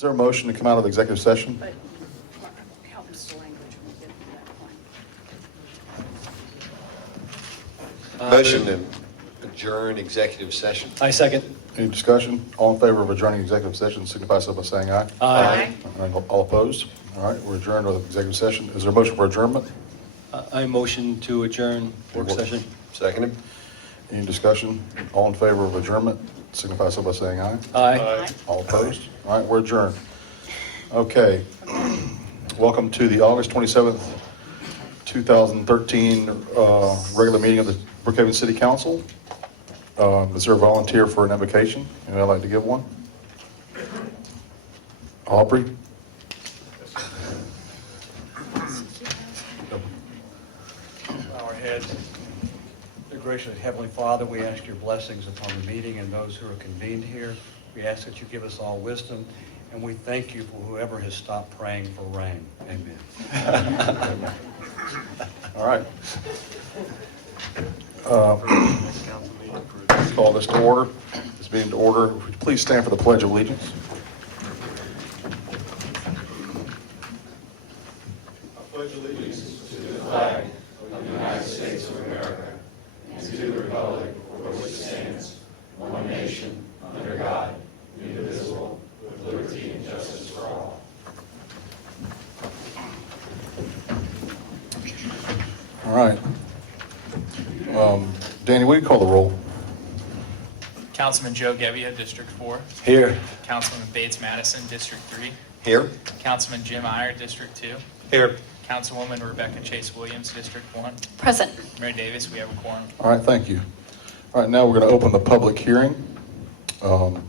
Is there a motion to come out of the executive session? But help us to language when we get to that point. Motion to adjourn executive session. I second. Any discussion? All in favor of adjourning executive session, signify so by saying aye. Aye. All opposed? All right, we're adjourned to the executive session. Is there a motion for adjournment? I motion to adjourn work session. Seconded. Any discussion? All in favor of adjournment, signify so by saying aye. Aye. All opposed? All right, we're adjourned. Okay. Welcome to the August 27th, 2013 regular meeting of the Brookhaven City Council. Is there a volunteer for an invocation? Anybody like to give one? Aubrey? Bow our heads. Dear gracious Heavenly Father, we ask your blessings upon the meeting and those who are convened here. We ask that you give us all wisdom, and we thank you for whoever has stopped praying for rain. Amen. All right. Call this to order. This meeting to order. Would you please stand for the Pledge of Allegiance? I pledge allegiance to the flag of the United States of America and to the republic for which it stands, one nation, under God, indivisible, with liberty and justice for all. All right. Danny, will you call the roll? Councilman Joe Gebbia, District 4. Here. Councilman Bates Madison, District 3. Here. Councilman Jim Iyer, District 2. Here. Councilwoman Rebecca Chase Williams, District 1. Present. Mayor Davis, we have a quorum. All right, thank you. All right, now we're going to open the public hearing. So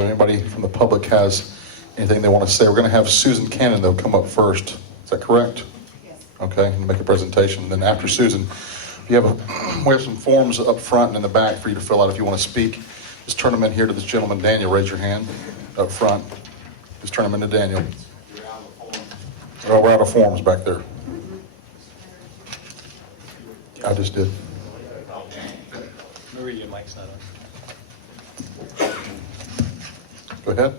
anybody from the public has anything they want to say? We're going to have Susan Cannon, though, come up first. Is that correct? Yes. Okay, and make a presentation. And then after Susan, we have some forms up front and in the back for you to fill out if you want to speak. Just turn them in here to this gentleman, Daniel. Raise your hand up front. Just turn them into Daniel. Oh, we're out of forms back there. I just did. Maria, your mic's not on. Go ahead.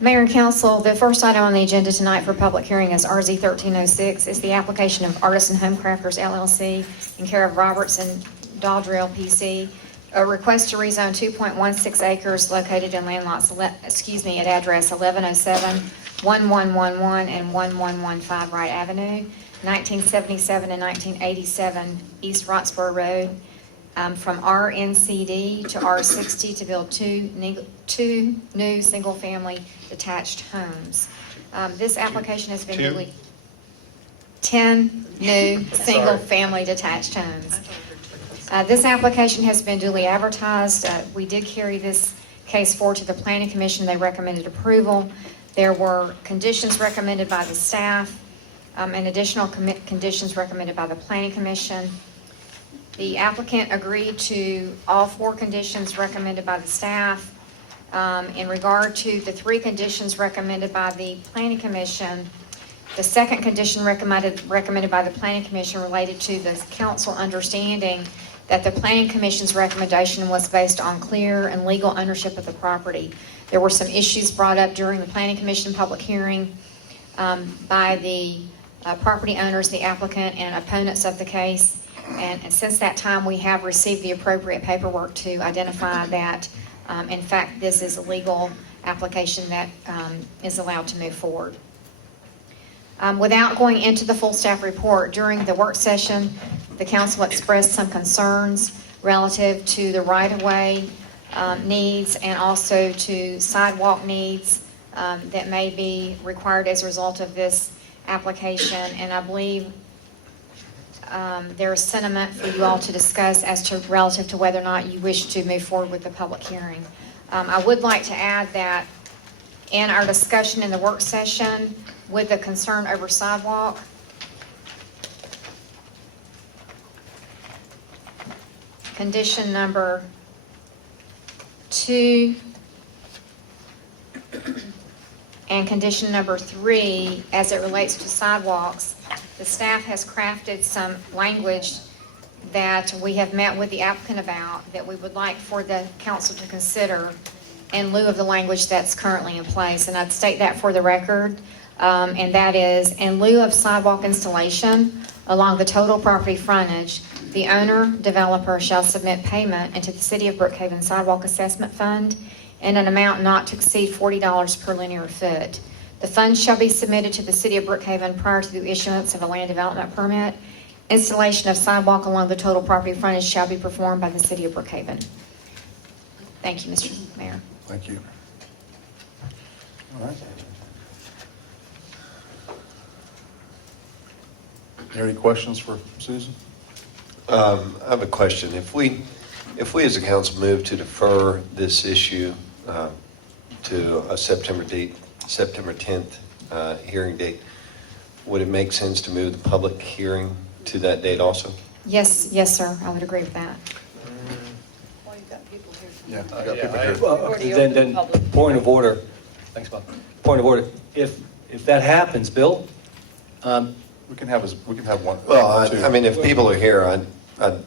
Mayor and Council, the first item on the agenda tonight for public hearing is RZ 1306. It's the application of Artisan Homecrafters LLC in care of Roberts and Dodger LPC. A request to rezone 2.16 acres located in land lots, at address 1107, 1111, and 1115 Wright Avenue, 1977 and 1987 East Roxborough Road, from RNCD to R60 to build two new single-family detached homes. This application has been duly 10 new single-family detached homes. This application has been duly advertised. We did carry this case forward to the Planning Commission. They recommended approval. There were conditions recommended by the staff and additional conditions recommended by the Planning Commission. The applicant agreed to all 4 conditions recommended by the staff. In regard to the 3 conditions recommended by the Planning Commission, the second condition recommended by the Planning Commission related to the council understanding that the Planning Commission's recommendation was based on clear and legal ownership of the property. There were some issues brought up during the Planning Commission public hearing by the property owners, the applicant, and opponents of the case. And since that time, we have received the appropriate paperwork to identify that, in fact, this is a legal application that is allowed to move forward. Without going into the full staff report, during the work session, the council expressed some concerns relative to the right-of-way needs and also to sidewalk needs that may be required as a result of this application. And I believe there is sentiment for you all to discuss as to relative to whether or not you wish to move forward with the public hearing. I would like to add that in our discussion in the work session with the concern over sidewalk, condition number 2 and condition number 3, as it relates to sidewalks, the staff has crafted some language that we have met with the applicant about that we would like for the council to consider. in lieu of the language that's currently in place. And I'd state that for the record, and that is, in lieu of sidewalk installation along the total property frontage, the owner developer shall submit payment into the City of Brookhaven Sidewalk Assessment Fund in an amount not to exceed $40 per linear foot. The funds shall be submitted to the City of Brookhaven prior to the issuance of a land development permit. Installation of sidewalk along the total property frontage shall be performed by the City of Brookhaven. Thank you, Mr. Mayor. Thank you. All right. Any questions for Susan? I have a question. If we as a council move to defer this issue to a September 10th hearing date, would it make sense to move the public hearing to that date also? Yes, sir, I would agree with that. Well, you've got people here. Yeah, I got people Yeah, here. Already opened Then, the public. point of order. Thanks, Bob. Point of order. If that happens, Bill, We can have one. Well, two. I mean, if people are here, I'd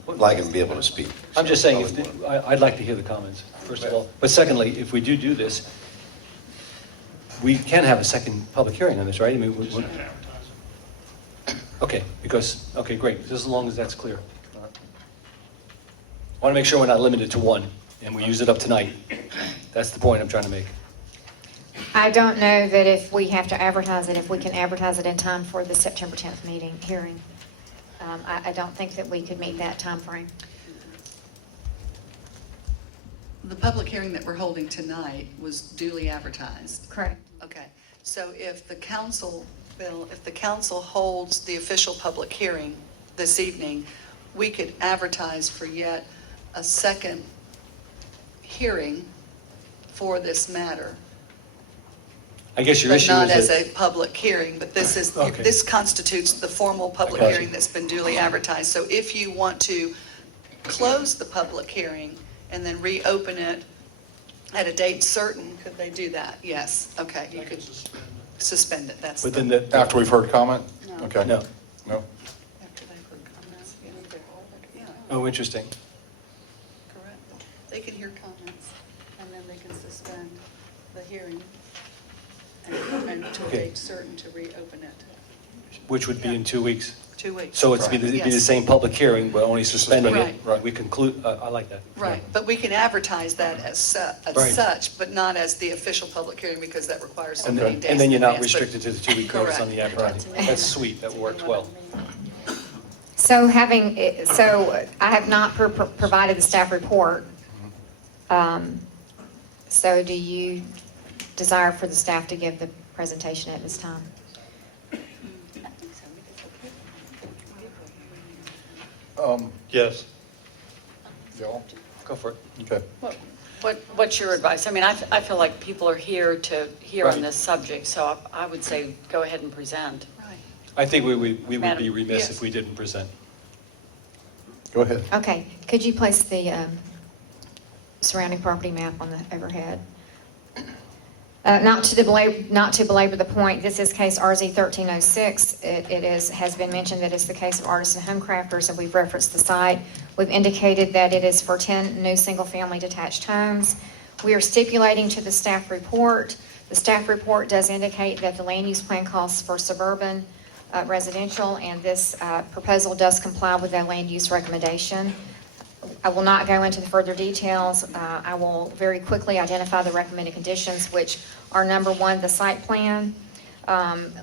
like them to be able to speak. I'm just saying, I'd like to hear the comments, first of all. But secondly, if we do this, we can have a second public hearing on this, right? I mean, okay, okay, great, just as long as that's clear. I want to make sure we're not limited to one, and we use it up tonight. That's the point I'm trying to make. I don't know that if we have to advertise it, if we can advertise it in time for the September 10th hearing. I don't think that we could meet that time frame. The public hearing that we're holding tonight was duly advertised. Correct. Okay, so if the council, Bill, if the council holds the official public hearing this evening, we could advertise for yet a second hearing for this matter. I guess your But issue not is as a that, public hearing, but Okay. this constitutes the formal public I got you. hearing that's been duly advertised. So if you want to close the public hearing and then reopen it at a date certain, could they do that? Yes, okay, you could suspend it, that's within the, the. After we've heard comment? No. Okay. No. No? after they've heard comments, yeah, Oh, interesting. correct. They can hear comments, and then they can suspend the hearing and to a Okay. date certain to reopen it. Which would be in 2 weeks. 2 weeks. So it'd be the Yes. same public hearing, but only suspending it. Right. We conclude, I like that. Right, but we can advertise that as Right. such, but not as the official public hearing because that requires so And many then, days. and then you're not in advance, but- restricted to the 2-week notice on the Correct. advertising. That's sweet, that works well. So I have not provided the staff report. So do you desire for the staff to give the presentation at this time? Yes. Y'all? Go for it. Okay. What's your advice? I mean, I feel like people are here to hear Right. on this subject, so I would say go ahead and present. Right. I think we would be Madam- remiss Yes. if we didn't present. Go ahead. Okay, could you place the surrounding property map on the overhead? Not to belabor the point, this is case RZ 1306. Has been mentioned that it's the case of Artisan Home Crafters, and we've referenced the site. We've indicated that it is for 10 new single-family detached homes. We are stipulating to the staff report. The staff report does indicate that the land use plan calls for suburban residential, and this proposal does comply with that land use recommendation. I will not go into the further details. I will very quickly identify the recommended conditions, which are number one, the site plan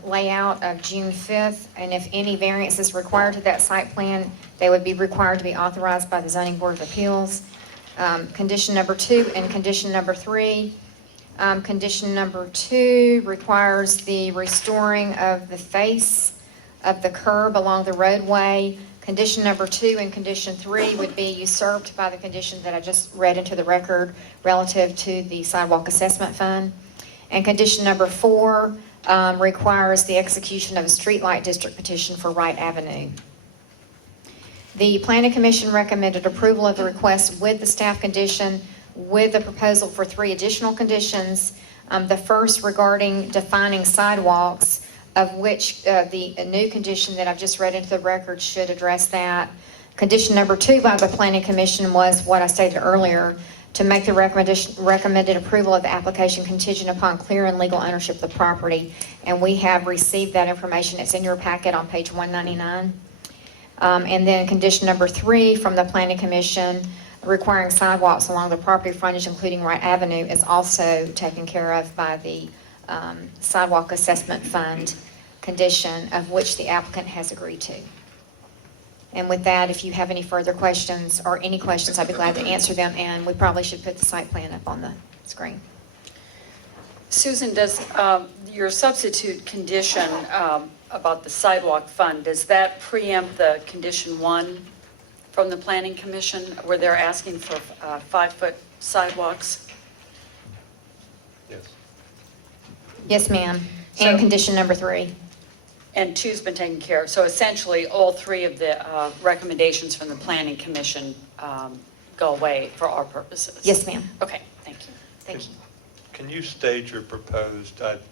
layout of June 5th, and if any variance is required to that site plan, they would be required to be authorized by the Zoning Board of Appeals. Condition number 2 and condition number 3. Condition number 2 requires the restoring of the face of the curb along the roadway. Condition number 2 and condition 3 would be usurped by the condition that I just read into the record relative to the sidewalk assessment fund. And condition number 4 requires the execution of a streetlight district petition for Wright Avenue. The Planning Commission recommended approval of the request with the staff condition with the proposal for 3 additional conditions. The first regarding defining sidewalks, of which the new condition that I've just read into the record should address that. Condition number 2 by the Planning Commission was what I stated earlier, to make the recommended approval of the application contingent upon clear and legal ownership of the property. And we have received that information. It's in your packet on page 199. And then condition number 3 from the Planning Commission requiring sidewalks along the property frontage, including Wright Avenue, is also taken care of by the sidewalk assessment fund condition, of which the applicant has agreed to. And with that, if you have any further questions or any questions, I'd be glad to answer them, and we probably should put the site plan up on the screen. Susan, does your substitute condition about the sidewalk fund, does that preempt the condition 1 from the Planning Commission, where they're asking for 5-foot sidewalks? Yes. Yes, ma'am. So- And condition number 3. And 2's been taken care of. So essentially, all 3 of the recommendations from the Planning Commission go away for our purposes? Yes, ma'am. Okay, thank you. Thank you. Can you state your proposed, I've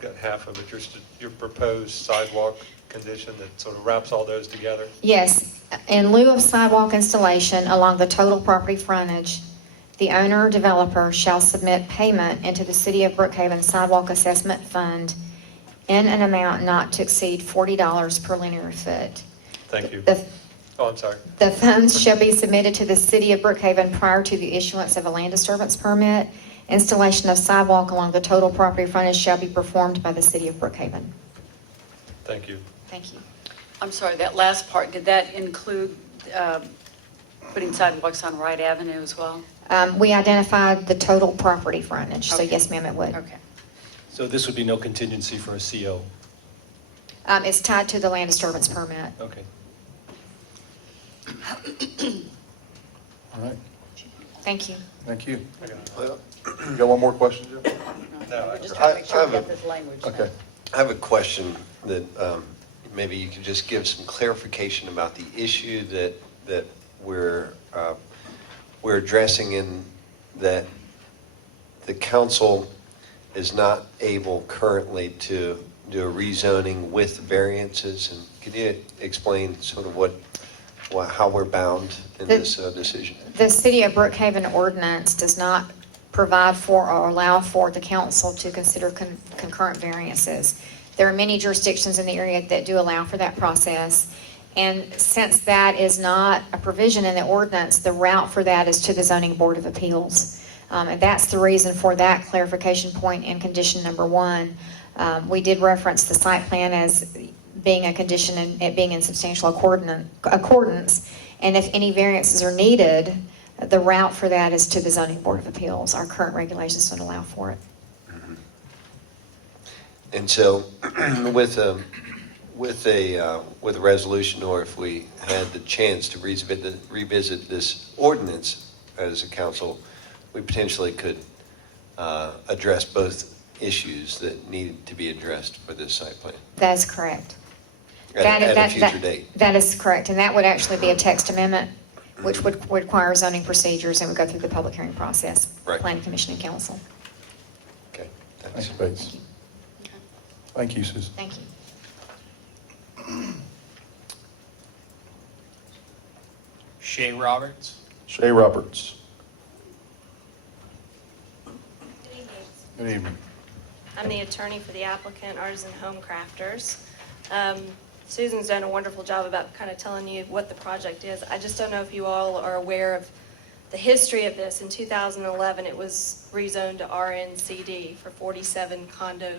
got half of it, your proposed sidewalk condition that sort of wraps all those together? Yes. In lieu of sidewalk installation along the total property frontage, the owner or developer shall submit payment into the City of Brookhaven Sidewalk Assessment Fund in an amount not to exceed $40 per linear foot. Thank you. The Oh, I'm sorry. The funds shall be submitted to the City of Brookhaven prior to the issuance of a land disturbance permit. Installation of sidewalk along the total property frontage shall be performed by the City of Brookhaven. Thank you. Thank you. I'm sorry, that last part, did that include putting sidewalks on Wright Avenue as well? We identified the total property frontage, so Okay. yes, ma'am, it would. Okay. So this would be no contingency for a CO? It's tied to the land disturbance permit. Okay. All right, Thank you. thank you. Well, You got one more question, Jim? We're just trying to make sure I we have get this language. Okay. I have a question that maybe you could just give some clarification about the issue that we're addressing, in that the council is not able currently to do a rezoning with variances. And could you explain sort of how we're bound in this decision? The City of Brookhaven ordinance does not provide for or allow for the council to consider concurrent variances. There are many jurisdictions in the area that do allow for that process. And since that is not a provision in the ordinance, the route for that is to the Zoning Board of Appeals. And that's the reason for that clarification point in condition number 1. We did reference the site plan as being a condition and it being in substantial accordance. And if any variances are needed, the route for that is to the Zoning Board of Appeals. Our current regulations don't allow for it. And so with a resolution, or if we had the chance to revisit this ordinance as a council, we potentially could address both issues that needed to be addressed for this site plan That is correct. at a future date. That is correct, and that would actually be a text amendment, which would require zoning procedures and would go through the public hearing process. Right. Planning Commission and Council. Okay, Thanks, thanks. Bates. Thank you, Susan. Thank you. Shay Roberts. Shay Roberts. Good evening. Good evening. I'm the attorney for the applicant, Artisan Home Crafters. Susan's done a wonderful job about kind of telling you what the project is. I just don't know if you all are aware of the history of this. In 2011, it was rezoned to RNCD for 47 condo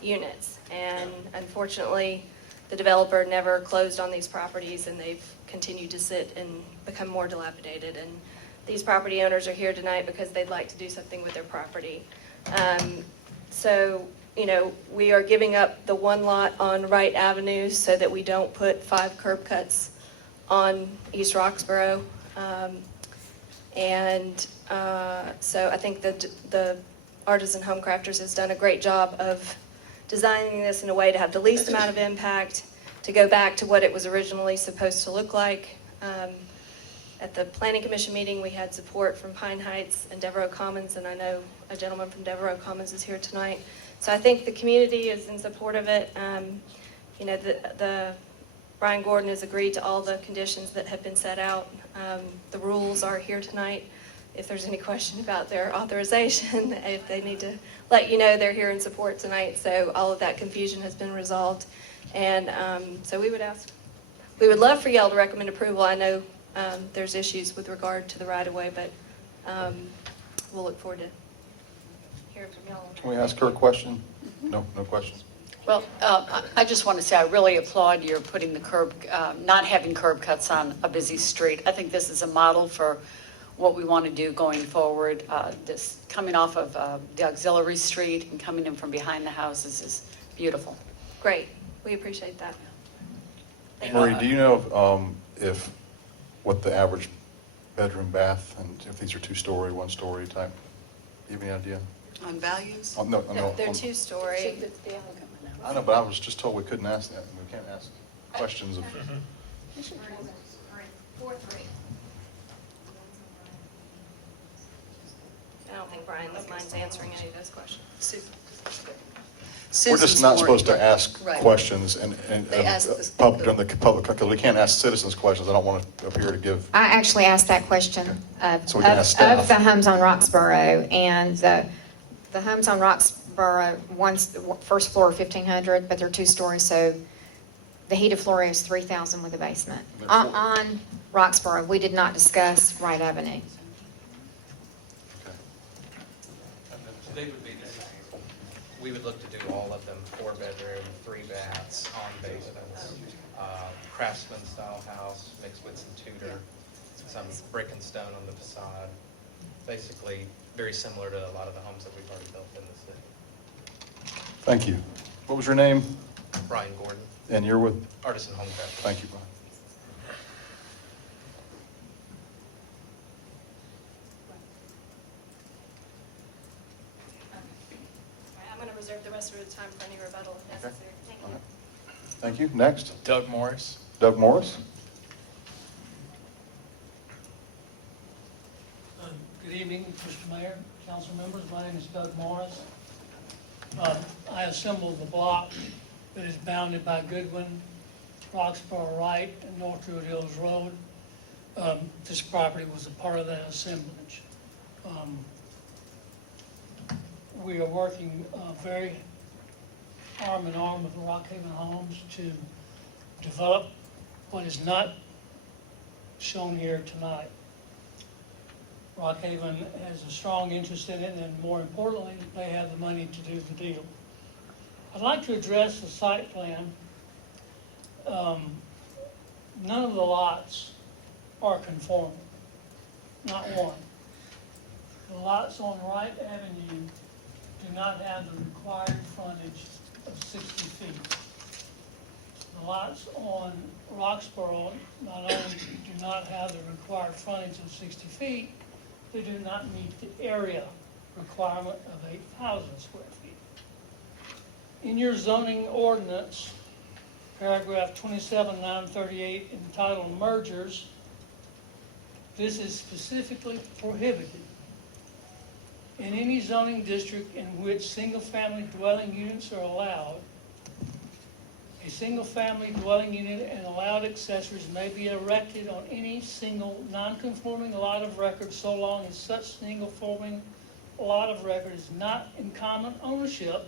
units. And unfortunately, the developer never closed on these properties, and they've continued to sit and become more dilapidated. And these property owners are here tonight because they'd like to do something with their property. So, you know, we are giving up the one lot on Wright Avenue so that we don't put 5 curb cuts on East Roxborough. So I think that the Artisan Home Crafters has done a great job of designing this in a way to have the least amount of impact, to go back to what it was originally supposed to look like. At the Planning Commission meeting, we had support from Pine Heights and Devereaux Commons, and I know a gentleman from Devereaux Commons is here tonight. So I think the community is in support of it. You know, Brian Gordon has agreed to all the conditions that have been set out. The rules are here tonight. if there's any question about their authorization, if they need to let you know they're here in support tonight. So all of that confusion has been resolved. And so we would love for y'all to recommend approval. I know there's issues with regard to the right-of-way, but we'll look forward to hearing from y'all. Can we ask her a question? No questions? Well, I just want to say I really applaud your putting the curb, not having curb cuts on a busy street. I think this is a model for what we want to do going forward. This coming off of the auxiliary street and coming in from behind the houses is beautiful. Great. We appreciate that. Thank Marie, you. do you know what the average bedroom bath, and if these are 2-story, 1-story type? Do you have any idea? On values? Oh, no, They're two-story. I know, but I was just told we couldn't ask that. We can't ask questions of. I don't think Brian minds answering any of those questions. Susan. We're just Susan's not more- supposed to ask Right. questions They ask the- during the public, because we can't ask citizens questions. I don't want to appear to give. I actually asked that question of, So we can ask staff. of the homes on Roxborough, and the homes on Roxborough, the first floor 1,500, but they're 2-stories, so the heated floor is 3,000 with a basement. They're On Roxborough, we did not discuss Wright Avenue. Okay. They would be the same. We would look to do all of them, 4-bedroom, 3 baths, on basements, craftsman style house mixed with some Tudor, some brick and stone on the facade. Basically, very similar to a lot of the homes that we've already built in the city. Thank you. What was your name? Brian Gordon, And you're with? Artisan Homecraft. Thank you, Brian. I'm going to reserve the rest of the time for any rebuttal if necessary. Thank All you. right. Thank you. Next, Doug Morris. Doug Morris. Good evening, Mr. Mayor, council members. My name is Doug Morris. I assembled the block that is bounded by Goodwin, Roxborough Wright, and North Druid Hills Road. This property was a part of that assemblage. We are working very arm in arm with Brookhaven Homes to develop what is not shown here tonight. Brookhaven has a strong interest in it, and more importantly, they have the money to do the deal. I'd like to address the site plan. None of the lots are conforming, not one. The lots on Wright Avenue do not have the required frontage of 60 feet. The lots on Roxborough not only do not have the required frontage of 60 feet, they do not meet the area requirement of 8,000 square feet. In your zoning ordinance, paragraph 27-938 entitled mergers, this is specifically prohibited. In any zoning district in which single-family dwelling units are allowed, a single-family dwelling unit and allowed accessories may be erected on any single non-conforming lot of record so long as such single-conforming lot of record is not in common ownership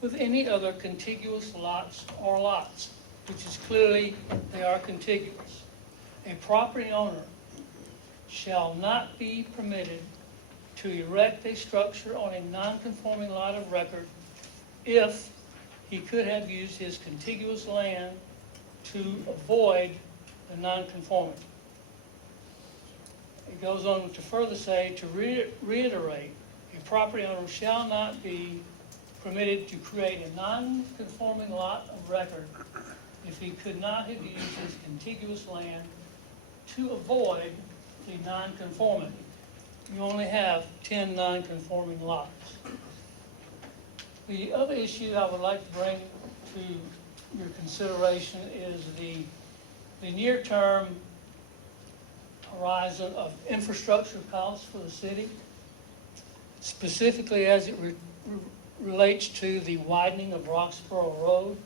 with any other contiguous lots or lots, which is clearly they are contiguous. A property owner shall not be permitted to erect a structure on a non-conforming lot of record if he could have used his contiguous land to avoid the non-conformity. It goes on to further say, to reiterate, a property owner shall not be permitted to create a non-conforming lot of record if he could not have used his contiguous land to avoid the non-conformity. You only have 10 non-conforming lots. The other issue I would like to bring to your consideration is the near-term horizon of infrastructure costs for the city, specifically as it relates to the widening of Roxborough Road.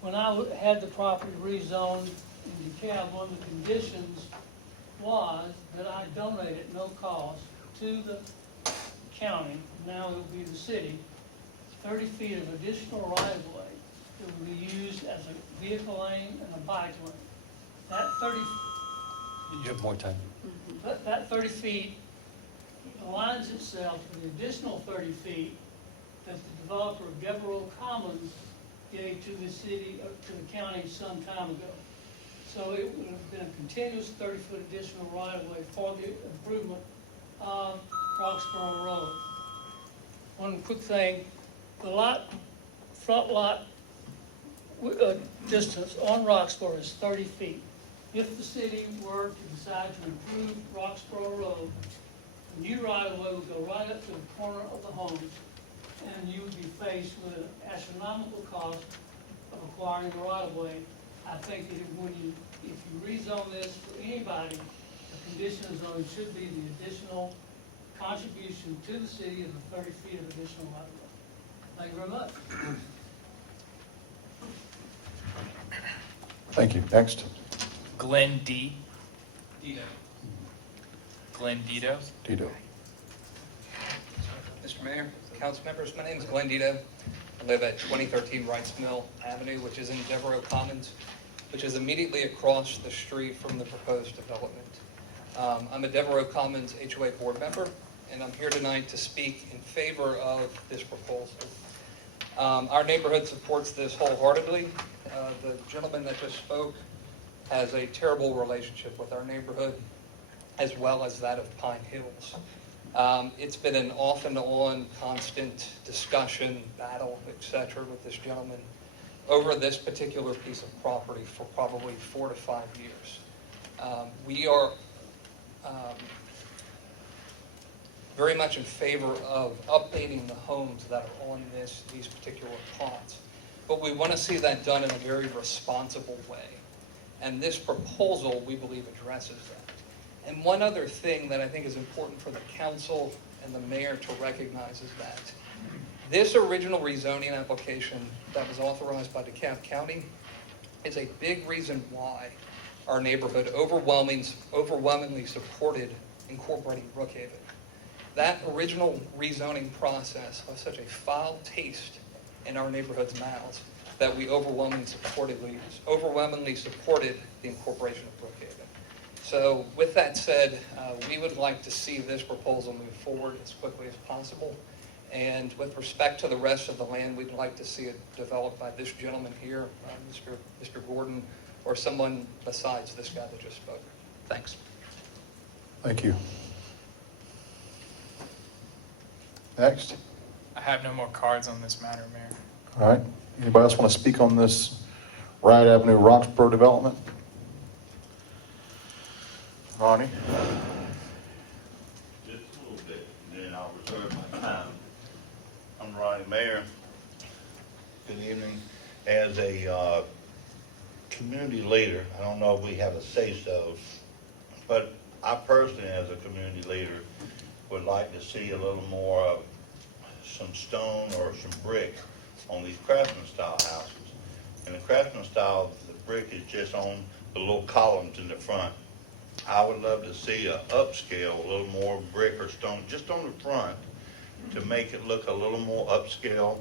When I had the property rezoned in DeKalb, one of the conditions was that I donate at no cost to the county, now it will be the city, 30 feet of additional right-of-way that will be used as a vehicle lane and a bike lane. That 30, You have more time. that 30 feet aligns itself with the additional 30 feet that the developer of Devereaux Commons gave to the city, to the county some time ago. So it would have been a continuous 30-foot additional right-of-way for the improvement of Roxborough Road. One quick thing, the lot, front lot distance on Roxborough is 30 feet. If the city were to decide to improve Roxborough Road, the new right-of-way would go right up to the corner of the homes, and you would be faced with an astronomical cost of acquiring the right-of-way. I think that if you rezone this for anybody, the condition of zone should be the additional contribution to the city of the 30 feet of additional right-of-way. Thank you very much. Thank you. Next. Glenn D. Dito. Glenn Dito. Tito. Mr. Mayor, council members, my name is Glenn Dito. I live at 2013 Wrights Mill Avenue, which is in Devereaux Commons, which is immediately across the street from the proposed development. I'm a Devereaux Commons HOA board member, and I'm here tonight to speak in favor of this proposal. Our neighborhood supports this wholeheartedly. The gentleman that just spoke has a terrible relationship with our neighborhood, as well as that of Pine Hills. It's been an off and on constant discussion, battle, etc. with this gentleman over this particular piece of property for probably 4 to 5 years. We are very much in favor of updating the homes that are on these particular plots. But we want to see that done in a very responsible way. And this proposal, we believe, addresses that. And one other thing that I think is important for the council and the mayor to recognize is that this original rezoning application that was authorized by DeKalb County is a big reason why our neighborhood overwhelmingly supported incorporating Brookhaven. That original rezoning process was such a foul taste in our neighborhood's mouths that we overwhelmingly supported the incorporation of Brookhaven. So with that said, we would like to see this proposal move forward as quickly as possible. And with respect to the rest of the land, we'd like to see it developed by this gentleman here, Mr. Gordon, or someone besides this guy that just spoke. Thanks. Thank you. Next. I have no more cards on this matter, Mayor. All right. Anybody else want to speak on this Wright Avenue Roxborough development? Ronnie? Just a little bit, and then I'll reserve my time. I'm Ronnie Mayor. Good evening. As a community leader, I don't know if we have a say-so, but I personally, as a community leader, would like to see a little more of some stone or some brick on these craftsman style houses. And the craftsman style, the brick is just on the little columns in the front. I would love to see a upscale, a little more brick or stone just on the front to make it look a little more upscale,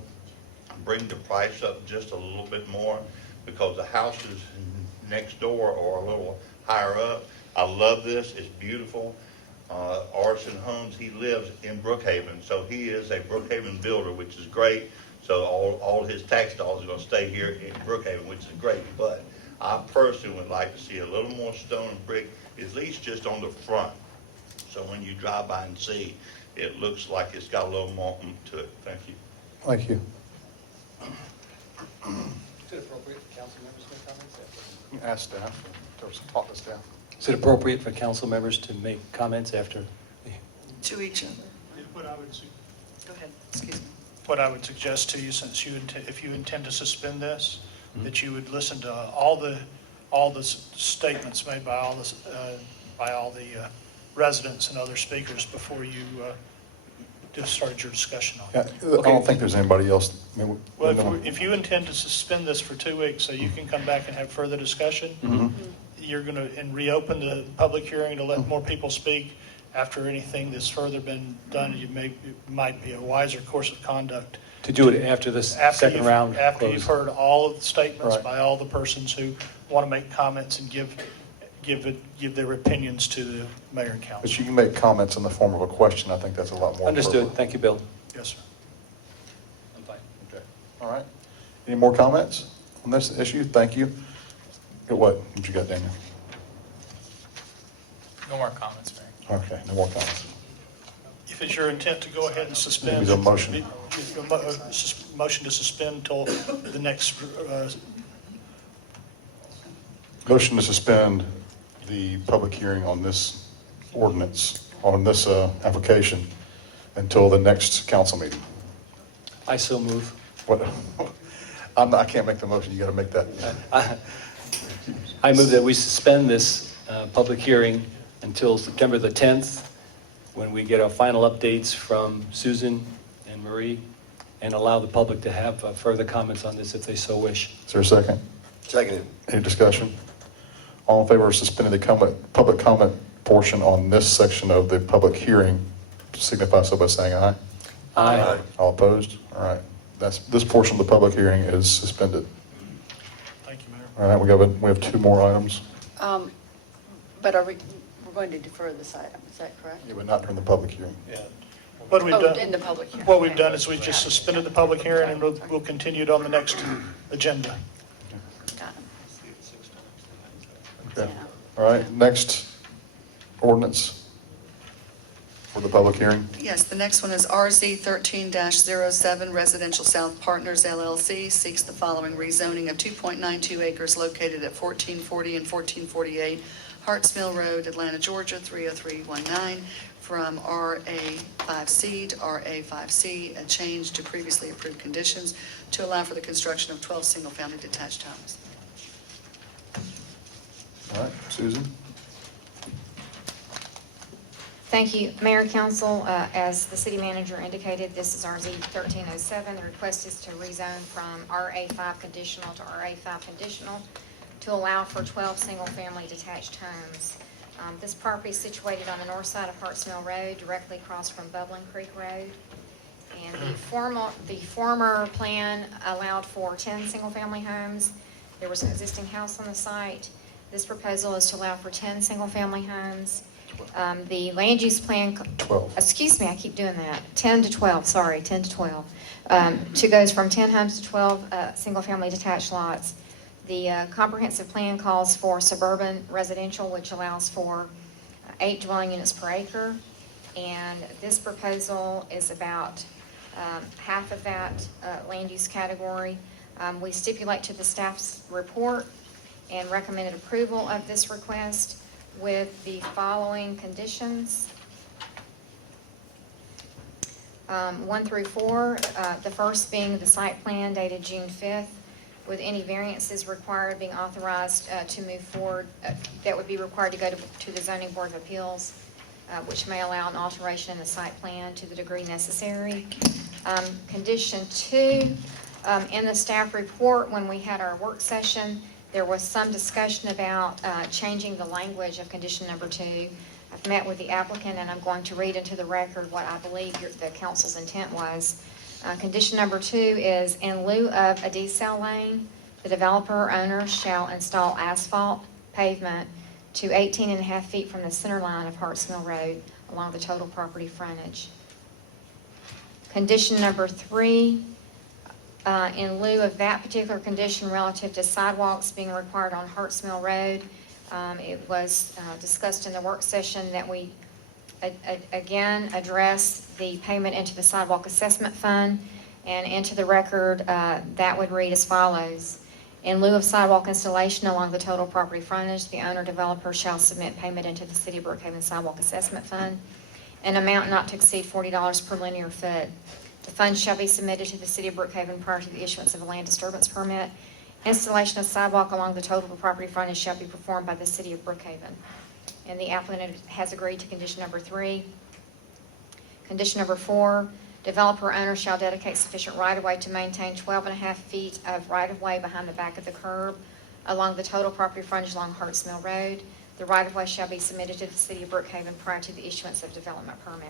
bring the price up just a little bit more, because the houses next door are a little higher up. I love this, it's beautiful. Artisan Homes, he lives in Brookhaven, so he is a Brookhaven builder, which is great. So all his tax dollars are going to stay here in Brookhaven, which is great. But I personally would like to see a little more stone and brick, at least just on the front. So when you drive by and see, it looks like it's got a little more to it. Thank you. Thank you. Is it appropriate for council members to make comments after? Ask staff, or talk to staff. Is it appropriate for council members to make comments after? To each other. What I would, Go ahead, excuse me. what I would suggest to you, since if you intend to suspend this, that you would listen to all the statements made by all the residents and other speakers before you just started your discussion on it. Yeah, I don't think there's anybody else. I mean, Well, if you intend to suspend this for 2 weeks so you can come back and have further discussion, you're going to, and reopen the public hearing to let more people speak after anything that's further been done, it might be a wiser course of conduct. To do it after this second round After you've closed. heard all of the statements Right. by all the persons who want to make comments and give their opinions to the mayor and But council. you can make comments in the form of a question. I think that's a lot more. Understood. appropriate. Thank you, Bill. Yes, sir. I'm fine. Okay. All right. Any more comments on this issue? Thank you. What you got, Daniel? No more comments, Mayor. Okay, no more comments. If it's your intent to go ahead and suspend. Needs a motion. Motion to suspend until the next, Motion to suspend the public hearing on this ordinance, on this application, until the next council meeting. I so move. What? I can't make the motion. You got to make that. I move that we suspend this public hearing until September the 10th, when we get our final updates from Susan and Marie, and allow the public to have further comments on this if they so wish. Is there a second? Seconded. Any discussion? All in favor of suspending the public comment portion on this section of the public hearing, signify so by saying aye. Aye. All opposed? All right. This portion of the public hearing is suspended. thank you, Mayor. All right, we have two more items. But we're going to defer this item, is that correct? Yeah, but not during the public hearing. Yeah. What we've Oh, done. in the public hearing. What we've done is we've just suspended the public hearing, and we'll continue it on the next agenda. Got it. Okay. All right, next ordinance for the public hearing. Yes, the next one is RZ 13-07, Residential South Partners LLC seeks the following rezoning of 2.92 acres located at 1440 and 1448 Harts Mill Road, Atlanta, Georgia, 30319, from RA5C to RA5C, a change to previously approved conditions to allow for the construction of 12 single-family detached homes. All right, Susan? Thank you, Mayor and Council. As the city manager indicated, this is RZ 1307. The request is to rezone from RA5 conditional to RA5 conditional to allow for 12 single-family detached homes. This property is situated on the north side of Harts Mill Road, directly across from Bubbling Creek Road. And the former plan allowed for 10 single-family homes. There was an existing house on the site. This proposal is to allow for 10 single-family homes. The land use plan. 12. Excuse me, I keep doing that. 10 to 12, sorry, 10 to 12. To goes from 10 homes to 12 single-family detached lots. The comprehensive plan calls for suburban residential, which allows for 8 dwelling units per acre. And this proposal is about half of that land use category. We stipulate to the staff's report and recommended approval of this request with the following conditions. 1 through 4, the first being the site plan dated June 5th, with any variances required being authorized to move forward, that would be required to go to the Zoning Board of Appeals, which may allow an alteration in the site plan to the degree necessary. Condition 2, in the staff report, when we had our work session, there was some discussion about changing the language of condition number 2. I've met with the applicant, and I'm going to read into the record what I believe the council's intent was. Condition number 2 is, in lieu of a decel lane, the developer or owner shall install asphalt pavement to 18.5 feet from the center line of Harts Mill Road along the total property frontage. Condition number 3, in lieu of that particular condition relative to sidewalks being required on Harts Mill Road, it was discussed in the work session that we again address the payment into the sidewalk assessment fund, and into the record that would read as follows. In lieu of sidewalk installation along the total property frontage, the owner developer shall submit payment into the City of Brookhaven Sidewalk Assessment Fund, an amount not to exceed $40 per linear foot. The funds shall be submitted to the City of Brookhaven prior to the issuance of a land disturbance permit. Installation of sidewalk along the total property frontage shall be performed by the City of Brookhaven. And the applicant has agreed to condition number 3. Condition number 4, developer owner shall dedicate sufficient right-of-way to maintain 12.5 feet of right-of-way behind the back of the curb along the total property frontage along Harts Mill Road. The right-of-way shall be submitted to the city of Brookhaven prior to the issuance of development permit.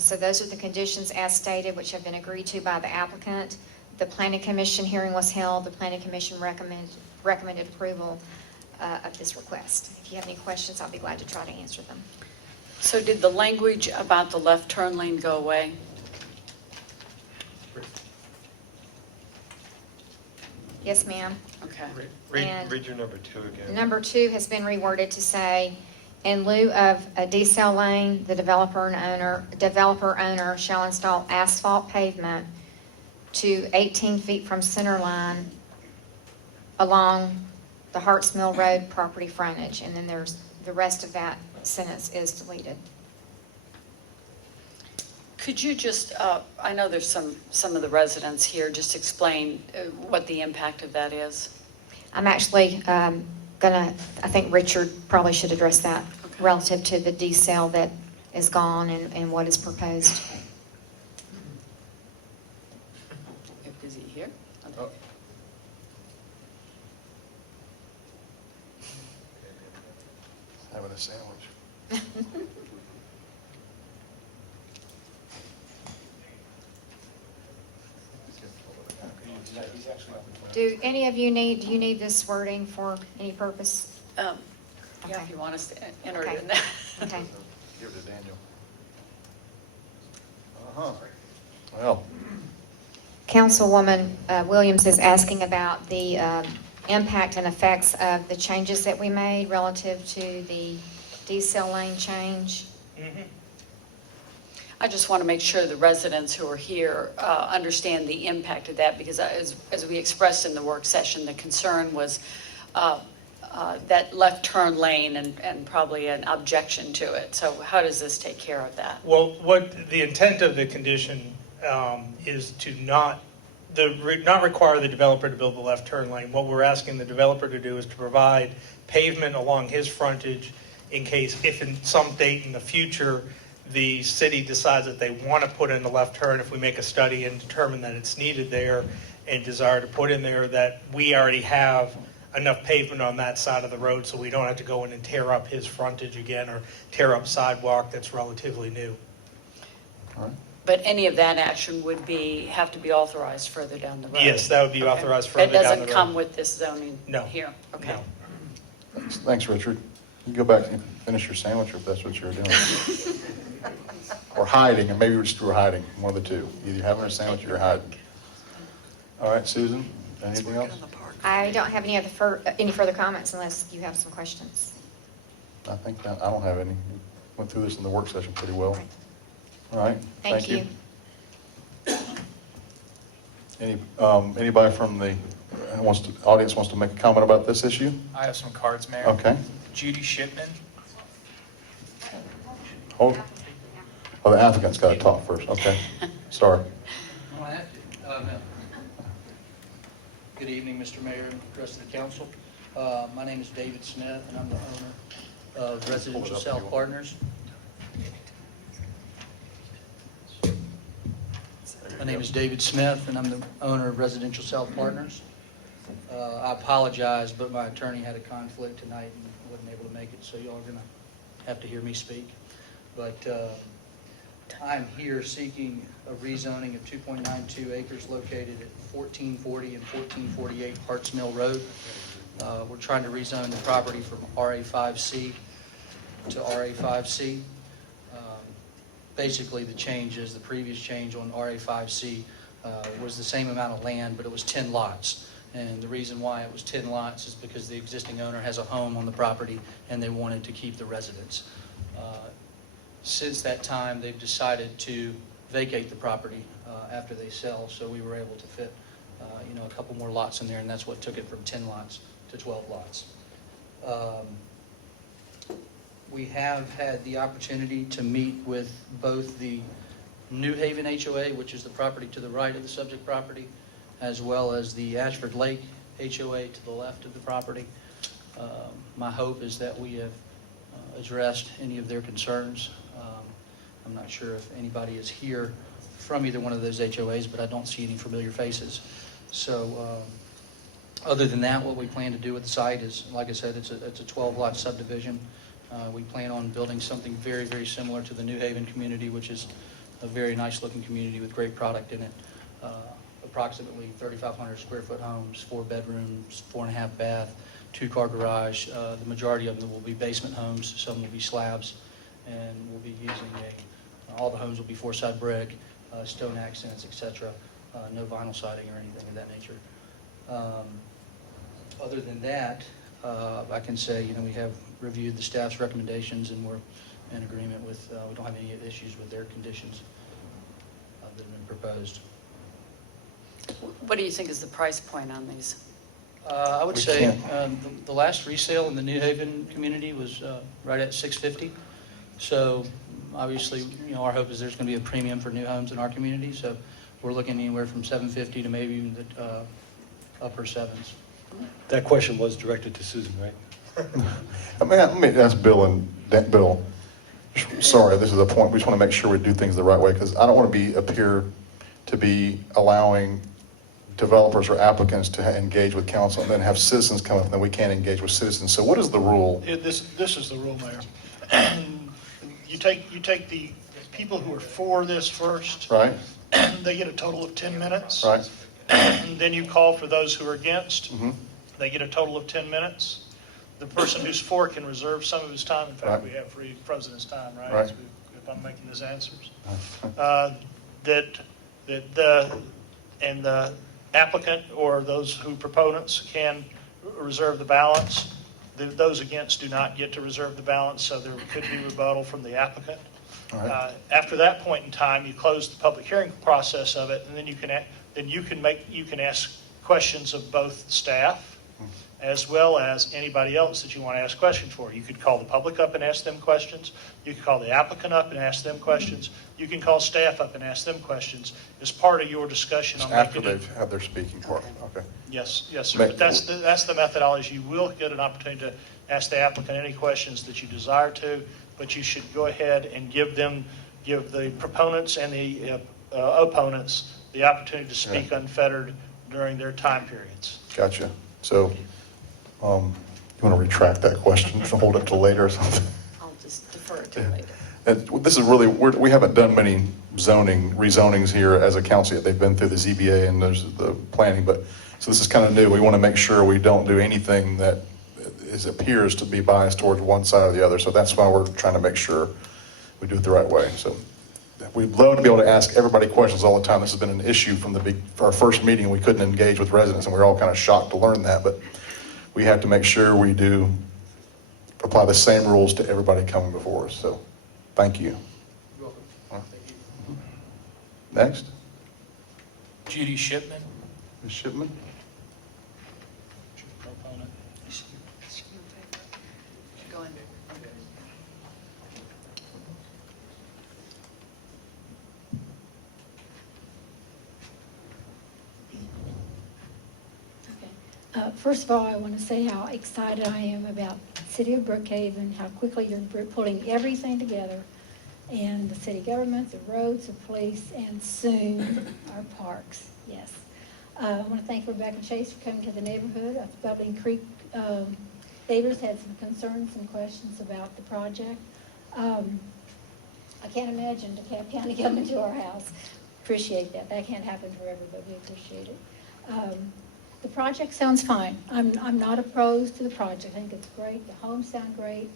So those are the conditions as stated, which have been agreed to by the applicant. The planning commission hearing was held. The planning commission recommended approval of this request. If you have any questions, I'll be glad to try to answer them. So did the language about the left turn lane go away? Yes, ma'am. Okay. And Read your number 2 again. Number 2 has been reworded to say, in lieu of a decel lane, the developer owner shall install asphalt pavement to 18 feet from center line along the Harts Mill Road property frontage. And then there's, the rest of that sentence is deleted. Could you just, I know there's some of the residents here, just explain what the impact of that is? I'm actually I think Richard probably should address that relative to the decel that is gone and what is proposed. Is he here? Oh. Having a sandwich. Do any of you do you need this wording for any purpose? Yeah, Okay. if you want us to enter Okay. it in there. Okay. Give it to Daniel. Uh-huh. Well, Councilwoman Williams is asking about the impact and effects of the changes that we made relative to the decel lane change. I just want to make sure the residents who are here understand the impact of that, because as we expressed in the work session, the concern was that left turn lane and probably an objection to it. So how does this take care of that? Well, what the intent of the condition is to not require the developer to build the left turn lane. What we're asking the developer to do is to provide pavement along his frontage in case, if in some date in the future, the city decides that they want to put in the left turn, if we make a study and determine that it's needed there and desire to put in there, that we already have enough pavement on that side of the road so we don't have to go in and tear up his frontage again or tear up sidewalk that's relatively new. all right. But any of that action would have to be authorized further down the road? Yes, that would be Okay. authorized further down the road. That doesn't come with this zoning No. here? Okay. No. Thanks, Richard. You go back and finish your sandwich if that's what you're doing. Or hiding, and maybe we're just hiding, one of the two. Either you're having a sandwich or you're hiding. All right, Susan, anything else? I don't have any further comments unless you have some questions. I think I don't have any. Went through this in the work session pretty well. All right, Thank you. Anybody from the audience wants to make a comment about this issue? I have some cards, Mayor. Okay. Judy Shipman. Hold. Oh, the applicant's got to talk first. Okay. Sorry. Well, I have to. No. Good evening, Mr. Mayor and the rest of the council. My name is David Smith, and I'm the owner of Residential South Partners. My name is David Smith, and I'm the owner of Residential South Partners. I apologize, but my attorney had a conflict tonight and wasn't able to make it, so y'all are going to have to hear me speak. But I'm here seeking a rezoning of 2.92 acres located at 1440 and 1448 Harts Mill Road. We're trying to rezone the property from RA5C to RA5C. Basically, the change is the previous change on RA5C was the same amount of land, but it was 10 lots. And the reason why it was 10 lots is because the existing owner has a home on the property and they wanted to keep the residents. Since that time, they've decided to vacate the property after they sell, so we were able to fit a couple more lots in there, and that's what took it from 10 lots to 12 lots. We have had the opportunity to meet with both the New Haven HOA, which is the property to the right of the subject property, as well as the Ashford Lake HOA to the left of the property. My hope is that we have addressed any of their concerns. I'm not sure if anybody is here from either one of those HOAs, but I don't see any familiar faces. So Other than that, what we plan to do with the site is, like I said, it's a 12-lot subdivision. We plan on building something very, very similar to the New Haven community, which is a very nice-looking community with great product in it. Approximately 3,500 square foot homes, 4 bedrooms, 4.5 bath, 2-car garage. The majority of them will be basement homes, some will be slabs, and we'll be using all the homes will be 4-side brick, stone accents, etc. No vinyl siding or anything of that nature. Other than that, I can say, we have reviewed the staff's recommendations and we're in agreement with, we don't have any issues with their conditions that have been proposed. What do you think is the price point on these? I would We say can't- the last resale in the New Haven community was right at $650. So obviously, our hope is there's going to be a premium for new homes in our community. So we're looking anywhere from $750 to maybe even the upper sevens. That question was directed to Susan, right? Let me ask Bill and Bill. Sorry, this is a point. We just want to make sure we do things the right way because I don't want to appear to be allowing developers or applicants to engage with council and then have citizens come up and then we can't engage with citizens. So what is the rule? This is the rule, Mayor. You take the people who are for this first. Right? They get a total of 10 minutes. Right? Then you call for those who are against. Mm-hmm. They get a total of 10 minutes. The person who's for can reserve some of his time. In fact, Right. we have free president's time, right? Right. If I'm making his answers. And the applicant or those who proponents can reserve the balance. Those against do not get to reserve the balance, so there could be rebuttal from the applicant. All right. After that point in time, you close the public hearing process of it, and then you can ask questions of both staff as well as anybody else that you want to ask questions for. You could call the public up and ask them questions. You could call the applicant up and ask them questions. You can call staff up and ask them questions as part of your discussion on After making it. they've had their speaking part. Okay. Yes, sir. Make- But that's the methodology. You will get an opportunity to ask the applicant any questions that you desire to, but you should go ahead and give the proponents and the opponents the opportunity to speak unfettered during their time periods. Gotcha. So, you want to retract that question, hold it till later or something? I'll just defer it to later. And this is really, we haven't done many rezonings here as a council yet. They've been through the ZBA and there's the planning, but, so this is kind of new. We want to make sure we don't do anything that appears to be biased towards one side or the other. So that's why we're trying to make sure we do it the right way. So we'd love to be able to ask everybody questions all the time. This has been an issue from our first meeting. We couldn't engage with residents and we were all kind of shocked to learn that, but we have to make sure we do apply the same rules to everybody coming before us. So thank you. You're welcome. Thank you. Next, Judy Shipman. Ms. Shipman. Proponent. Go on. First of all, I want to say how excited I am about the city of Brookhaven, how quickly you're pulling everything together, and the city government, the roads, the police, and soon our parks, yes. I want to thank Rebecca Chase for coming to the neighborhood of Bubbling Creek. Neighbors had some concerns and questions about the project. I can't imagine DeKalb County coming to our house. Appreciate that. That can't happen forever, but we appreciate it. The project sounds fine. I'm not opposed to the project. I think it's great. The homes sound great.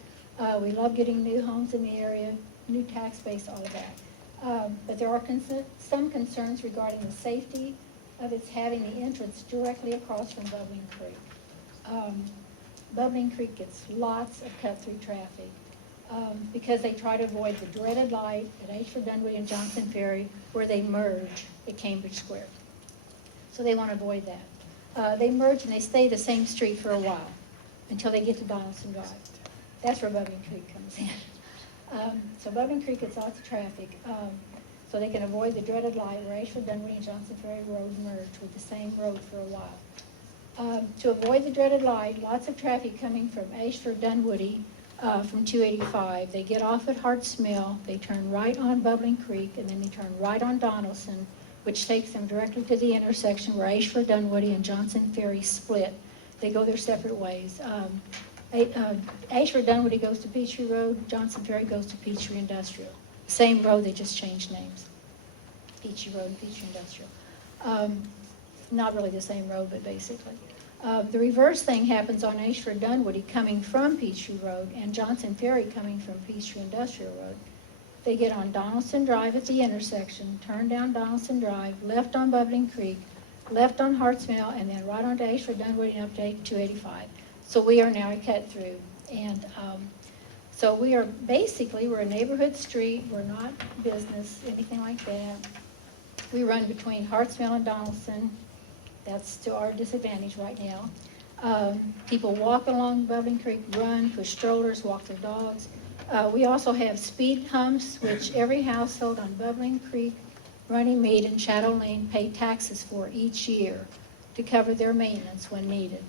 We love getting new homes in the area, new tax base, all of that. But there are some concerns regarding the safety of its having the entrance directly across from Bubbling Creek. Bubbling Creek gets lots of cut-through traffic because they try to avoid the dreaded light at Ashford, Dunwoody, and Johnson Ferry where they merge at Cambridge Square. So they want to avoid that. They merge and they stay the same street for a while until they get to Donaldson Drive. That's where Bubbling Creek comes in. So Bubbling Creek gets lots of traffic, so they can avoid the dreaded light where Ashford, Dunwoody, and Johnson Ferry Road merge with the same road for a while. To avoid the dreaded light, lots of traffic coming from Ashford, Dunwoody, from 285. They get off at Hart's Mill, they turn right on Bubbling Creek, and then they turn right on Donaldson, which takes them directly to the intersection where Ashford, Dunwoody, and Johnson Ferry split. They go their separate ways. Ashford, Dunwoody goes to Peachtree Road, Johnson Ferry goes to Peachtree Industrial. Same road, they just changed names. Peachtree Road and Peachtree Industrial. Not really the same road, but basically. The reverse thing happens on Ashford, Dunwoody coming from Peachtree Road and Johnson Ferry coming from Peachtree Industrial Road. They get on Donaldson Drive at the intersection, turn down Donaldson Drive, left on Bubbling Creek, left on Harts Mill, and then right onto Ashford, Dunwoody, and up to 285. So we are now a cut through. And so we are basically, we're a neighborhood street. We're not business, anything like that. We run between Harts Mill and Donaldson. That's to our disadvantage right now. People walk along Bubbling Creek, run, push strollers, walk their dogs. We also have speed humps, which every household on Bubbling Creek, Running Mead, and Shadow Lane pay taxes for each year to cover their maintenance when needed.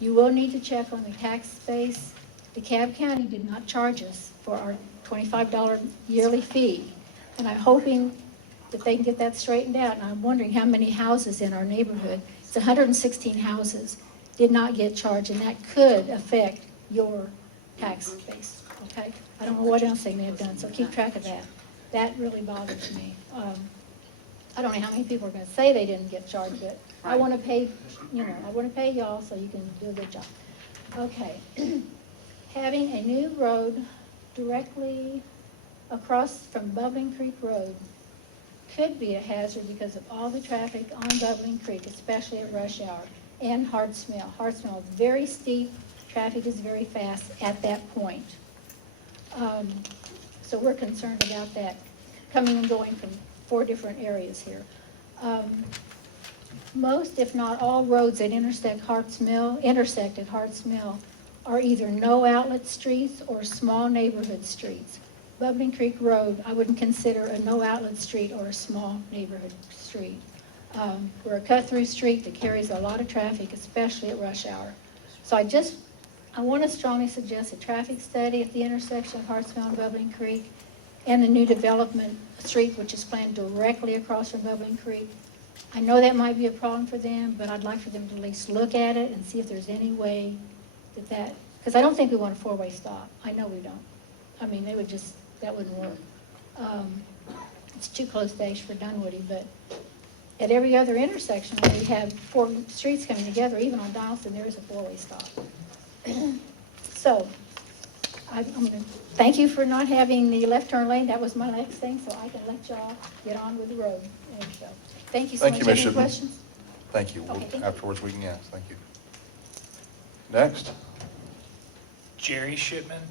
You will need to check on the tax base. DeKalb County did not charge us for our $25 yearly fee, and I'm hoping that they can get that straightened out. And I'm wondering how many houses in our neighborhood, it's 116 houses, did not get charged, and that could affect your tax base, okay? I don't know what else they may have done, so keep track of that. That really bothers me. I don't know how many people are going to say they didn't get charged, but I want to pay, I want to pay y'all so you can do a good job. Okay. Having a new road directly across from Bubbling Creek Road could be a hazard because of all the traffic on Bubbling Creek, especially at rush hour, and Harts Mill. Harts Mill is very steep, traffic is very fast at that point. So we're concerned about that, coming and going from 4 different areas here. Most, if not all, roads that intersect at Harts Mill are either no outlet streets or small neighborhood streets. Bubbling Creek Road, I wouldn't consider a no outlet street or a small neighborhood street. We're a cut-through street that carries a lot of traffic, especially at rush hour. So I want to strongly suggest a traffic study at the intersection of Harts Mill and Bubbling Creek, and the new development street, which is planned directly across from Bubbling Creek. I know that might be a problem for them, but I'd like for them to at least look at it and see if there's any way that, because I don't think we want a 4-way stop. I know we don't. I mean, that wouldn't work. It's too close to Ashford, Dunwoody, but at every other intersection where we have 4 streets coming together, even on Donaldson, there is a 4-way stop. So, I'm going to thank you for not having the left turn lane. That was my next thing, so I can let y'all get on with the road. So, thank you so much. Thank you, Ms. Any Shipman. questions? Thank you. Okay, thank you. Afterwards, we can ask. Thank you. Next. Jerry Shipman.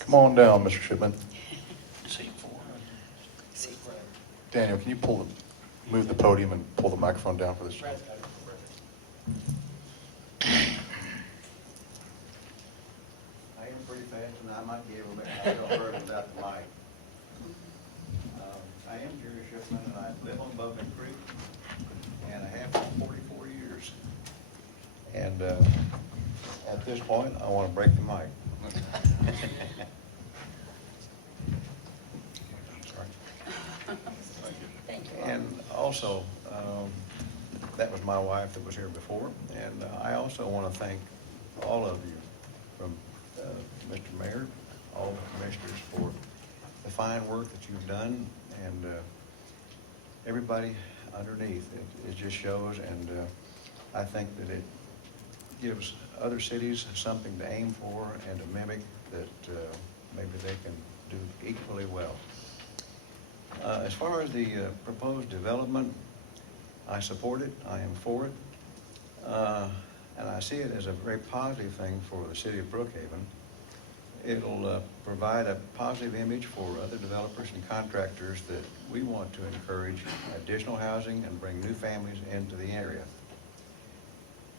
Come on down, Mr. Shipman. C4. Daniel, can you move the podium and pull the microphone down for this? I am pretty fast, and I might be able to have y'all heard without the mic. I am Jerry Shipman, and I live on Bubbling Creek, and I have for 44 years. And at this point, I want to break the mic. Thank you. And also, that was my wife that was here before, and I also want to thank all of you, from Mr. Mayor, all the commissioners, for the fine work that you've done, and everybody underneath. It just shows, and I think that it gives other cities something to aim for and to mimic that maybe they can do equally well. As far as the proposed development, I support it, I am for it, and I see it as a very positive thing for the city of Brookhaven. It'll provide a positive image for other developers and contractors that we want to encourage additional housing and bring new families into the area.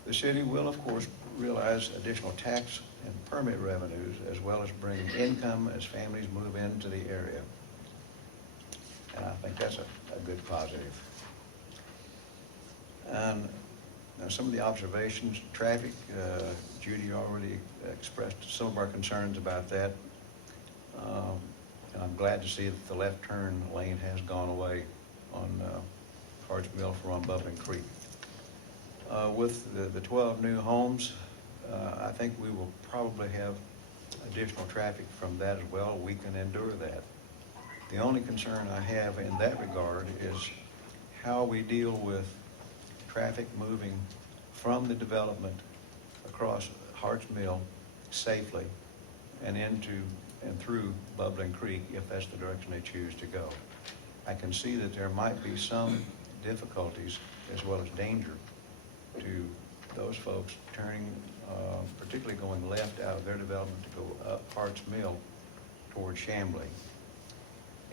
The city will, of course, realize additional tax and permit revenues, as well as bring income as families move into the area. And I think that's a good positive. And now some of the observations, traffic, Judy already expressed some of our concerns about that. And I'm glad to see that the left turn lane has gone away on Harts Mill from on Bubbling Creek. With the 12 new homes, I think we will probably have additional traffic from that as well. We can endure that. The only concern I have in that regard is how we deal with traffic moving from the development across Harts Mill safely and into and through Bubbling Creek, if that's the direction they choose to go. I can see that there might be some difficulties as well as danger to those folks turning, particularly going left out of their development to go up Harts Mill towards Chamblee.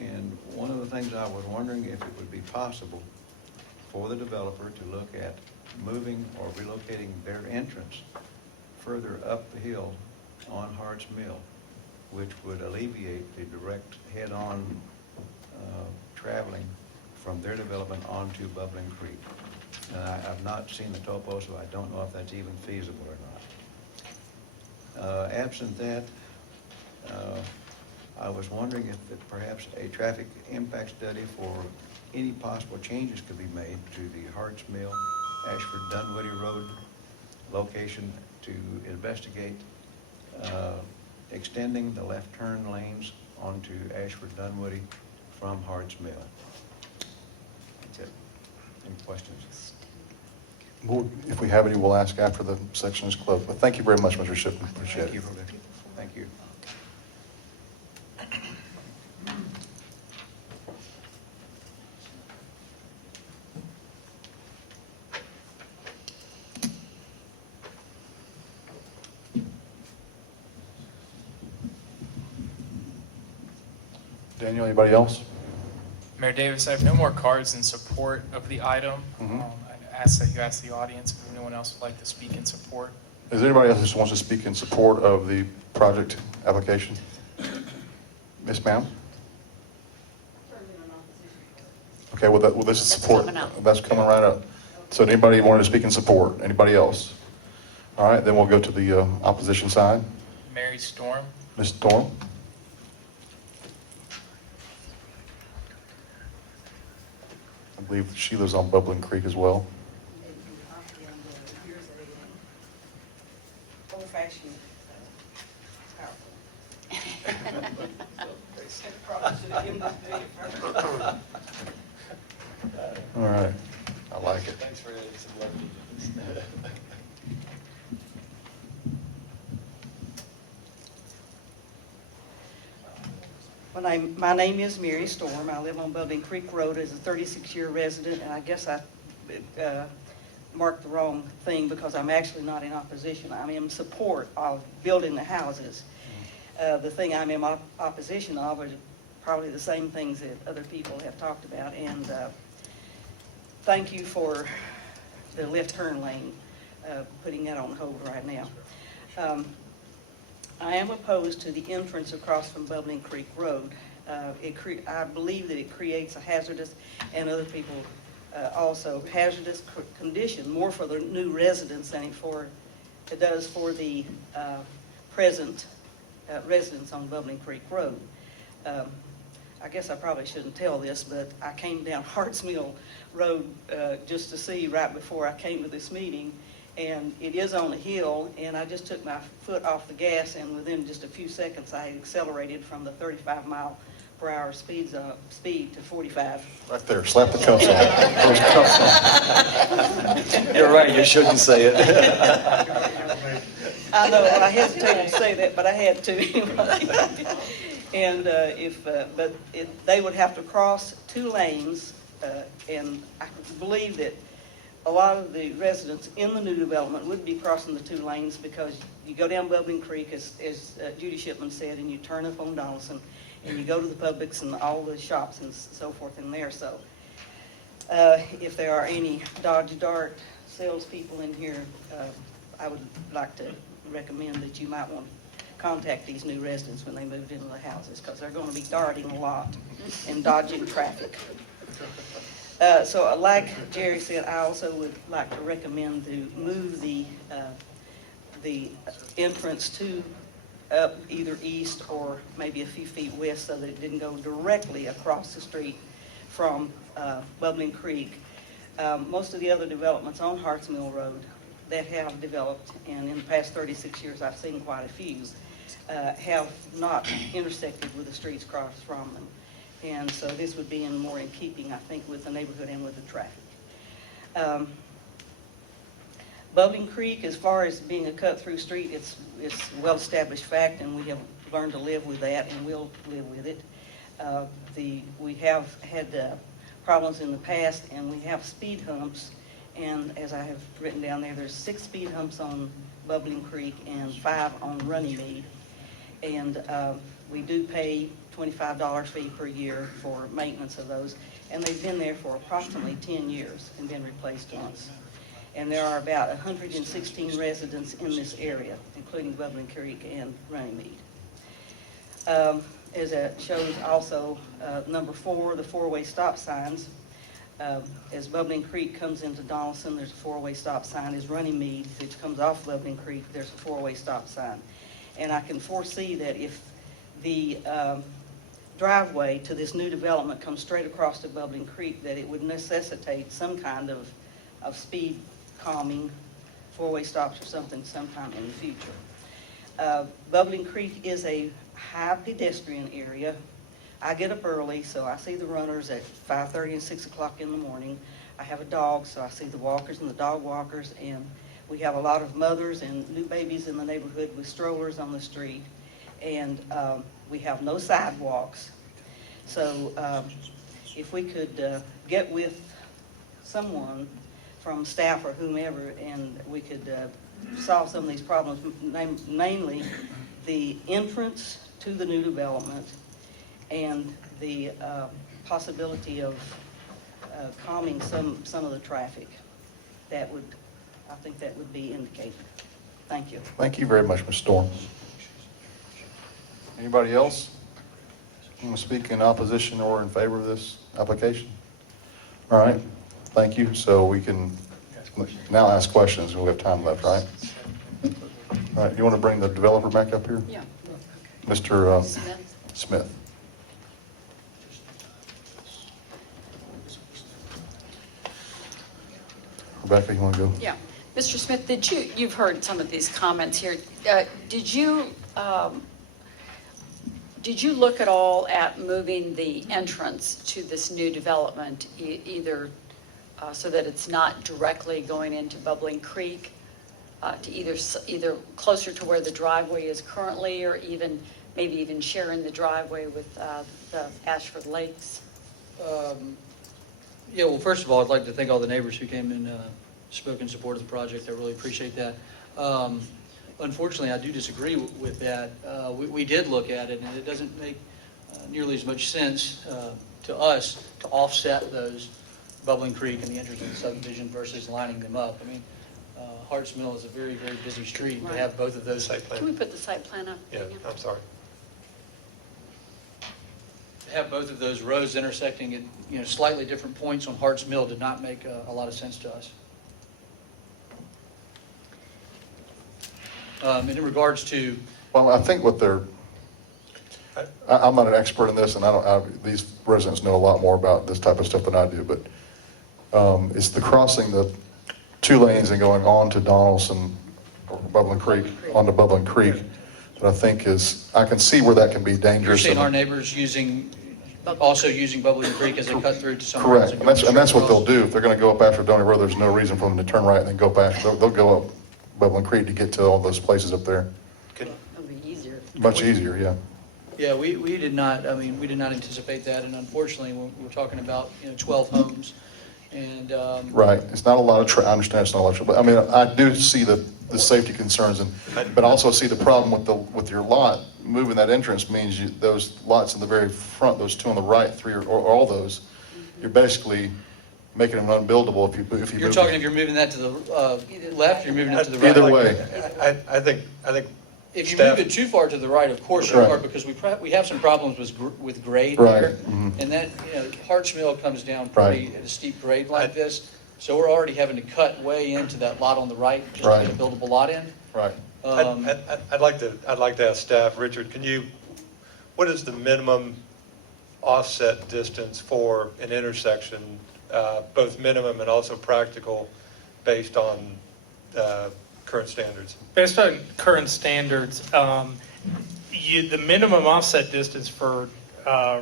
And one of the things I was wondering if it would be possible for the developer to look at moving or relocating their entrance further up the hill on Harts Mill, which would alleviate the direct head-on traveling from their development onto Bubbling Creek. And I've not seen the topo, so I don't know if that's even feasible or not. Absent that, I was wondering if that perhaps a traffic impact study for any possible changes could be made to the Harts Mill, Ashford Dunwoody Road location to investigate extending the left turn lanes onto Ashford Dunwoody from Harts Mill. That's it. Any questions? If we have any, we'll ask after the section is closed. But thank you very much, Mr. Shipman. Appreciate Thank you. it. Thank you. Daniel, anybody else? Mayor Davis, I have no more cards in support of the item. Mhm. I ask that you ask the audience if anyone else would like to speak in support. Is there anybody else who just wants to speak in support of the project application? Miss Ma'am? Okay, well, this is That's support. coming up. That's coming right up. So anybody wanted to speak in support? Anybody else? All right, then we'll go to the opposition side. Mary Storm. Ms. Storm? I believe she lives on Bubbling Creek as well. Old-fashioned. All right, I like it. Thanks for adding some levity to this. My name is Mary Storm. I live on Bubbling Creek Road as a 36-year resident, and I guess I marked the wrong thing because I'm actually not in opposition. I'm in support of building the houses. The thing I'm in opposition of are probably the same things that other people have talked about, and thank you for the left turn lane, putting that on hold right now. I am opposed to the entrance across from Bubbling Creek Road. I believe that it creates a hazardous, and other people also, hazardous condition, more for the new residents than it does for the present residents on Bubbling Creek Road. I guess I probably shouldn't tell this, but I came down Harts Mill Road just to see right before I came to this meeting, and it is on a hill, and I just took my foot off the gas, and within just a few seconds I accelerated from the 35-mile-per-hour speed to 45. Right there, slap the cuffs on. You're right, you shouldn't say it. I know, I hesitated to say that, but I had to anyway. And they would have to cross two lanes, and I believe that a lot of the residents in the new development would be crossing the two lanes because you go down Bubbling Creek, as Judy Shipman said, and you turn up on Donaldson, and you go to the Publix and all the shops and so forth in there. So if there are any Dodge Dart salespeople in here, I would like to recommend that you might want to contact these new residents when they move into the houses, because they're going to be darting a lot and dodging traffic. So like Jerry said, I also would like to recommend to move the entrance to up either east or maybe a few feet west so that it didn't go directly across the street from Bubbling Creek. Most of the other developments on Harts Mill Road that have developed, and in the past 36 years I've seen quite a few, have not intersected with the streets across from them. And so this would be more in keeping, I think, with the neighborhood and with the traffic. Bubbling Creek, as far as being a cut-through street, it's a well-established fact, and we have learned to live with that, and will live with it. We have had problems in the past, and we have speed humps, and as I have written down there, there's 6 speed humps on Bubbling Creek and 5 on Runnymede. And we do pay $25 fee per year for maintenance of those, and they've been there for approximately 10 years and been replaced once. And there are about 116 residents in this area, including Bubbling Creek and Runnymede. As it shows also, number 4, the 4-way stop signs. As Bubbling Creek comes into Donaldson, there's a 4-way stop sign. As Runnymede, which comes off Bubbling Creek, there's a 4-way stop sign. And I can foresee that if the driveway to this new development comes straight across to Bubbling Creek, that it would necessitate some kind of speed calming, 4-way stops or something sometime in the future. Bubbling Creek is a high pedestrian area. I get up early, so I see the runners at 5:30 and 6 o'clock in the morning. I have a dog, so I see the walkers and the dog walkers, and we have a lot of mothers and new babies in the neighborhood with strollers on the street, and we have no sidewalks. So if we could get with someone from staff or whomever, and we could solve some of these problems, mainly the entrance to the new development and the possibility of calming some of the traffic. I think that would be indicated. Thank you. Thank you very much, Ms. Storm. Anybody else want to speak in opposition or in favor of this application? All right, thank you. So we can now ask questions. We have time left, right? All right, you want to bring the developer back up here? Yeah. Mr. Smith? Smith. Rebecca, you want to go? Yeah. Mr. Smith, you've heard some of these comments here. Did you look at all at moving the entrance to this new development, either so that it's not directly going into Bubbling Creek, to either closer to where the driveway is currently, or maybe even sharing the driveway with the Ashford Lakes? Yeah, well, first of all, I'd like to thank all the neighbors who came and spoke in support of the project. I really appreciate that. Unfortunately, I do disagree with that. We did look at it, and it doesn't make nearly as much sense to us to offset those Bubbling Creek and the entrance of the subdivision versus lining them up. I mean, Harts Mill is a very, very busy street. To have both of those. Can we put the site plan up? Yeah, I'm sorry. To have both of those roads intersecting at slightly different points on Harts Mill did not make a lot of sense to us. And in regards to... Well, I think what I'm not an expert in this, and these residents know a lot more about this type of stuff than I do, but it's the crossing the 2 lanes and going on to Donaldson, or Bubbling Creek, onto Bubbling Creek, that I think I can see where that can be You're dangerous. saying our neighbors also using Bubbling Creek as a cut through to some roads? Correct, and that's what they'll do. If they're going to go up after Donny Road, there's no reason for them to turn right and then go back. They'll go up Bubbling Creek to get to all those places up there. It'll be easier. Much easier, yeah. Yeah, we did not anticipate that, and unfortunately, we're talking about 12 homes, and... Right, it's not a lot of I understand it's not a lot of but I mean, I do see the safety concerns, but I also see the problem with your lot. Moving that entrance means those lots in the very front, those 2 on the right, 3 or all those, you're basically making them unbuildable if you You're move talking it. if you're moving that to the left, you're moving it to the right? Either way. I think If you staff- move it too far to the right, of course you Right. are, because we have some problems with grade Right. there. Mhm. And that, Harts Mill comes down pretty at a steep grade like this, so we're already having to cut way into that lot on the right just to Right. get a buildable lot in. Right. I'd like to ask staff, Richard, what is the minimum offset distance for an intersection, both minimum and also practical, based on current standards? Based on current standards, the minimum offset distance for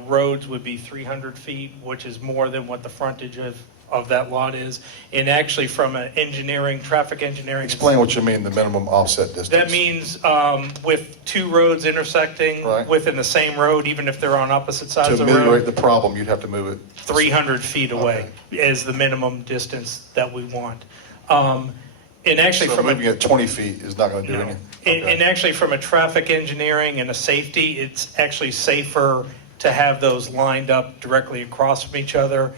roads would be 300 feet, which is more than what the frontage of that lot is. And actually, from an traffic engineering. Explain what you mean, the minimum offset distance. That means with two roads intersecting within the same road, even if they're on opposite sides To of the road. ameliorate the problem, you'd have to move it. 300 feet away is the minimum distance that we want. And actually, So moving it 20 feet is not going to do anything. and actually, from a traffic engineering and a safety, it's actually safer to have those lined up directly across from each other.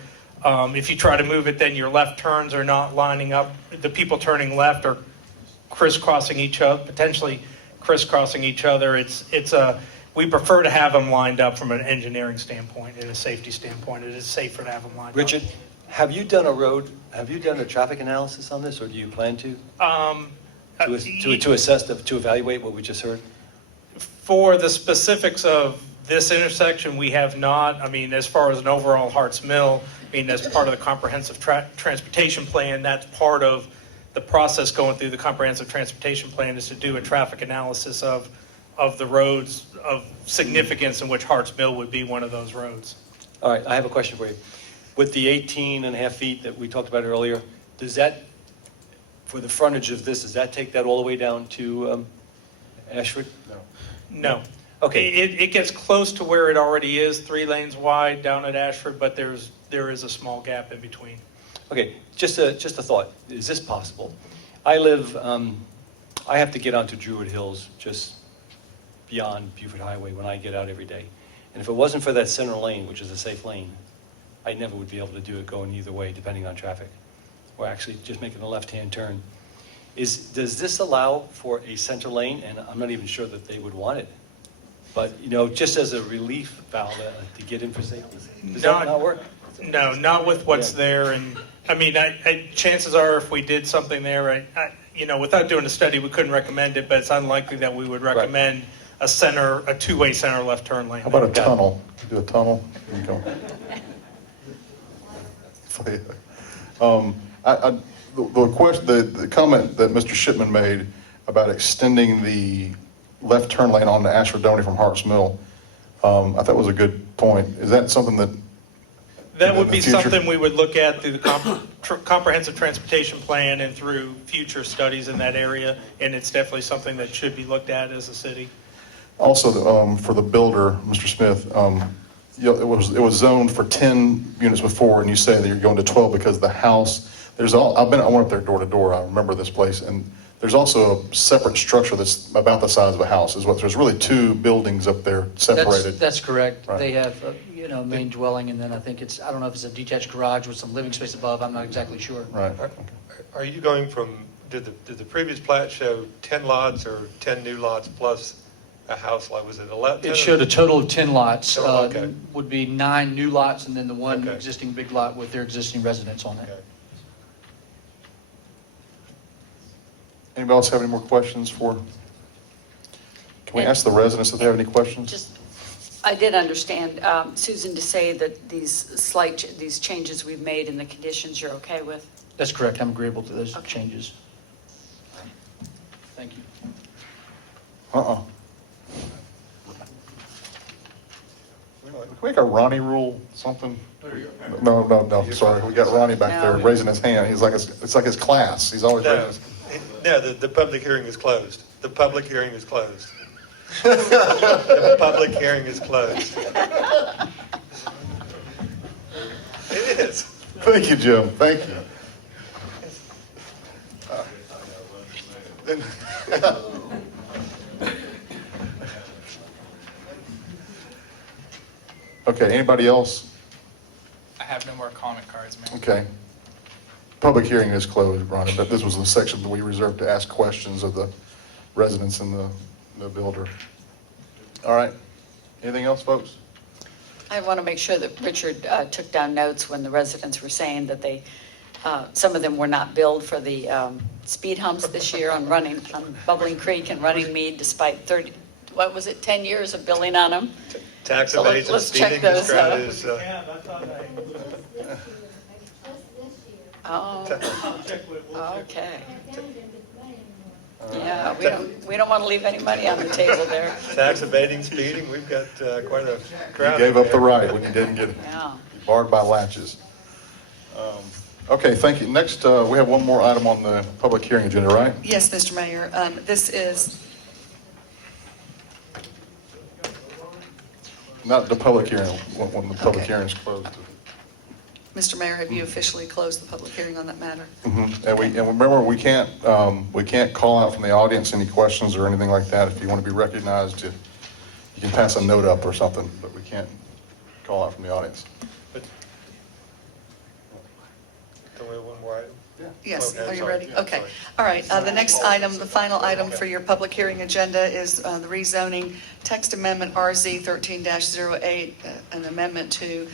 If you try to move it, then your left turns are not lining up. The people turning left are crisscrossing each other, potentially crisscrossing each other. We prefer to have them lined up from an engineering standpoint and a safety standpoint. It is safer to have them lined Richard, have you done a traffic analysis on this, or do you plan to? To assess, to evaluate what we just heard? For the specifics of this intersection, we have not. I mean, as far as an overall Harts Mill, as part of the comprehensive transportation plan, that's part of the process going through the comprehensive transportation plan is to do a traffic analysis of the roads of significance, in which Harts Mill would be one of those roads. All right, I have a question for you. With the 18 and a half feet that we talked about earlier, does that, for the frontage of this, does that take that all the way down to Ashford? No. Okay. It gets close to where it already is, 3 lanes wide down at Ashford, but there is a small gap in between. Okay, just a thought. Is this possible? I have to get onto Druid Hills just beyond Beaufort Highway when I get out every day. And if it wasn't for that center lane, which is a safe lane, I never would be able to do it going either way, depending on traffic, or actually just making a left-hand turn. Does this allow for a center lane? And I'm not even sure that they would want it. But, just as a relief valve to get in for safety. Does that not work? No, not with what's there. And chances are, if we did something there, without doing a study, we couldn't recommend it, but it's unlikely that we would recommend a two-way center left turn lane. How about a tunnel? Do a tunnel? You go. The comment that Mr. Shipman made about extending the left turn lane onto Ashford Doney from Harts Mill, I thought was a good point. Is that something that would be something we would look at through the comprehensive transportation plan and through future studies in that area, and it's definitely something that should be looked at as a city. Also, for the builder, Mr. Smith, it was zoned for 10 units before, and you say that you're going to 12 because the house. I went up there door to door. I remember this place, and there's also a separate structure that's about the size of a house. There's really 2 buildings up there separated. That's correct. Right. They have, main dwelling, and then I think I don't know if it's a detached garage with some living space above. I'm not exactly sure. Right. Are you going from, did the previous plat show 10 lots or 10 new lots plus a house lot? Was it 11? It showed a total of 10 lots. Okay. Would be 9 new lots, and then the one Okay. existing big lot with their existing residents on it. Okay. Anybody else have any more questions for? Can we ask the residents if they have any questions? I did understand, Susan, to say that these changes we've made in the conditions you're okay with. That's correct. I'm agreeable to those changes. Thank you. Can we make a Ronnie rule something? No, sorry. We got Ronnie back there raising his hand. It's like his class. He's always raising his. No, the public hearing is closed. The public hearing is closed. The public hearing is closed. It is. Thank you, Jim. Thank you. Okay, anybody else? I have no more comment cards, Mayor. Okay. Public hearing is closed, Ronnie, but this was the section that we reserved to ask questions of the residents and the builder. All right. Anything else, folks? I want to make sure that Richard took down notes when the residents were saying that they some of them were not billed for the speed humps this year on Bubbling Creek and Running Mead, despite 10 years of billing on them? Tax So evasion, let's check speeding, those out. is, Oh, okay. Yeah, we don't want to leave any money on the table there. tax evading, speeding, we've got quite a You crowd. gave in up the there. right when you didn't get it. Yeah. Barred by latches. Okay, thank you. Next, we have one more item on the public hearing agenda, right? Yes, Mr. Mayor, this is, Not the public hearing, when the public hearing is closed. Mr. Mayor, have you officially closed the public hearing on that matter? And remember, we can't call out from the audience any questions or anything like that. If you want to be recognized, you can pass a note up or something, but we can't call out from the audience. Can we have one more item? Yes, Okay, are you sorry. ready? Yeah, Okay. sorry. All right, the next item, the final item for your public hearing agenda is the rezoning text amendment RZ 13-08, an amendment to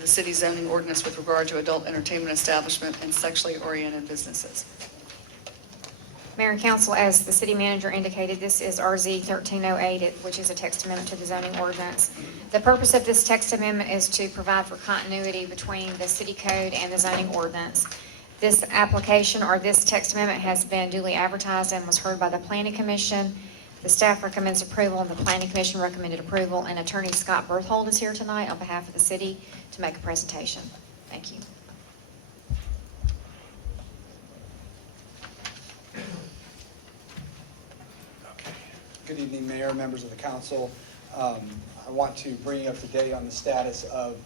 the city zoning ordinance with regard to adult entertainment establishment and sexually oriented businesses. Mayor and council, as the city manager indicated, this is RZ 1308, which is a text amendment to the zoning ordinance. The purpose of this text amendment is to provide for continuity between the city code and the zoning ordinance. This application or this text amendment has been duly advertised and was heard by the Planning Commission. The staff recommends approval and the Planning Commission recommended approval, and Attorney Scott Berthold is here tonight on behalf of the city to make a presentation. Thank you. Good evening, Mayor, members of the council. I want to bring you up to date on the status of,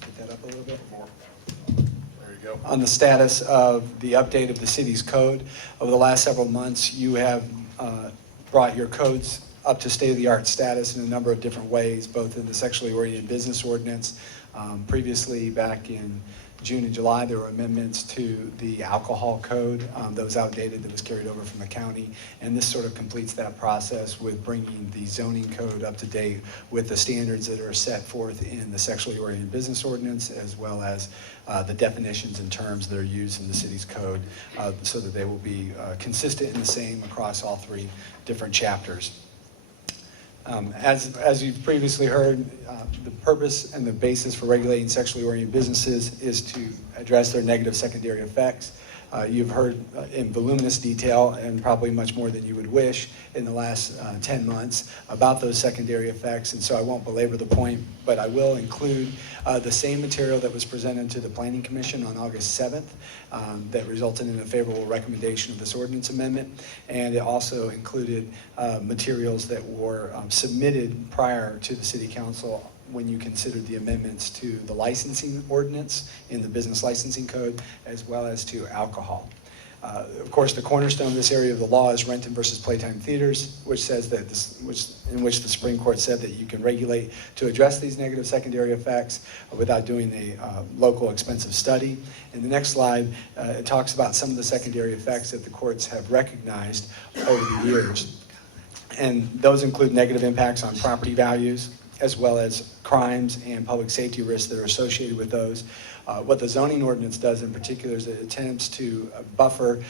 get that up a little bit more. There you go. On the status of the update of the city's code. Over the last several months, you have brought your codes up to state-of-the-art status in a number of different ways, both in the sexually oriented business ordinance. Previously, back in June and July, there were amendments to the alcohol code that was outdated, that was carried over from the county. And this sort of completes that process with bringing the zoning code up to date with the standards that are set forth in the sexually oriented business ordinance, as well as the definitions and terms that are used in the city's code, so that they will be consistent and the same across all three different chapters. As you've previously heard, the purpose and the basis for regulating sexually oriented businesses is to address their negative secondary effects. You've heard in voluminous detail, and probably much more than you would wish, in the last 10 months about those secondary effects, and so I won't belabor the point, but I will include the same material that was presented to the Planning Commission on August 7th that resulted in a favorable recommendation of this ordinance amendment, and it also included materials that were submitted prior to the City Council when you considered the amendments to the licensing ordinance in the business licensing code, as well as to alcohol. Of course, the cornerstone of this area of the law is Renton versus Playtime Theaters, which says that in which the Supreme Court said that you can regulate to address these negative secondary effects without doing a local expensive study. In the next slide, it talks about some of the secondary effects that the courts have recognized over the years. And those include negative impacts on property values, as well as crimes and public safety risks that are associated with those. What the zoning ordinance does in particular is it attempts to buffer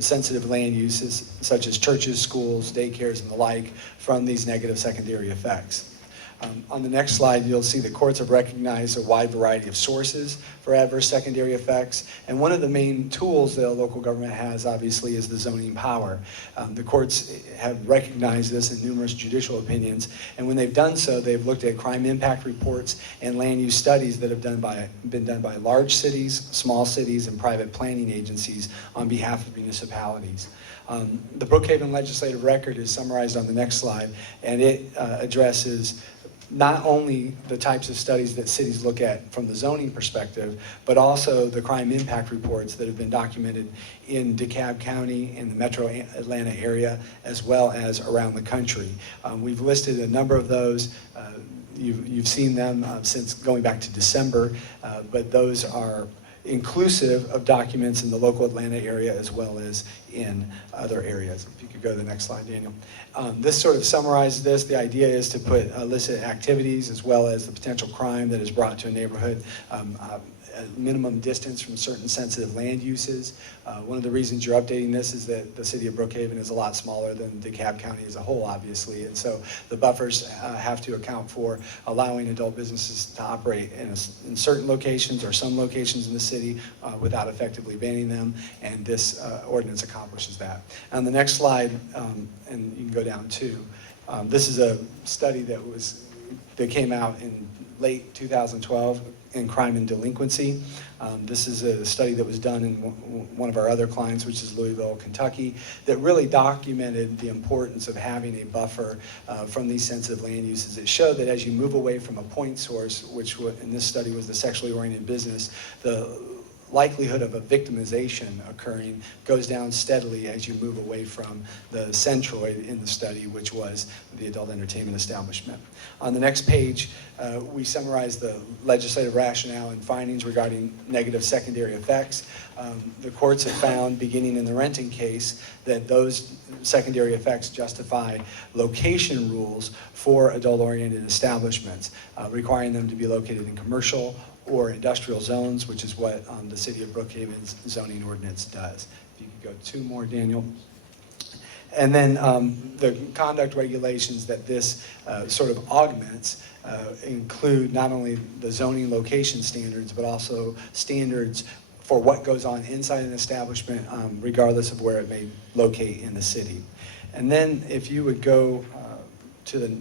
sensitive land uses such as churches, schools, daycares, and the like from these negative secondary effects. On the next slide, you'll see the courts have recognized a wide variety of sources for adverse secondary effects. And one of the main tools that a local government has, obviously, is the zoning power. The courts have recognized this in numerous judicial opinions. And when they've done so, they've looked at crime impact reports and land use studies that have been done by large cities, small cities, and private planning agencies on behalf of municipalities. The Brookhaven legislative record is summarized on the next slide, and it addresses not only the types of studies that cities look at from the zoning perspective, but also the crime impact reports that have been documented in DeKalb County, in the metro Atlanta area, as well as around the country. We've listed a number of those. You've seen them since going back to December, but those are inclusive of documents in the local Atlanta area as well as in other areas. If you could go to the next slide, Daniel. This sort of summarizes this. The idea is to put illicit activities as well as the potential crime that is brought to a neighborhood a minimum distance from certain sensitive land uses. One of the reasons you're updating this is that the city of Brookhaven is a lot smaller than DeKalb County as a whole, obviously, and so the buffers have to account for allowing adult businesses to operate in certain locations or some locations in the city without effectively banning them, and this ordinance accomplishes that. On the next slide, and you can go down too, this is a study that came out in late 2012 in crime and delinquency. This is a study that was done in one of our other clients, which is Louisville, Kentucky, that really documented the importance of having a buffer from these sensitive land uses. It showed that as you move away from a point source, which in this study was the sexually oriented business, the likelihood of a victimization occurring goes down steadily as you move away from the centroid in the study, which was the adult entertainment establishment. On the next page, we summarize the legislative rationale and findings regarding negative secondary effects. The courts have found, beginning in the renting case, that those secondary effects justify location rules for adult-oriented establishments, requiring them to be located in commercial or industrial zones, which is what the city of Brookhaven's zoning ordinance does. If you could go 2 more, Daniel. And then the conduct regulations that this sort of augments include not only the zoning location standards, but also standards for what goes on inside an establishment, regardless of where it may locate in the city. And then if you would go to the,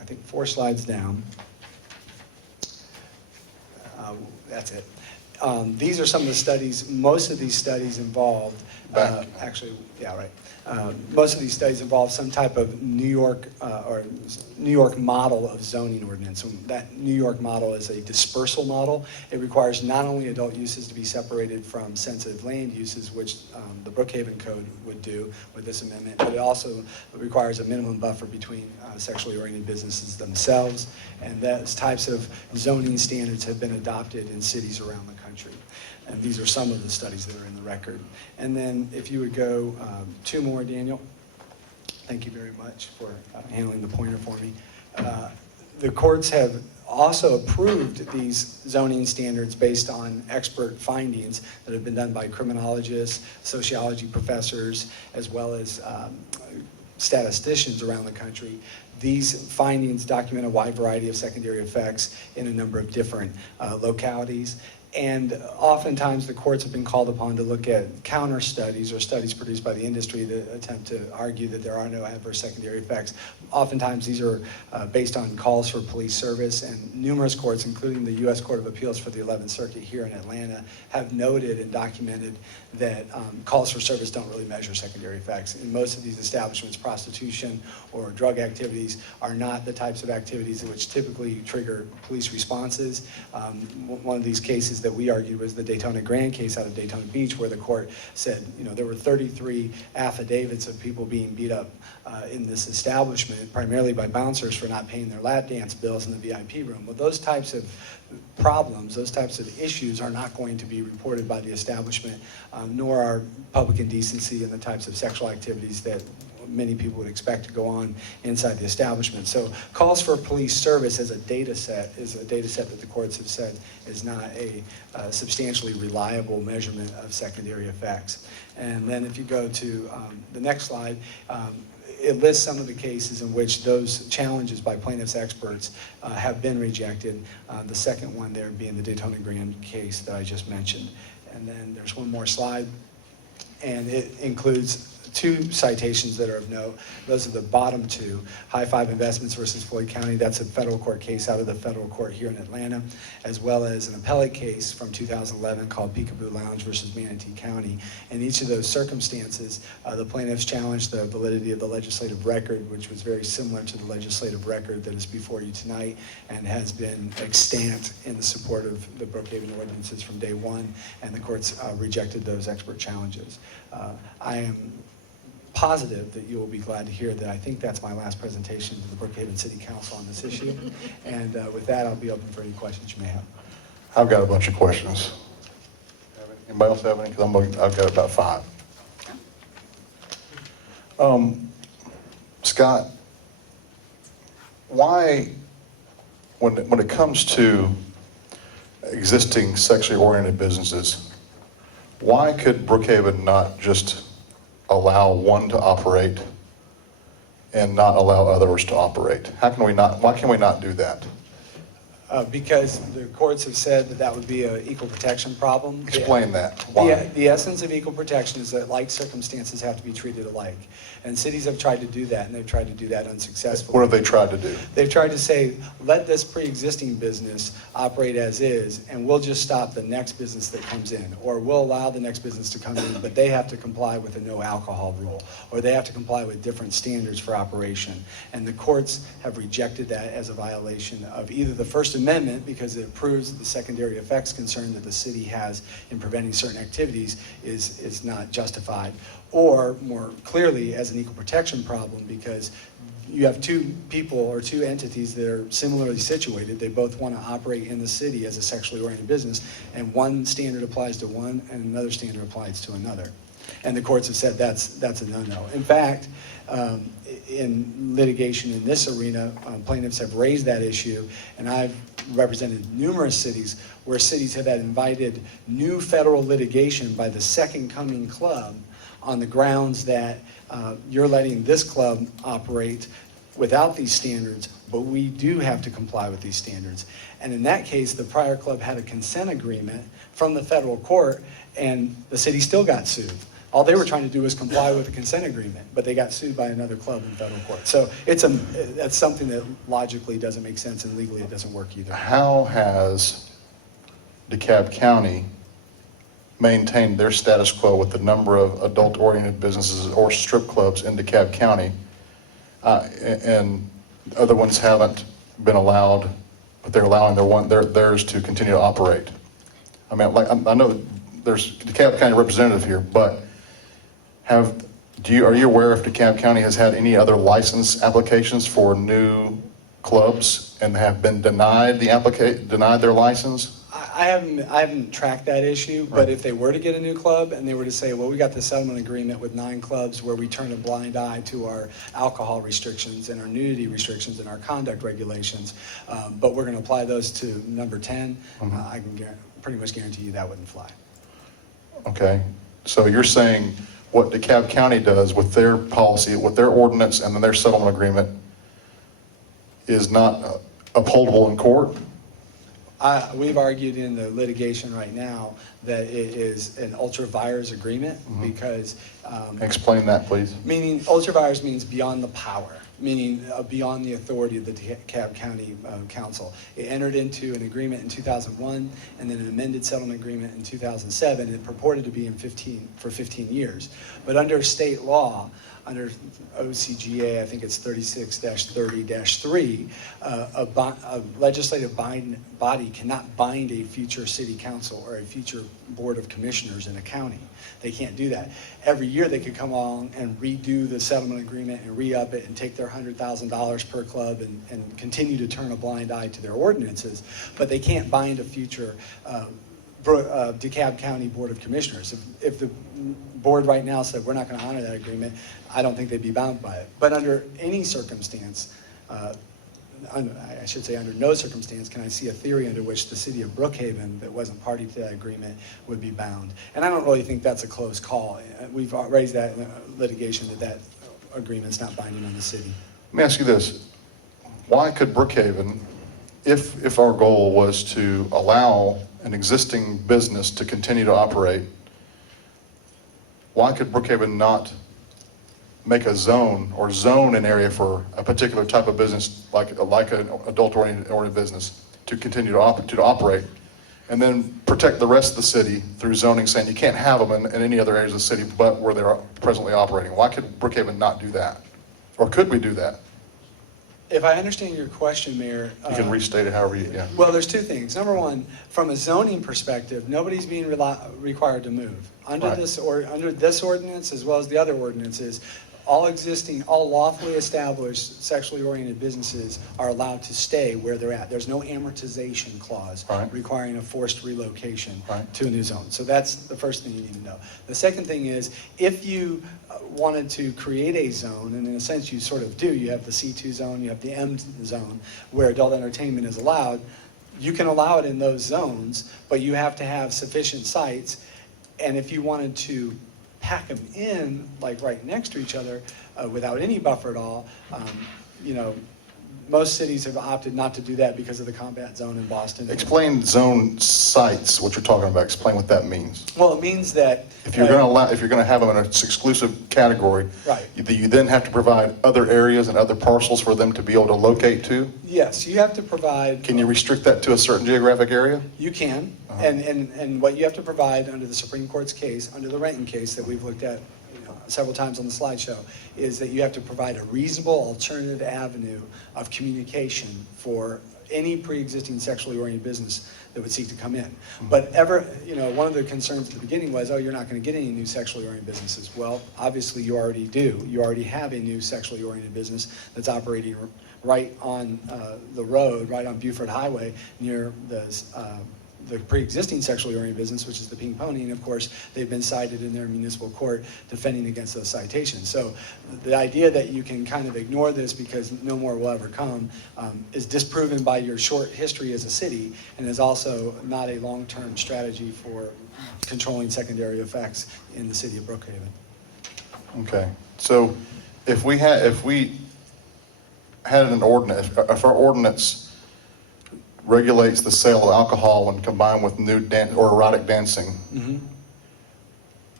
I think 4 slides down. That's it. These are some of the studies. Most of these studies involved, actually, yeah, right. Most of these studies involve some type of New York model of zoning ordinance. And that New York model is a dispersal model. It requires not only adult uses to be separated from sensitive land uses, which the Brookhaven Code would do with this amendment, but it also requires a minimum buffer between sexually oriented businesses themselves. And those types of zoning standards have been adopted in cities around the country. And these are some of the studies that are in the record. And then if you would go 2 more, Daniel. Thank you very much for handling the pointer for me. The courts have also approved these zoning standards based on expert findings that have been done by criminologists, sociology professors, as well as statisticians around the country. These findings document a wide variety of secondary effects in a number of different localities. And oftentimes the courts have been called upon to look at counter studies or studies produced by the industry that attempt to argue that there are no adverse secondary effects. Oftentimes these are based on calls for police service, and numerous courts, including the U.S. Court of Appeals for the 11th Circuit here in Atlanta, have noted and documented that calls for service don't really measure secondary effects. In most of these establishments, prostitution or drug activities are not the types of activities which typically trigger police responses. One of these cases that we argued was the Daytona Grand case out of Daytona Beach, where the court said, there were 33 affidavits of people being beat up in this establishment, primarily by bouncers for not paying their lap dance bills in the VIP room. Well, those types of problems, those types of issues are not going to be reported by the establishment, nor are public indecency and the types of sexual activities that many people would expect to go on inside the establishment. So calls for police service as a data set is a data set that the courts have said is not a substantially reliable measurement of secondary effects. And then if you go to the next slide, it lists some of the cases in which those challenges by plaintiffs' experts have been rejected. The second one there being the Daytona Grand case that I just mentioned. And then there's one more slide, and it includes 2 citations that are of note. Those are the bottom 2. High Five Investments versus Floyd County. That's a federal court case out of the federal court here in Atlanta, as well as an appellate case from 2011 called Peekaboo Lounge versus Manatee County. In each of those circumstances, the plaintiffs challenged the validity of the legislative record, which was very similar to the legislative record that is before you tonight and has been extant in the support of the Brookhaven ordinances from day one, and the courts rejected those expert challenges. I am positive that you will be glad to hear that I think that's my last presentation to the Brookhaven City Council on this issue. And with that, I'll be open for any questions you may have. I've got a bunch of questions. Anybody else have any? Because I've got about 5. Scott, why, when it comes to existing sexually oriented businesses, why could Brookhaven not just allow one to operate and not allow others to operate? Why can we not do that? Because the courts have said that that would be an equal protection problem. Explain that. Why? The essence of equal protection is that like circumstances have to be treated alike. And cities have tried to do that, and they've tried to do that unsuccessfully. What have they tried to do? They've tried to say, let this pre-existing business operate as is, and we'll just stop the next business that comes in. Or we'll allow the next business to come in, but they have to comply with a no alcohol rule. Or they have to comply with different standards for operation. And the courts have rejected that as a violation of either the First Amendment, because it proves the secondary effects concern that the city has in preventing certain activities is not justified, or more clearly as an equal protection problem, because you have two people or two entities that are similarly situated. They both want to operate in the city as a sexually oriented business, and one standard applies to one and another standard applies to another. And the courts have said that's a no-no. In fact, in litigation in this arena, plaintiffs have raised that issue, and I've represented numerous cities where cities have had invited new federal litigation by the Second Coming Club on the grounds that you're letting this club operate without these standards, but we do have to comply with these standards. And in that case, the prior club had a consent agreement from the federal court, and the city still got sued. All they were trying to do was comply with the consent agreement, but they got sued by another club in federal court. So that's something that logically doesn't make sense, and legally it doesn't work either. How has DeKalb County maintained their status quo with the number of adult-oriented businesses or strip clubs in DeKalb County, and other ones haven't been allowed, but they're allowing theirs to continue to operate? I mean, I know there's a DeKalb County representative here, but are you aware if DeKalb County has had any other license applications for new clubs and have been denied their license? I haven't tracked that issue, but if they were to get a new club and they were to say, well, we got the settlement agreement with 9 clubs where we turn a blind eye to our alcohol restrictions and our nudity restrictions and our conduct regulations, but we're going to apply those to number 10, I can pretty much guarantee you that wouldn't fly. Okay, so you're saying what DeKalb County does with their policy, with their ordinance, and then their settlement agreement is not upholdable in court? We've argued in the litigation right now that it is an ultra vires agreement because... Explain that, please. Meaning, ultra vires means beyond the power, meaning beyond the authority of the DeKalb County Council. It entered into an agreement in 2001 and then an amended settlement agreement in 2007, and it purported to be for 15 years. But under state law, under OCGA, I think it's 36-30-3, a legislative body cannot bind a future city council or a future board of commissioners in a county. They can't do that. Every year they could come along and redo the settlement agreement and re-up it and take their $100,000 per club and continue to turn a blind eye to their ordinances, but they can't bind a future DeKalb County Board of Commissioners. If the board right now said we're not going to honor that agreement, I don't think they'd be bound by it. But under any circumstance, I should say under no circumstance can I see a theory under which the city of Brookhaven that wasn't party to that agreement would be bound. And I don't really think that's a close call. We've raised that in litigation that agreement's not binding on the city. Let me ask you this. Why could Brookhaven, if our goal was to allow an existing business to continue to operate, why could Brookhaven not make a zone or zone an area for a particular type of business, like an adult-oriented business, to continue to operate, and then protect the rest of the city through zoning, saying you can't have them in any other areas of the city but where they're presently operating? Why could Brookhaven not do that? Or could we do that? If I understand your question, Mayor... You can restate it however you... Yeah. Well, there's two things. Number one, from a zoning perspective, nobody's being required to move. Under this ordinance, as well as the other ordinances, all lawfully established sexually oriented businesses are allowed to stay where they're at. There's no amortization clause requiring a forced relocation to a new zone. So that's the first thing you need to know. The second thing is, if you wanted to create a zone, and in a sense you sort of do, you have the C2 zone, you have the M zone, where adult entertainment is allowed, you can allow it in those zones, but you have to have sufficient sites. And if you wanted to pack them in, like right next to each other, without any buffer at all, you know, most cities have opted not to do that because of the combat zone in Boston. Explain zone sites, what you're talking about. Explain what that means. Well, it means that If you're going to have them in an exclusive category, right. You then have to provide other areas and other parcels for them to be able to locate to? Yes, you have to provide. Can you restrict that to a certain geographic area? You can, and what you have to provide under the Supreme Court's case, under the Renton case that we've looked at several times on the slideshow, is that you have to provide a reasonable alternative avenue of communication for any pre-existing sexually oriented business that would seek to come in. But one of the concerns at the beginning was, oh, you're not going to get any new sexually oriented businesses. Well, obviously you already do. You already have a new sexually oriented business that's operating right on the road, right on Buford Highway, near the pre-existing sexually oriented business, which is the Pink Pony, and of course, they've been cited in their municipal court defending against those citations. So the idea that you can kind of ignore this because no more will ever come is disproven by your short history as a city, and is also not a long-term strategy for controlling secondary effects in the city of Brookhaven. Okay, so if we had an ordinance, if our ordinance regulates the sale of alcohol when combined with nude or erotic dancing,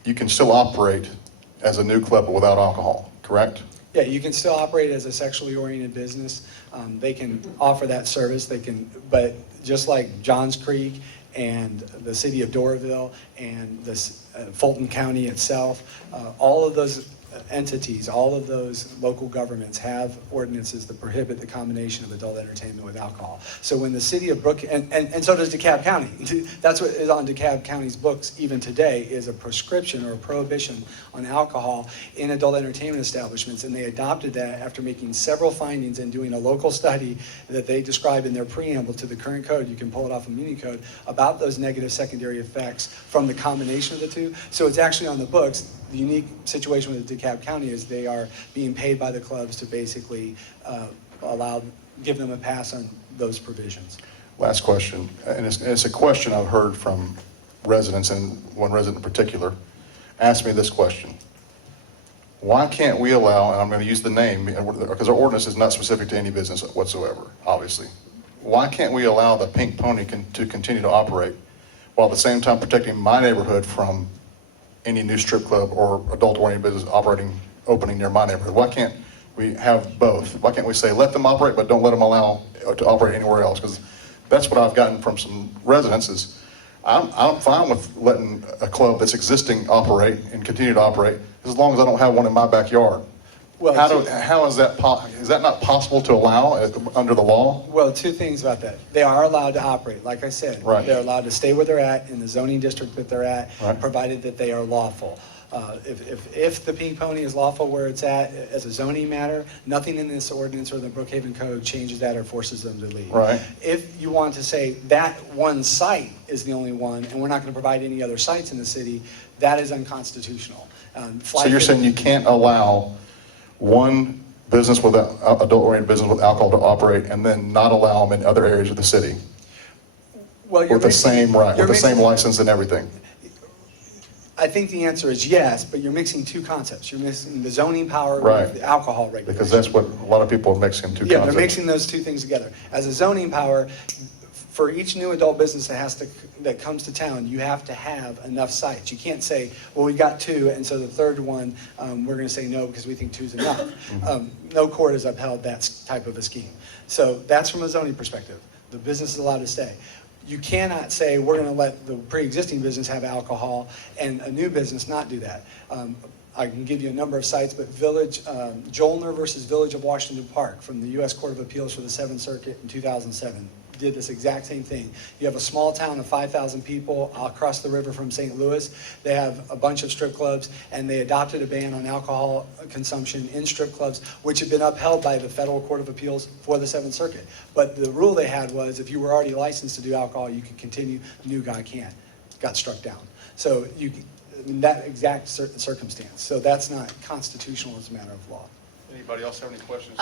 you can still operate as a nude club but without alcohol, correct? Yeah, you can still operate as a sexually oriented business. They can offer that service. But just like Johns Creek and the city of Doraville and the Fulton County itself, all of those entities, all of those local governments have ordinances that prohibit the combination of adult entertainment with alcohol. So when the city of and so does DeKalb County. That's what is on DeKalb County's books even today, is a prescription or a prohibition on alcohol in adult entertainment establishments. And they adopted that after making several findings and doing a local study that they describe in their preamble to the current code. You can pull it off of Muni Code about those negative secondary effects from the combination of the two. So it's actually on the books. The unique situation with DeKalb County is they are being paid by the clubs to basically give them a pass on those provisions. Last question, and it's a question I've heard from residents, and one resident in particular asked me this question. Why can't we allow, and I'm going to use the name because our ordinance is not specific to any business whatsoever, obviously. Why can't we allow the Pink Pony to continue to operate while at the same time protecting my neighborhood from any new strip club or adult-oriented business opening near my neighborhood? Why can't we have both? Why can't we say let them operate, but don't let them allow to operate anywhere else? Because that's what I've gotten from some residents is I'm fine with letting a club that's existing operate and continue to operate as long as I don't have one in my backyard. Well, how is that not possible to allow under the law? Well, two things about that. They are allowed to operate, like I said. Right. They're allowed to stay where they're at in the zoning district that they're at, right, provided that they are lawful. If the Pink Pony is lawful where it's at as a zoning matter, nothing in this ordinance or the Brookhaven Code changes that or forces them to leave. Right. If you want to say that one site is the only one and we're not going to provide any other sites in the city, that is unconstitutional. So you're saying you can't allow one business with adult-oriented business with alcohol to operate and then not allow them in other areas of the city? Well, with the same license and everything? I think the answer is yes, but you're mixing two concepts. You're mixing the zoning power Right. with the alcohol regulation. Because that's what a lot of people are mixing two Yeah, concepts. they're mixing those two things together. As a zoning power, for each new adult business that comes to town, you have to have enough sites. You can't say, well, we've got two, and so the third one, we're going to say no because we think two's enough. No court has upheld that type of a scheme. So that's from a zoning perspective. The business is allowed to stay. You cannot say we're going to let the pre-existing business have alcohol and a new business not do that. I can give you a number of sites, but Joelner versus Village of Washington Park from the U.S. Court of Appeals for the Seventh Circuit in 2007 did this exact same thing. You have a small town of 5,000 people across the river from St. Louis. They have a bunch of strip clubs, and they adopted a ban on alcohol consumption in strip clubs, which had been upheld by the Federal Court of Appeals for the Seventh Circuit. But the rule they had was if you were already licensed to do alcohol, you could continue. The new guy can't. Got struck down. So that exact circumstance. So that's not constitutional as a matter of law. Anybody else have any questions?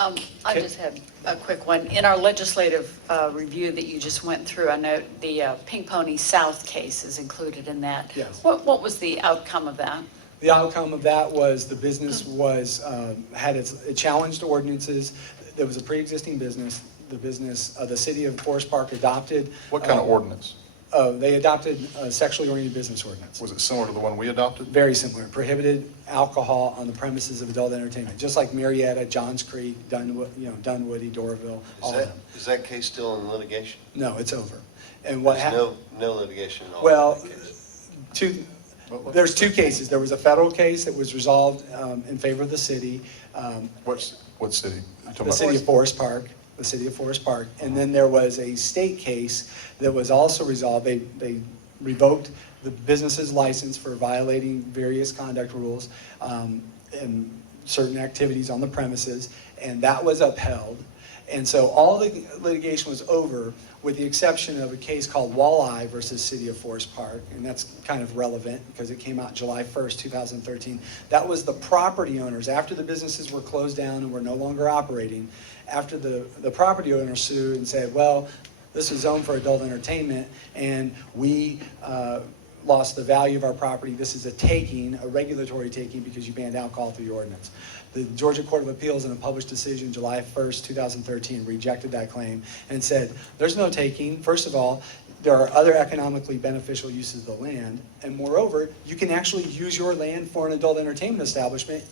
I just had a quick one. In our legislative review that you just went through, I know the Pink Pony South case is included in that. Yes. What was the outcome of that? The outcome of that was the business was, it challenged ordinances. There was a pre-existing business. The city of Forest Park adopted. What kind of ordinance? They adopted a sexually oriented business ordinance. Was it similar to the one we adopted? Very similar. Prohibited alcohol on the premises of adult entertainment, just like Marietta, Johns Creek, Dunwoody, Doraville, all of them. Is that case still in litigation? No, it's over. And what There's happened? no litigation at all? Well, there's two cases. There was a federal case that was resolved in favor of the city. What city? The city of Forest Park. The city of Forest Park. And then there was a state case that was also resolved. They revoked the business's license for violating various conduct rules and certain activities on the premises, and that was upheld. And so all the litigation was over with the exception of a case called Walleye versus City of Forest Park, and that's kind of relevant because it came out July 1st, 2013. That was the property owners, after the businesses were closed down and were no longer operating, after the property owners sued and said, well, this is zoned for adult entertainment, and we lost the value of our property. This is a taking, a regulatory taking, because you banned alcohol through your ordinance. The Georgia Court of Appeals, in a published decision July 1st, 2013, rejected that claim and said, there's no taking. First of all, there are other economically beneficial uses of the land, and moreover, you can actually use your land for an adult entertainment establishment.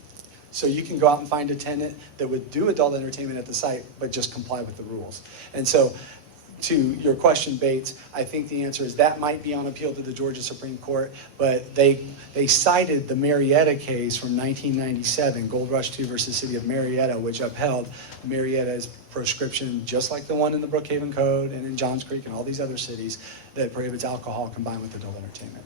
So you can go out and find a tenant that would do adult entertainment at the site, but just comply with the rules. And so, to your question, Bates, I think the answer is that might be on appeal to the Georgia Supreme Court, but they cited the Marietta case from 1997, Gold Rush 2 versus City of Marietta, which upheld Marietta's proscription, just like the one in the Brookhaven Code and in Johns Creek and all these other cities, that prohibits alcohol combined with adult entertainment.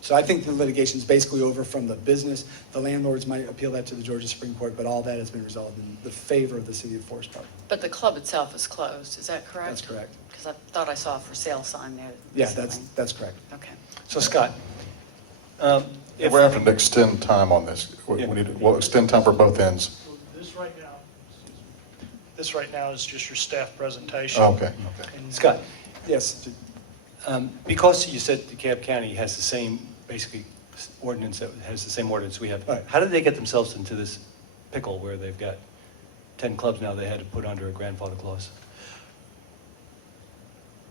So I think the litigation is basically over from the business. The landlords might appeal that to the Georgia Supreme Court, but all that has been resolved in the favor of the city of Forest Park. But the club itself is closed, is that correct? That's correct. Because I thought I saw a for sale sign there. Yeah, recently. that's correct. Okay. So Scott, We're having to extend time on this. We'll extend time for both ends. So this right now is just your staff presentation. Oh, okay. Scott, Yes. because you said DeKalb County has the same, basically, ordinance that has the same ordinance we have, Right. how did they get themselves into this pickle where they've got 10 clubs now they had to put under a grandfather clause?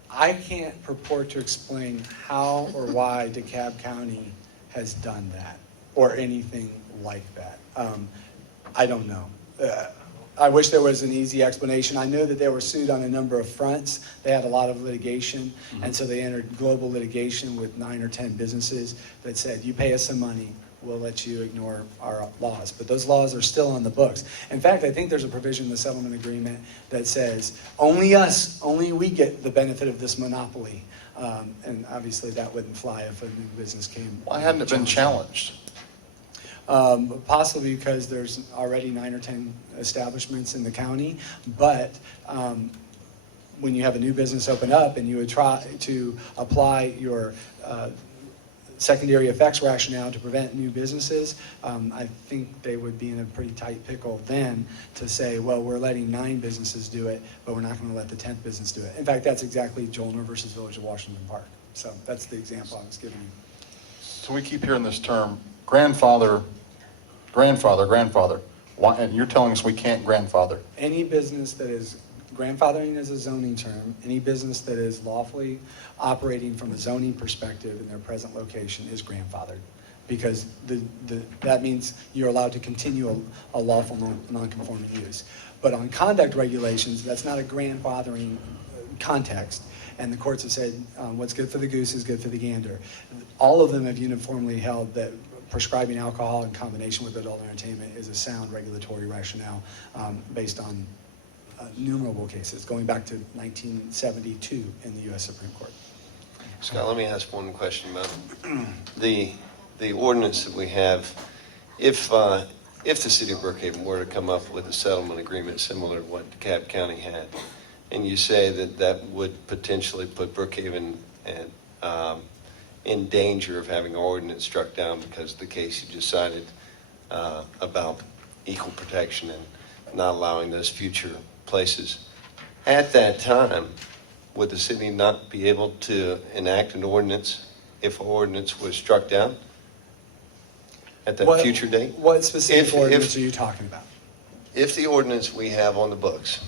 I can't purport to explain how or why DeKalb County has done that or anything like that. I don't know. I wish there was an easy explanation. I know that they were sued on a number of fronts. They had a lot of litigation, and so they entered global litigation with 9 or 10 businesses that said, you pay us some money, we'll let you ignore our laws. But those laws are still on the books. In fact, I think there's a provision in the settlement agreement that says, only we get the benefit of this monopoly. And obviously that wouldn't fly if a new business came. Why hadn't it been challenged? Possibly because there's already 9 or 10 establishments in the county, but when you have a new business open up and you would try to apply your secondary effects rationale to prevent new businesses, I think they would be in a pretty tight pickle then to say, well, we're letting 9 businesses do it, but we're not going to let the 10th business do it. In fact, that's exactly Joelner versus Village of Washington Park. So that's the example I was giving you. So we keep hearing this term, grandfather. Why, and you're telling us we can't grandfather? Any business that is, grandfathering is a zoning term, any business that is lawfully operating from a zoning perspective in their present location is grandfathered. Because that means you're allowed to continue a lawful non-conforming use. But on conduct regulations, that's not a grandfathering context. And the courts have said, what's good for the goose is good for the gander. All of them have uniformly held that prescribing alcohol in combination with adult entertainment is a sound regulatory rationale based on innumerable cases, going back to 1972 in the U.S. Supreme Court. Scott, let me ask one question about the ordinance that we have. If the city of Brookhaven were to come up with a settlement agreement similar to what DeKalb County had, and you say that would potentially put Brookhaven in danger of having an ordinance struck down because of the case you just cited about equal protection and not allowing those future places. At that time, would the city not be able to enact an ordinance if an ordinance was struck down at that future date? What specific If- ordinance if- are you talking about? If the ordinance we have on the books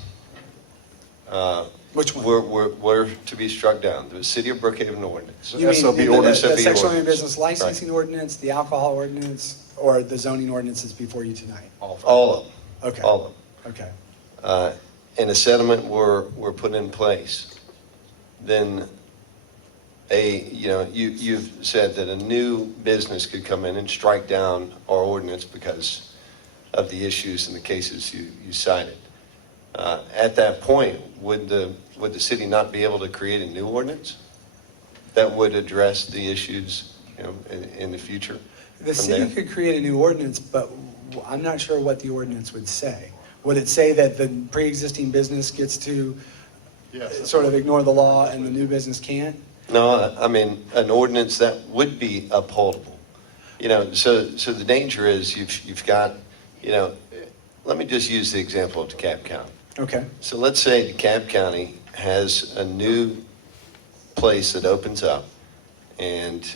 Which one? were to be struck down, the City of Brookhaven ordinance. You mean SOB the ordinance. sexual and ordinance. business licensing ordinance, the alcohol ordinance, or the zoning ordinances before you tonight? All of them. Okay. All of them. Okay. And a settlement were put in place, then you've said that a new business could come in and strike down our ordinance because of the issues and the cases you cited. At that point, would the city not be able to create a new ordinance that would address the issues, in the future? The from city there? could create a new ordinance, but I'm not sure what the ordinance would say. Would it say that the pre-existing business gets to sort of ignore the law and the new business can't? No, I mean, an ordinance that would be upholdable. So the danger is you've got, let me just use the example of DeKalb County. Okay. So let's say DeKalb County has a new place that opens up, and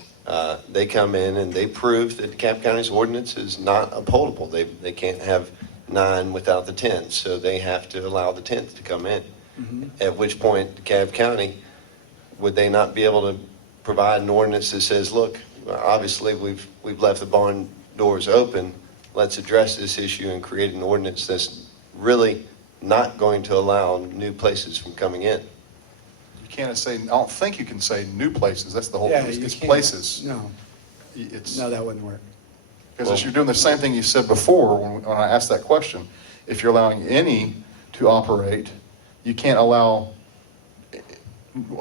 they come in and they prove that DeKalb County's ordinance is not upholdable. They can't have 9 without the 10th, so they have to allow the 10th to come in. Mm-hmm. At which point, DeKalb County, would they not be able to provide an ordinance that says, look, obviously we've left the barn doors open, let's address this issue and create an ordinance that's really not going to allow new places from coming in? You can't say, I don't think you can say new places, that's the whole, Yeah, it's you it's can't. places. No, It's, no, that wouldn't work. because you're doing the same thing you said before when I asked that question. If you're allowing any to operate, you can't allow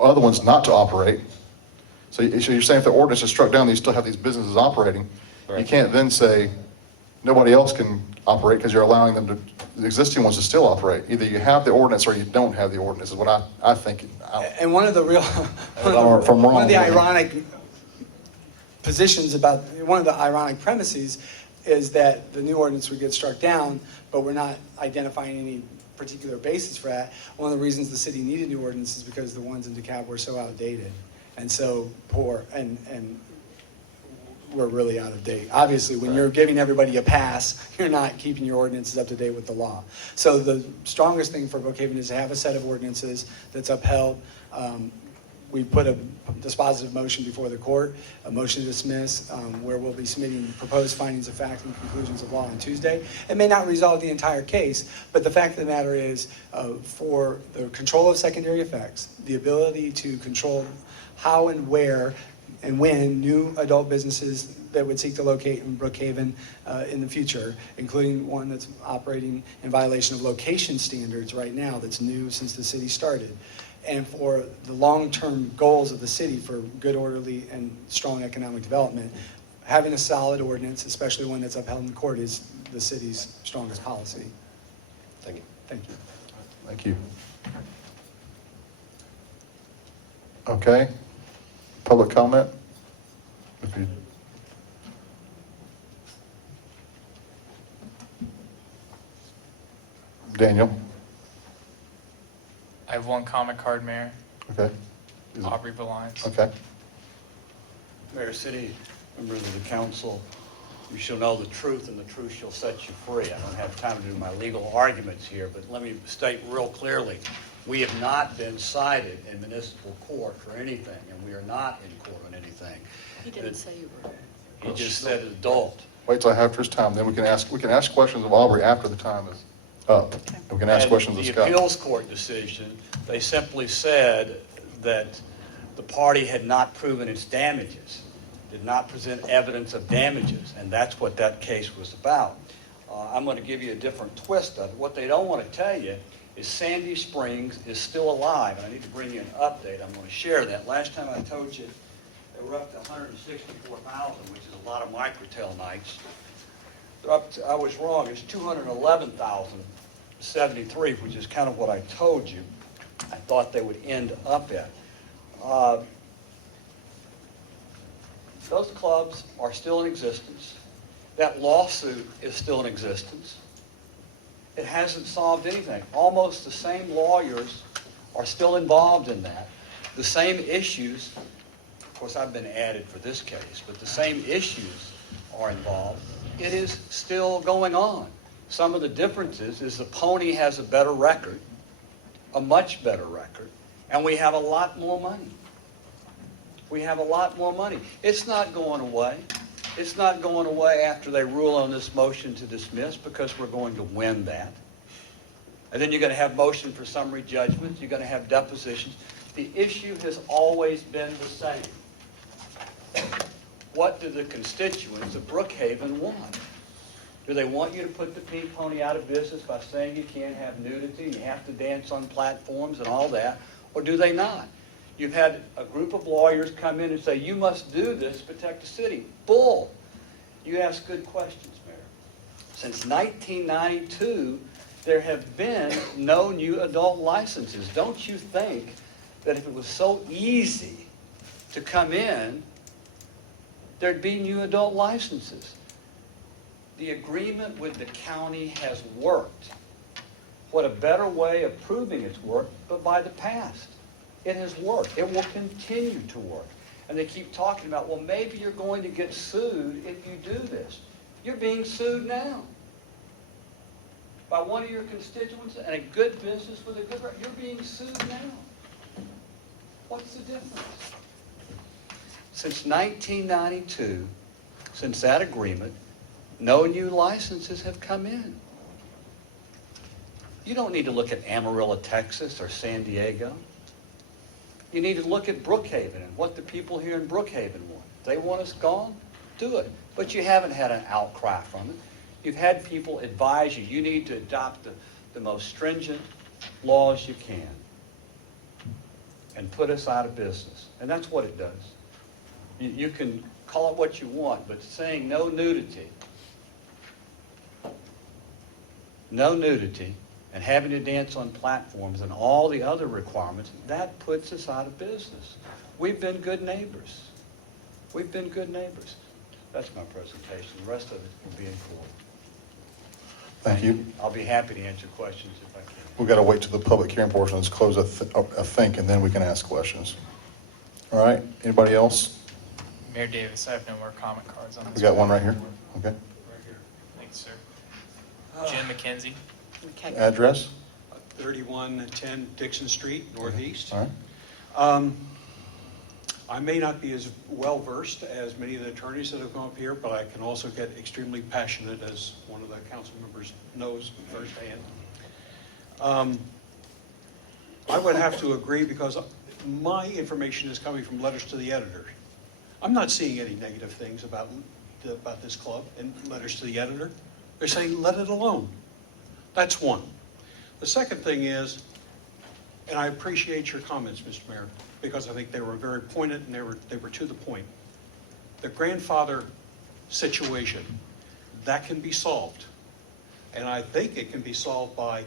other ones not to operate. So you're saying if the ordinance is struck down, you still have these businesses operating. You Right. can't then say nobody else can operate because you're allowing them to, the existing ones to still operate. Either you have the ordinance or you don't have the ordinance is what I think. And one of the real, If I'm wrong, one of the then- ironic positions about, one of the ironic premises is that the new ordinance would get struck down, but we're not identifying any particular basis for that. One of the reasons the city needed new ordinance is because the ones in DeKalb were so outdated and so poor and were really out of date. Obviously, when you're giving everybody a pass, you're not keeping your ordinances up to date with the law. So the strongest thing for Brookhaven is to have a set of ordinances that's upheld. We put a dispositive motion before the court, a motion to dismiss, where we'll be submitting proposed findings of fact and conclusions of law on Tuesday. It may not resolve the entire case, but the fact of the matter is, for the control of secondary effects, the ability to control how and where and when new adult businesses that would seek to locate in Brookhaven in the future, including one that's operating in violation of location standards right now that's new since the city started, and for the long-term goals of the city for good, orderly, and strong economic development, having a solid ordinance, especially one that's upheld in court, is the city's strongest policy. Thank you. Thank you. Thank you. Okay. Public comment? If you- Daniel? I have one comment card, Mayor. Okay. Aubrey Valines. Okay. Mayor, city members of the council, you shall know the truth, and the truth shall set you free. I don't have time to do my legal arguments here, but let me state real clearly, we have not been cited in municipal court for anything, and we are not in court on anything. He didn't say you were. He just said adult. Wait till after his time, then we can ask questions of Aubrey after the time is up. We can ask And questions of the Scott. appeals court decision, they simply said that the party had not proven its damages, did not present evidence of damages, and that's what that case was about. I'm going to give you a different twist of it. What they don't want to tell you is Sandy Springs is still alive, and I need to bring you an update. I'm going to share that. Last time I told you, they were up to 164,000, which is a lot of microtel nights. They're up to, I was wrong, it's 211,073, which is kind of what I told you I thought they would end up at. Those clubs are still in existence. That lawsuit is still in existence. It hasn't solved anything. Almost the same lawyers are still involved in that. The same issues, of course, I've been added for this case, but the same issues are involved. It is still going on. Some of the differences is the Pony has a better record, a much better record, and we have a lot more money. We have a lot more money. It's not going away. It's not going away after they rule on this motion to dismiss, because we're going to win that. And then you're going to have motion for summary judgment. You're going to have depositions. The issue has always been the same. What do the constituents of Brookhaven want? Do they want you to put the Pink Pony out of business by saying you can't have nudity and you have to dance on platforms and all that? Or do they not? You've had a group of lawyers come in and say, you must do this to protect the city. Bull. You ask good questions, Mayor. Since 1992, there have been no new adult licenses. Don't you think that if it was so easy to come in, there'd be new adult licenses? The agreement with the county has worked. What a better way of proving it's worked, but by the past. It has worked. It will continue to work. And they keep talking about, well, maybe you're going to get sued if you do this. You're being sued now by one of your constituents and a good business with a good record. You're being sued now. What's the difference? Since 1992, since that agreement, no new licenses have come in. You don't need to look at Amarillo, Texas, or San Diego. You need to look at Brookhaven and what the people here in Brookhaven want. If they want us gone, do it. But you haven't had an outcry from it. You've had people advise you, you need to adopt the most stringent laws you can and put us out of business. And that's what it does. You can call it what you want, but saying no nudity, and having to dance on platforms and all the other requirements, that puts us out of business. We've been good neighbors. We've been good neighbors. That's my presentation. The rest of it will be in court. Thank you. I'll be happy to answer questions if I can. We've got to wait till the public hearing portion is closed, I think, and then we can ask questions. All right, anybody else? Mayor Davis, I have no more comment cards on this. We got one right here. Okay. Thanks, sir. Jim McKenzie. Address? 3110 Dixon Street, Northeast. All right. I may not be as well-versed as many of the attorneys that have come up here, but I can also get extremely passionate, as one of the council members knows firsthand. I would have to agree, because my information is coming from letters to the editor. I'm not seeing any negative things about this club in letters to the editor. They're saying, let it alone. That's one. The second thing is, and I appreciate your comments, Mr. Mayor, because I think they were very pointed and they were to the point. The grandfather situation, that can be solved. And I think it can be solved by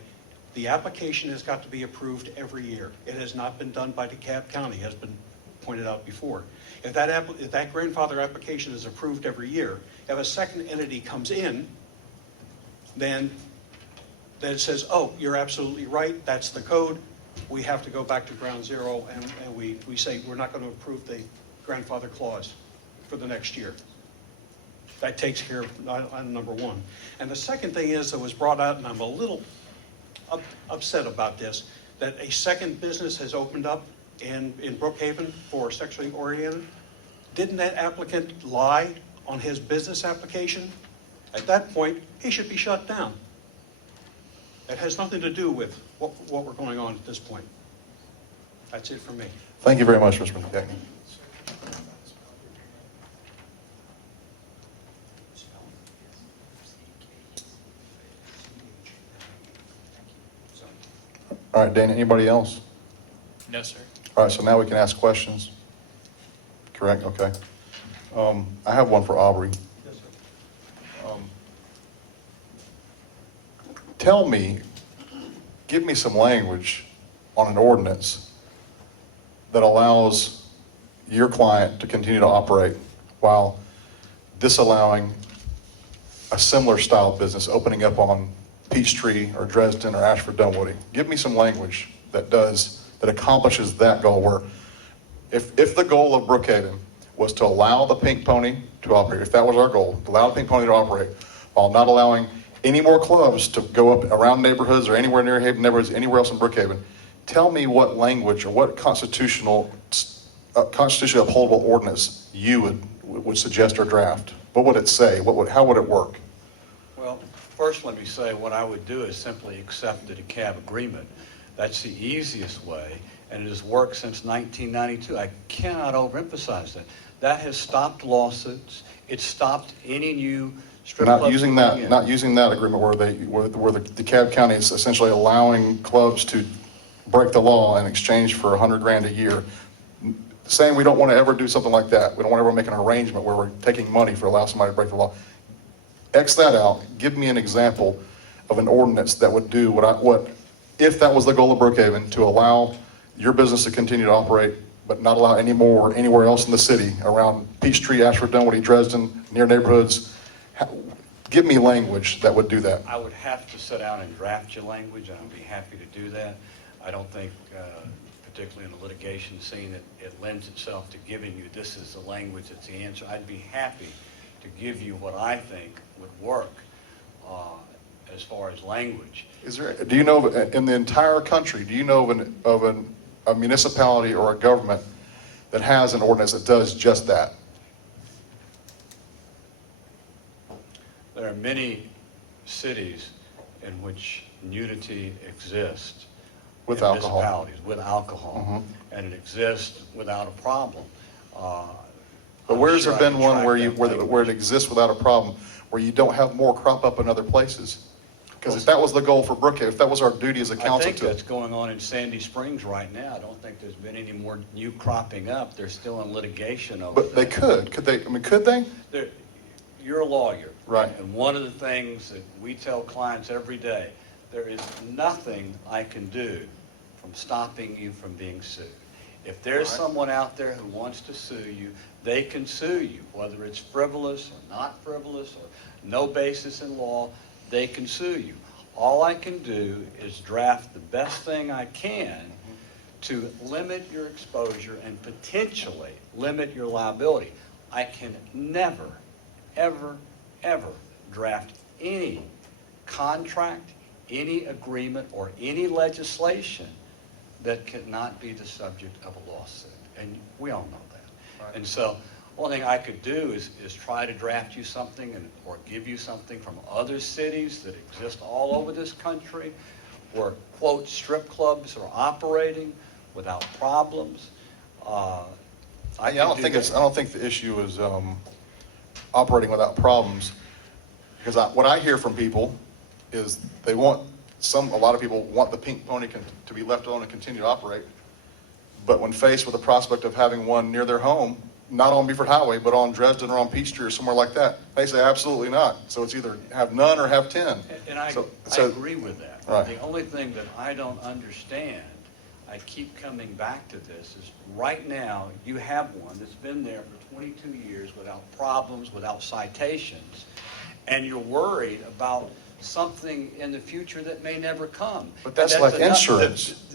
the application has got to be approved every year. It has not been done by DeKalb County, has been pointed out before. If that grandfather application is approved every year, if a second entity comes in, then it says, oh, you're absolutely right, that's the code. We have to go back to ground zero, and we say we're not going to approve the grandfather clause for the next year. That takes care of item number one. And the second thing is that was brought out, and I'm a little upset about this, that a second business has opened up in Brookhaven for sexually oriented. Didn't that applicant lie on his business application? At that point, he should be shut down. It has nothing to do with what we're going on at this point. That's it for me. Thank you very much, Mr. McKechnie. All right, Dana, anybody else? No, sir. All right, so now we can ask questions. Correct, okay. I have one for Aubrey. Yes, sir. Tell me, give me some language on an ordinance that allows your client to continue to operate while disallowing a similar style business opening up on Peachtree or Dresden or Ashford Dunwoody. Give me some language that accomplishes that goal, where if the goal of Brookhaven was to allow the Pink Pony to operate, if that was our goal, to allow the Pink Pony to operate, while not allowing any more clubs to go up around neighborhoods or anywhere near neighborhoods, anywhere else in Brookhaven, tell me what language or what constitutionally upholdable ordinance you would suggest or draft. What would it say? How would it work? Well, first let me say what I would do is simply accept the DeKalb agreement. That's the easiest way, and it has worked since 1992. I cannot overemphasize that. That has stopped lawsuits. It's stopped any new strip clubs. Not using that agreement where the DeKalb County is essentially allowing clubs to break the law in exchange for $100,000 a year. Saying we don't want to ever do something like that. We don't want to ever make an arrangement where we're taking money for allow somebody to break the law. X that out. Give me an example of an ordinance that would do what if that was the goal of Brookhaven, to allow your business to continue to operate, but not allow any more anywhere else in the city around Peachtree, Ashford, Dunwoody, Dresden, near neighborhoods. Give me language that would do that. I would have to sit down and draft your language, and I'd be happy to do that. I don't think, particularly in the litigation scene, it lends itself to giving you this is the language, it's the answer. I'd be happy to give you what I think would work as far as language. Do you know in the entire country, do you know of a municipality or a government that has an ordinance that does just that? There are many cities in which nudity exists. With alcohol. Municipalities with alcohol, and it exists without a problem. But where's there been one where it exists without a problem, where you don't have more crop up in other places? Because if that was the goal for Brookhaven, if that was our duty as a council, I think that's going on in Sandy Springs right now. I don't think there's been any more new cropping up. They're still in litigation over but they could. Could they? I mean, could they? You're a lawyer, right? And one of the things that we tell clients every day, there is nothing I can do from stopping you from being sued. If there's someone out there who wants to sue you, they can sue you, whether it's frivolous or not frivolous or no basis in law, they can sue you. All I can do is draft the best thing I can to limit your exposure and potentially limit your liability. I can never, ever, ever draft any contract, any agreement, or any legislation that cannot be the subject of a lawsuit. And we all know that. Right. And so one thing I could do is try to draft you something or give you something from other cities that exist all over this country where, quote, strip clubs are operating without problems. I don't think the issue is operating without problems, because what I hear from people is a lot of people want the Pink Pony to be left alone and continue to operate, but when faced with the prospect of having one near their home, not on Beaufort Highway, but on Dresden or on Peachtree or somewhere like that, they say absolutely not. So it's either have none or have 10. And I agree with that. Right. The only thing that I don't understand, I keep coming back to this, is right now you have one that's been there for 22 years without problems, without citations, and you're worried about something in the future that may never come. But that's like insurance.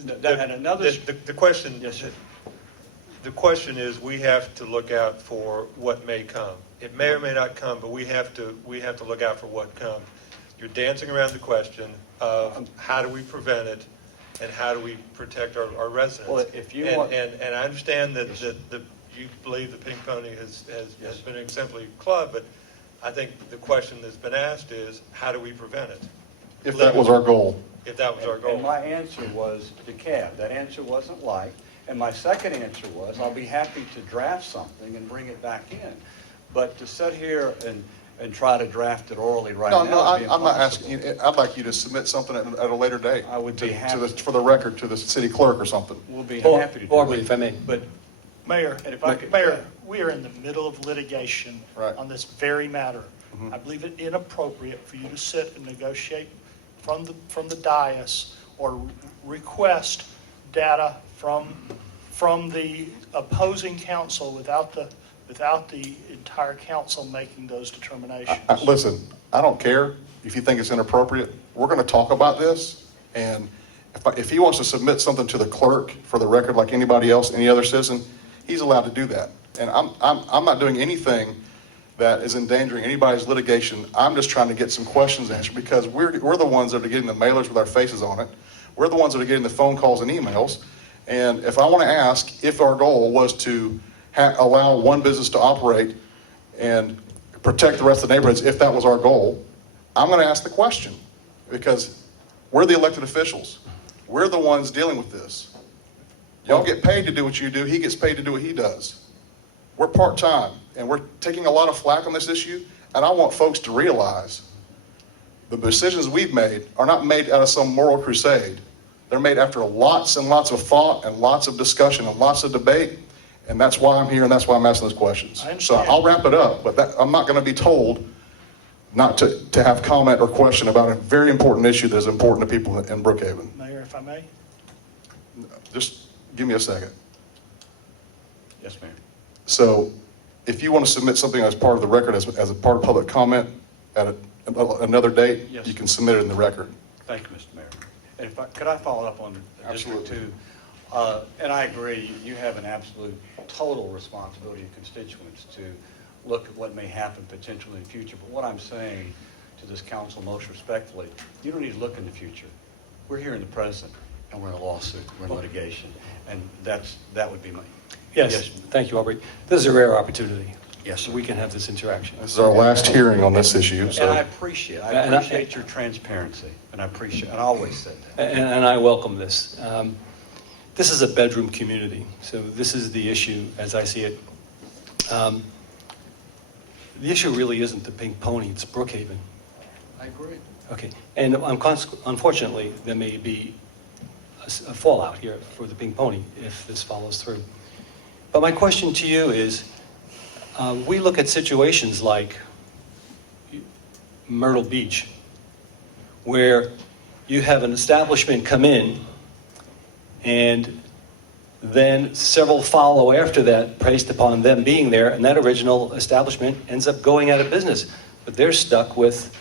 The question is, we have to look out for what may come. It may or may not come, but we have to look out for what comes. You're dancing around the question of how do we prevent it and how do we protect our residents. Well, if you and, want, and I understand that you believe the Pink Pony has been an exemplary club, but I think the question that's been asked is, how do we prevent it? If that was our goal. If that was our goal. And my answer was DeKalb. That answer wasn't like. And my second answer was, I'll be happy to draft something and bring it back in. But to sit here and try to draft it orally now No, would be I'm not asking impossible. you. I'd like you to submit something at a later date. I would be happy. for the record, to the city clerk or something. We'll be happy to do Barbara, it. if I may. But Mayor, And if I could- Mayor, we are in the middle of litigation Right. on this very matter. I believe it inappropriate for you to sit and negotiate from the dais or request data from the opposing council without the entire council making those determinations. Listen, I don't care if you think it's inappropriate. We're going to talk about this, and if he wants to submit something to the clerk for the record like anybody else, any other citizen, he's allowed to do that. And I'm not doing anything that is endangering anybody's litigation. I'm just trying to get some questions answered, because we're the ones that are getting the mailers with our faces on it. We're the ones that are getting the phone calls and emails. And if I want to ask if our goal was to allow one business to operate and protect the rest of the neighborhoods, if that was our goal, I'm going to ask the question, because we're the elected officials. We're the ones dealing with this. Y'all get paid to do what you do. He gets paid to do what he does. We're part-time, and we're taking a lot of flack on this issue, and I want folks to realize the decisions we've made are not made out of some moral crusade. They're made after lots and lots of thought and lots of discussion and lots of debate, and that's why I'm here, and that's why I'm asking those questions. So I'll wrap it up, but I'm not going to be told not to have comment or question about a very important issue that is important to people in Brookhaven. Mayor, if I may? Just give me a second. Yes, ma'am. So if you want to submit something as part of the record, as a part of public comment at another date, Yes. you can submit it in the record. Thank you, Mr. Mayor. And could I follow up on District 2? And I agree, you have an absolute total responsibility of constituents to look at what may happen potentially in the future. But what I'm saying to this council most respectfully, you don't need to look in the future. We're here in the present, and we're in a lawsuit, we're in litigation, and that would be my... Yes, thank you, Aubrey. This is a rare opportunity. Yes, sir. We can have this interaction. This is our last hearing on this issue. So. And I appreciate your transparency, and I always said that. And I welcome this. This is a bedroom community, so this is the issue as I see it. The issue really isn't the Pink Pony, it's Brookhaven. I agree. Okay, and unfortunately, there may be a fallout here for the Pink Pony if this follows through. But my question to you is, we look at situations like Myrtle Beach, where you have an establishment come in, and then several follow after that based upon them being there, and that original establishment ends up going out of business. But they're stuck with,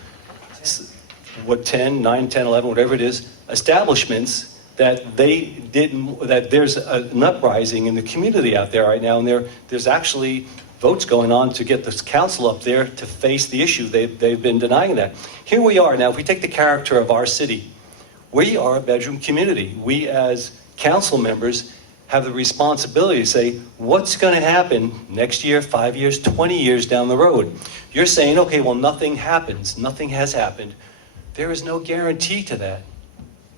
9, 10, 11, whatever it is, establishments that that there's an uprising in the community out there right now, and there's actually votes going on to get this council up there to face the issue. They've been denying that. Here we are now, if we take the character of our city, we are a bedroom community. We as council members have the responsibility to say, what's going to happen next year, 5 years, 20 years down the road? You're saying, okay, well, nothing happens. Nothing has happened. There is no guarantee to that.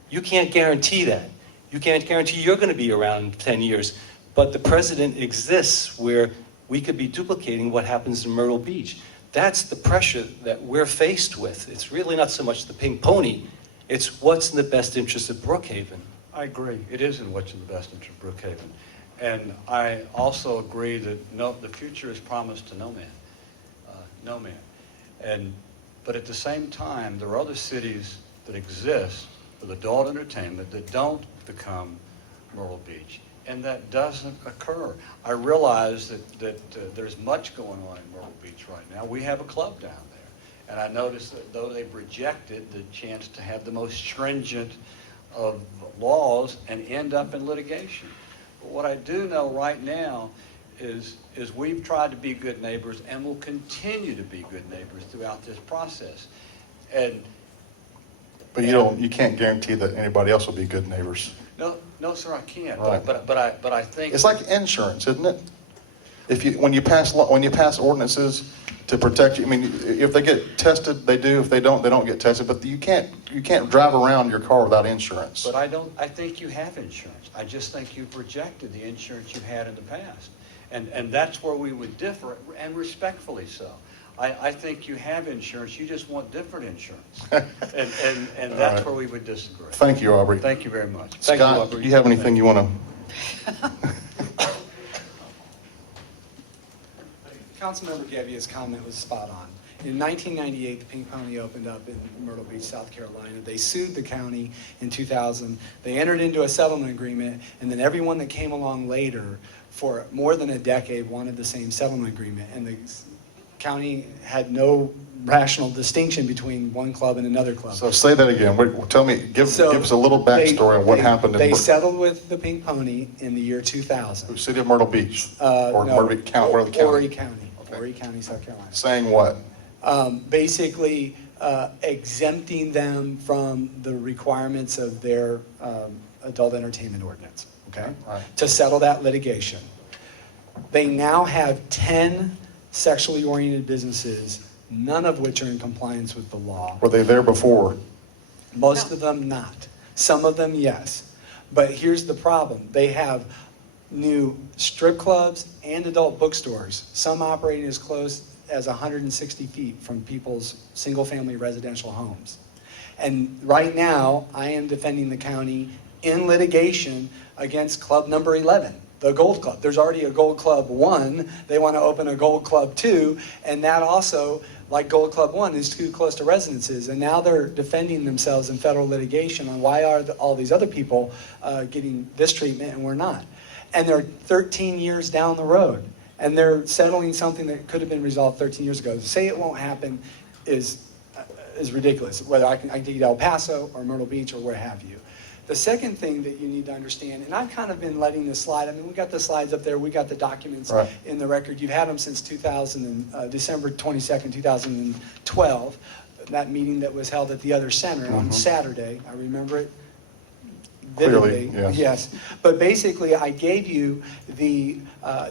You can't guarantee that. You can't guarantee you're going to be around in 10 years. But the precedent exists where we could be duplicating what happens in Myrtle Beach. That's the pressure that we're faced with. It's really not so much the Pink Pony. It's what's in the best interest of Brookhaven. I agree. It is in what's in the best interest of Brookhaven. And I also agree that the future is promised to no man. No man. But at the same time, there are other cities that exist with adult entertainment that don't become Myrtle Beach. And that doesn't occur. I realize that there's much going on in Myrtle Beach right now. We have a club down there. And I noticed that though they've rejected the chance to have the most stringent of laws and end up in litigation. But what I do know right now is we've tried to be good neighbors and will continue to be good neighbors throughout this process. But you can't guarantee that anybody else will be good neighbors. No, sir, I can't. Right. But I think it's like insurance, isn't it? When you pass ordinances to protect you, I mean, if they get tested, they do. If they don't get tested. But you can't drive around your car without insurance. But I think you have insurance. I just think you've rejected the insurance you had in the past. And that's where we would differ, and respectfully so. I think you have insurance, you just want different insurance. And that's where we would disagree. Thank you, Aubrey. Thank you very much. Scott, do you have anything you want to? Councilmember Gevvia's comment was spot on. In 1998, the Pink Pony opened up in Myrtle Beach, South Carolina. They sued the county in 2000. They entered into a settlement agreement, and then everyone that came along later for more than a decade wanted the same settlement agreement. And county had no rational distinction between one club and another club. So say that again. Tell me, give So us a little backstory on what happened in They settled with the Pink Pony in the year 2000. City of Myrtle Beach, or No, Myrtle Beach County, Myrtle County. Horry County, Horry County, South Carolina. Saying what? Basically exempting them from the requirements of their adult entertainment ordinance, okay? Right. To settle that litigation. They now have 10 sexually oriented businesses, none of which are in compliance with the law. Were they there before? Most of them not. Some of them, yes. But here's the problem. They have new strip clubs and adult bookstores, some operating as close as 160 feet from people's single-family residential homes. And right now, I am defending the county in litigation against club number 11, the Gold Club. There's already a Gold Club 1. They want to open a Gold Club 2, and that also, like Gold Club 1, is too close to residences. And now they're defending themselves in federal litigation on why are all these other people getting this treatment and we're not. And they're 13 years down the road, and they're settling something that could have been resolved 13 years ago. To say it won't happen is ridiculous, whether I can take you to El Paso or Myrtle Beach or where have you. The second thing that you need to understand, and I've kind of been letting this slide, I mean, we got the slides up there, we got the documents Right. in the record. You've had them since December 22nd, 2012, that meeting that was held at the other center on Saturday. I remember it vividly. Clearly, yes. Yes. But basically, I gave you the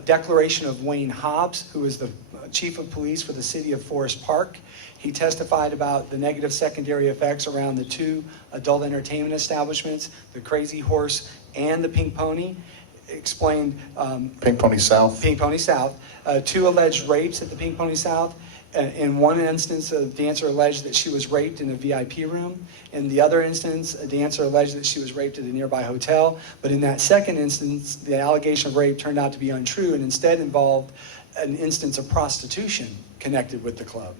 declaration of Wayne Hobbs, who is the chief of police for the city of Forest Park. He testified about the negative secondary effects around the two adult entertainment establishments, the Crazy Horse and the Pink Pony. Explained Pink Pony South? Pink Pony South. 2 alleged rapes at the Pink Pony South. In one instance, a dancer alleged that she was raped in a VIP room. In the other instance, a dancer alleged that she was raped at a nearby hotel. But in that second instance, the allegation of rape turned out to be untrue and instead involved an instance of prostitution connected with the club.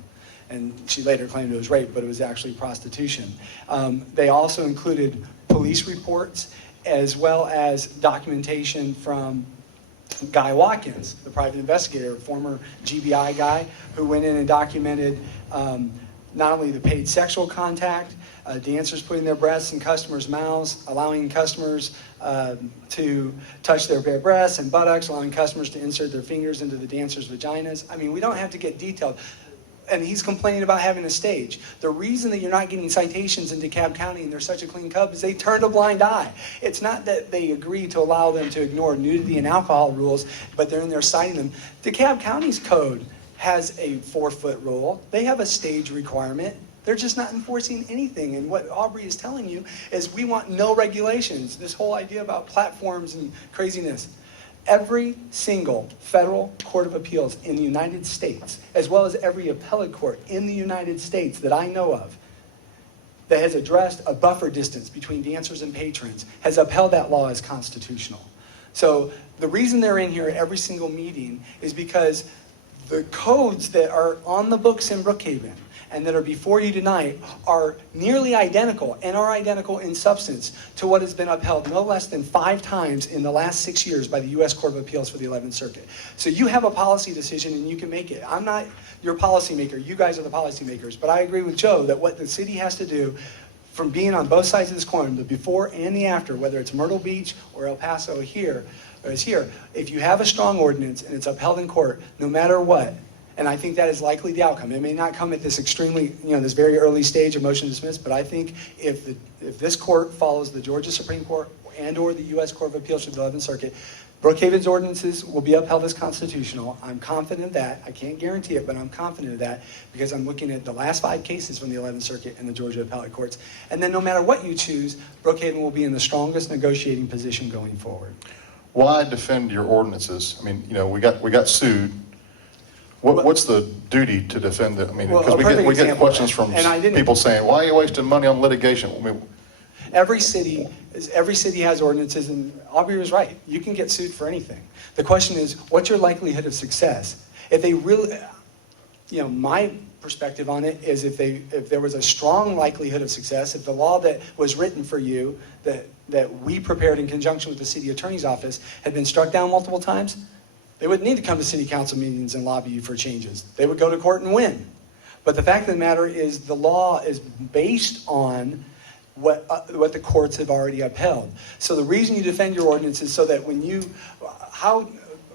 And she later claimed it was rape, but it was actually prostitution. They also included police reports as well as documentation from Guy Watkins, the private investigator, former GBI guy, who went in and documented not only the paid sexual contact, dancers putting their breasts in customers' mouths, allowing customers to touch their bare breasts and buttocks, allowing customers to insert their fingers into the dancers' vaginas. I mean, we don't have to get detailed. And he's complaining about having a stage. The reason that you're not getting citations in DeKalb County and they're such a clean club is they turned a blind eye. It's not that they agree to allow them to ignore nudity and alcohol rules, but they're in there citing them. DeKalb County's code has a 4-foot rule. They have a stage requirement. They're just not enforcing anything. And what Aubrey is telling you is we want no regulations. This whole idea about platforms and craziness. Every single federal court of appeals in the United States, as well as every appellate court in the United States that I know of, that has addressed a buffer distance between dancers and patrons, has upheld that law as constitutional. So the reason they're in here at every single meeting is because the codes that are on the books in Brookhaven and that are before you tonight are nearly identical and are identical in substance to what has been upheld no less than 5 times in the last 6 years by the U.S. Court of Appeals for the 11th Circuit. So you have a policy decision and you can make it. I'm not your policymaker. You guys are the policymakers. But I agree with Joe that what the city has to do from being on both sides of this coin, the before and the after, whether it's Myrtle Beach or El Paso here, if you have a strong ordinance and it's upheld in court, no matter what, and I think that is likely the outcome. It may not come at this extremely, this very early stage of motion to dismiss, but I think if this court follows the Georgia Supreme Court and or the U.S. Court of Appeals for the 11th Circuit, Brookhaven's ordinances will be upheld as constitutional. I'm confident of that. I can't guarantee it, but I'm confident of that because I'm looking at the last 5 cases from the 11th Circuit and the Georgia Appellate Courts. And then no matter what you choose, Brookhaven will be in the strongest negotiating position going forward. Why defend your ordinances? I mean, we got sued. What's the duty to defend it? I mean, because we get questions from people saying, why are you wasting money on litigation? I mean, every city has ordinances, and Aubrey was right. You can get sued for anything. The question is, what's your likelihood of success? If they really, my perspective on it is if there was a strong likelihood of success, if the law that was written for you, that we prepared in conjunction with the city attorney's office, had been struck down multiple times, They wouldn't need to come to city council meetings and lobby you for changes. They would go to court and win. But the fact of the matter is the law is based on what the courts have already upheld. So the reason you defend your ordinance is so that when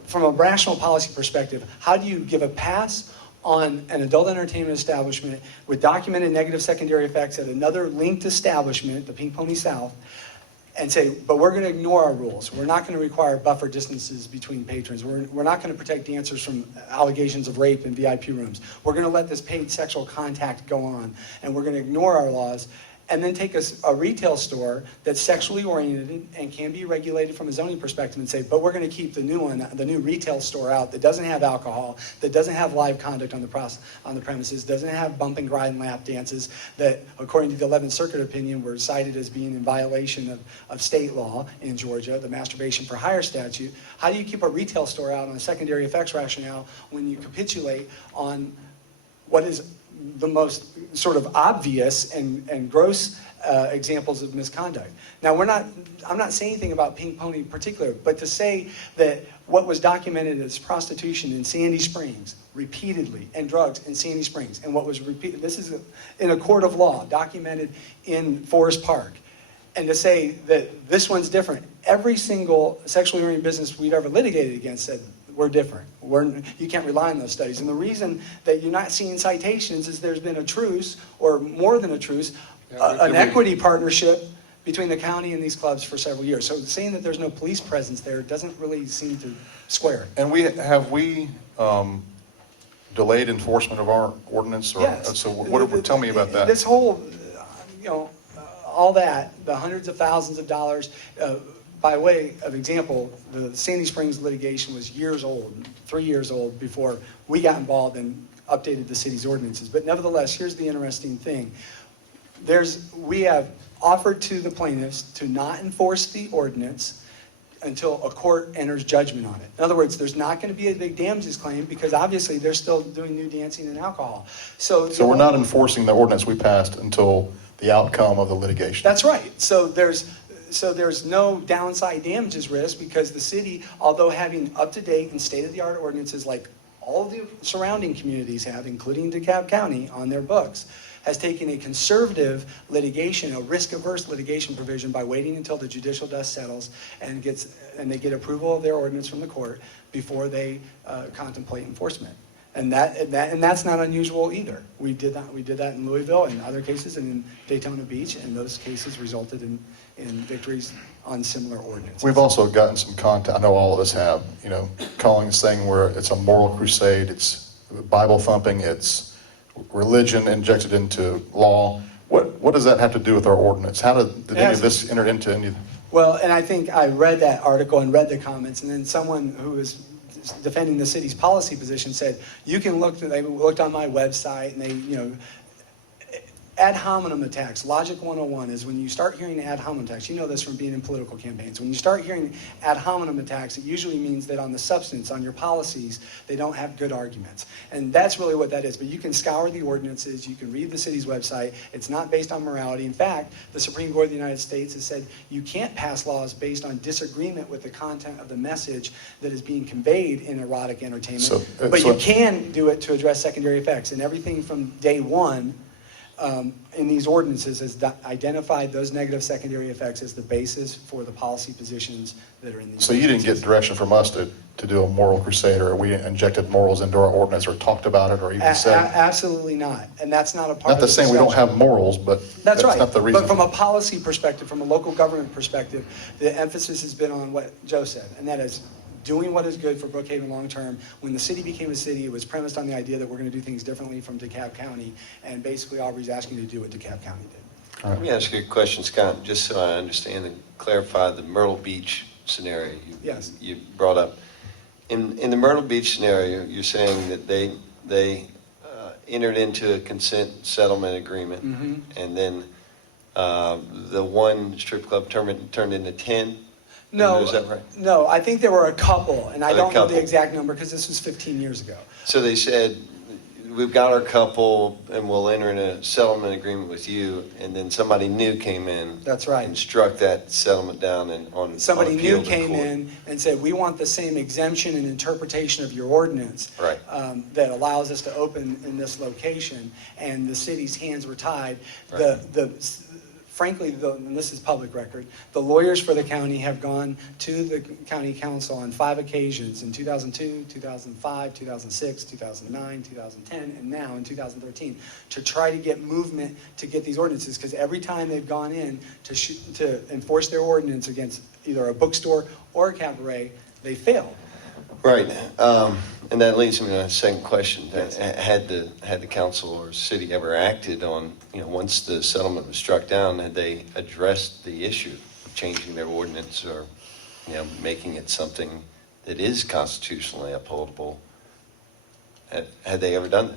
from a rational policy perspective, how do you give a pass on an adult entertainment establishment with documented negative secondary effects at another linked establishment, the Pink Pony South, and say, but we're going to ignore our rules. We're not going to require buffer distances between patrons. We're not going to protect dancers from allegations of rape in VIP rooms. We're going to let this paid sexual contact go on, and we're going to ignore our laws, and then take a retail store that's sexually oriented and can be regulated from a zoning perspective and say, but we're going to keep the new retail store out that doesn't have alcohol, that doesn't have live conduct on the premises, doesn't have bump and grind lap dances that, according to the 11th Circuit opinion, were cited as being in violation of state law in Georgia, the masturbation for hire statute. How do you keep a retail store out on a secondary effects rationale when you capitulate on what is the most sort of obvious and gross examples of misconduct? Now, I'm not saying anything about Pink Pony in particular, but to say that what was documented as prostitution in Sandy Springs repeatedly and drugs in Sandy Springs, and what was repeated, this is in a court of law, documented in Forest Park, and to say that this one's different. Every single sexually oriented business we've ever litigated against said, we're different. You can't rely on those studies. And the reason that you're not seeing citations is there's been a truce, or more than a truce, an equity partnership between the county and these clubs for several years. So saying that there's no police presence there doesn't really seem to square. And have we delayed enforcement of our ordinance? Or, yes. So tell me about that. This whole, all that, the hundreds of thousands of dollars, by way of example, the Sandy Springs litigation was years old, 3 years old, before we got involved and updated the city's ordinances. But nevertheless, here's the interesting thing. We have offered to the plaintiffs to not enforce the ordinance until a court enters judgment on it. In other words, there's not going to be a big damages claim because obviously they're still doing new dancing and alcohol. So we're not enforcing the ordinance we passed until the outcome of the litigation. That's right. So there's no downside damages risk because the city, although having up-to-date and state-of-the-art ordinances like all of the surrounding communities have, including DeKalb County on their books, has taken a conservative litigation, a risk-averse litigation provision by waiting until the judicial dust settles and they get approval of their ordinance from the court before they contemplate enforcement. And that's not unusual either. We did that in Louisville and other cases and in Daytona Beach, and those cases resulted in victories on similar ordinances. We've also gotten some content, I know all of us have, saying where it's a moral crusade, it's Bible thumping, it's religion injected into law. What does that have to do with our ordinance? How did any of this enter into any? Well, and I think I read that article and read the comments, and then someone who was defending the city's policy position said, they looked on my website and they, ad hominem attacks. Logic 101 is when you start hearing ad hominem attacks, you know this from being in political campaigns, when you start hearing ad hominem attacks, it usually means that on the substance, on your policies, they don't have good arguments. And that's really what that is. But you can scour the ordinances, you can read the city's website, it's not based on morality. In fact, the Supreme Court of the United States has said you can't pass laws based on disagreement with the content of the message that is being conveyed in erotic entertainment. But you can do it to address secondary effects. And everything from day one, in these ordinances has identified those negative secondary effects as the basis for the policy positions that are in these. So you didn't get direction from us to do a moral crusade, or we injected morals into our ordinance, or talked about it, or even said. Absolutely not, and that's not a part. Not to say we don't have morals, but that's right. not the reason. But from a policy perspective, from a local government perspective, the emphasis has been on what Joe said, and that is doing what is good for Brookhaven long term. When the city became a city, it was premised on the idea that we're going to do things differently from DeKalb County, and basically Aubrey's asking you to do what DeKalb County did. Let me ask you a question, Scott, just so I understand and clarify the Myrtle Beach scenario you brought up. In the Myrtle Beach scenario, you're saying that they entered into a consent settlement agreement, and then the one strip club turned into 10? No, is that right? No, I think there were a couple, and I don't know the exact number because this was 15 years ago. So they said, we've got our couple and we'll enter in a settlement agreement with you, and then somebody new came in. That's right. And struck that settlement down and on Somebody on appeal new to came court. in and said, we want the same exemption and interpretation of your ordinance. Right. That allows us to open in this location, and the city's hands were tied. Right. Frankly, and this is public record, the lawyers for the county have gone to the county council on 5 occasions, in 2002, 2005, 2006, 2009, 2010, and now in 2013, to try to get movement to get these ordinances, because every time they've gone in to enforce their ordinance against either a bookstore or a cabaret, they fail. Right, and that leads me to a second question. Had the council or city ever acted on, once the settlement was struck down, had they addressed the issue of changing their ordinance or, making it something that is constitutionally upholdable? Had they ever done that?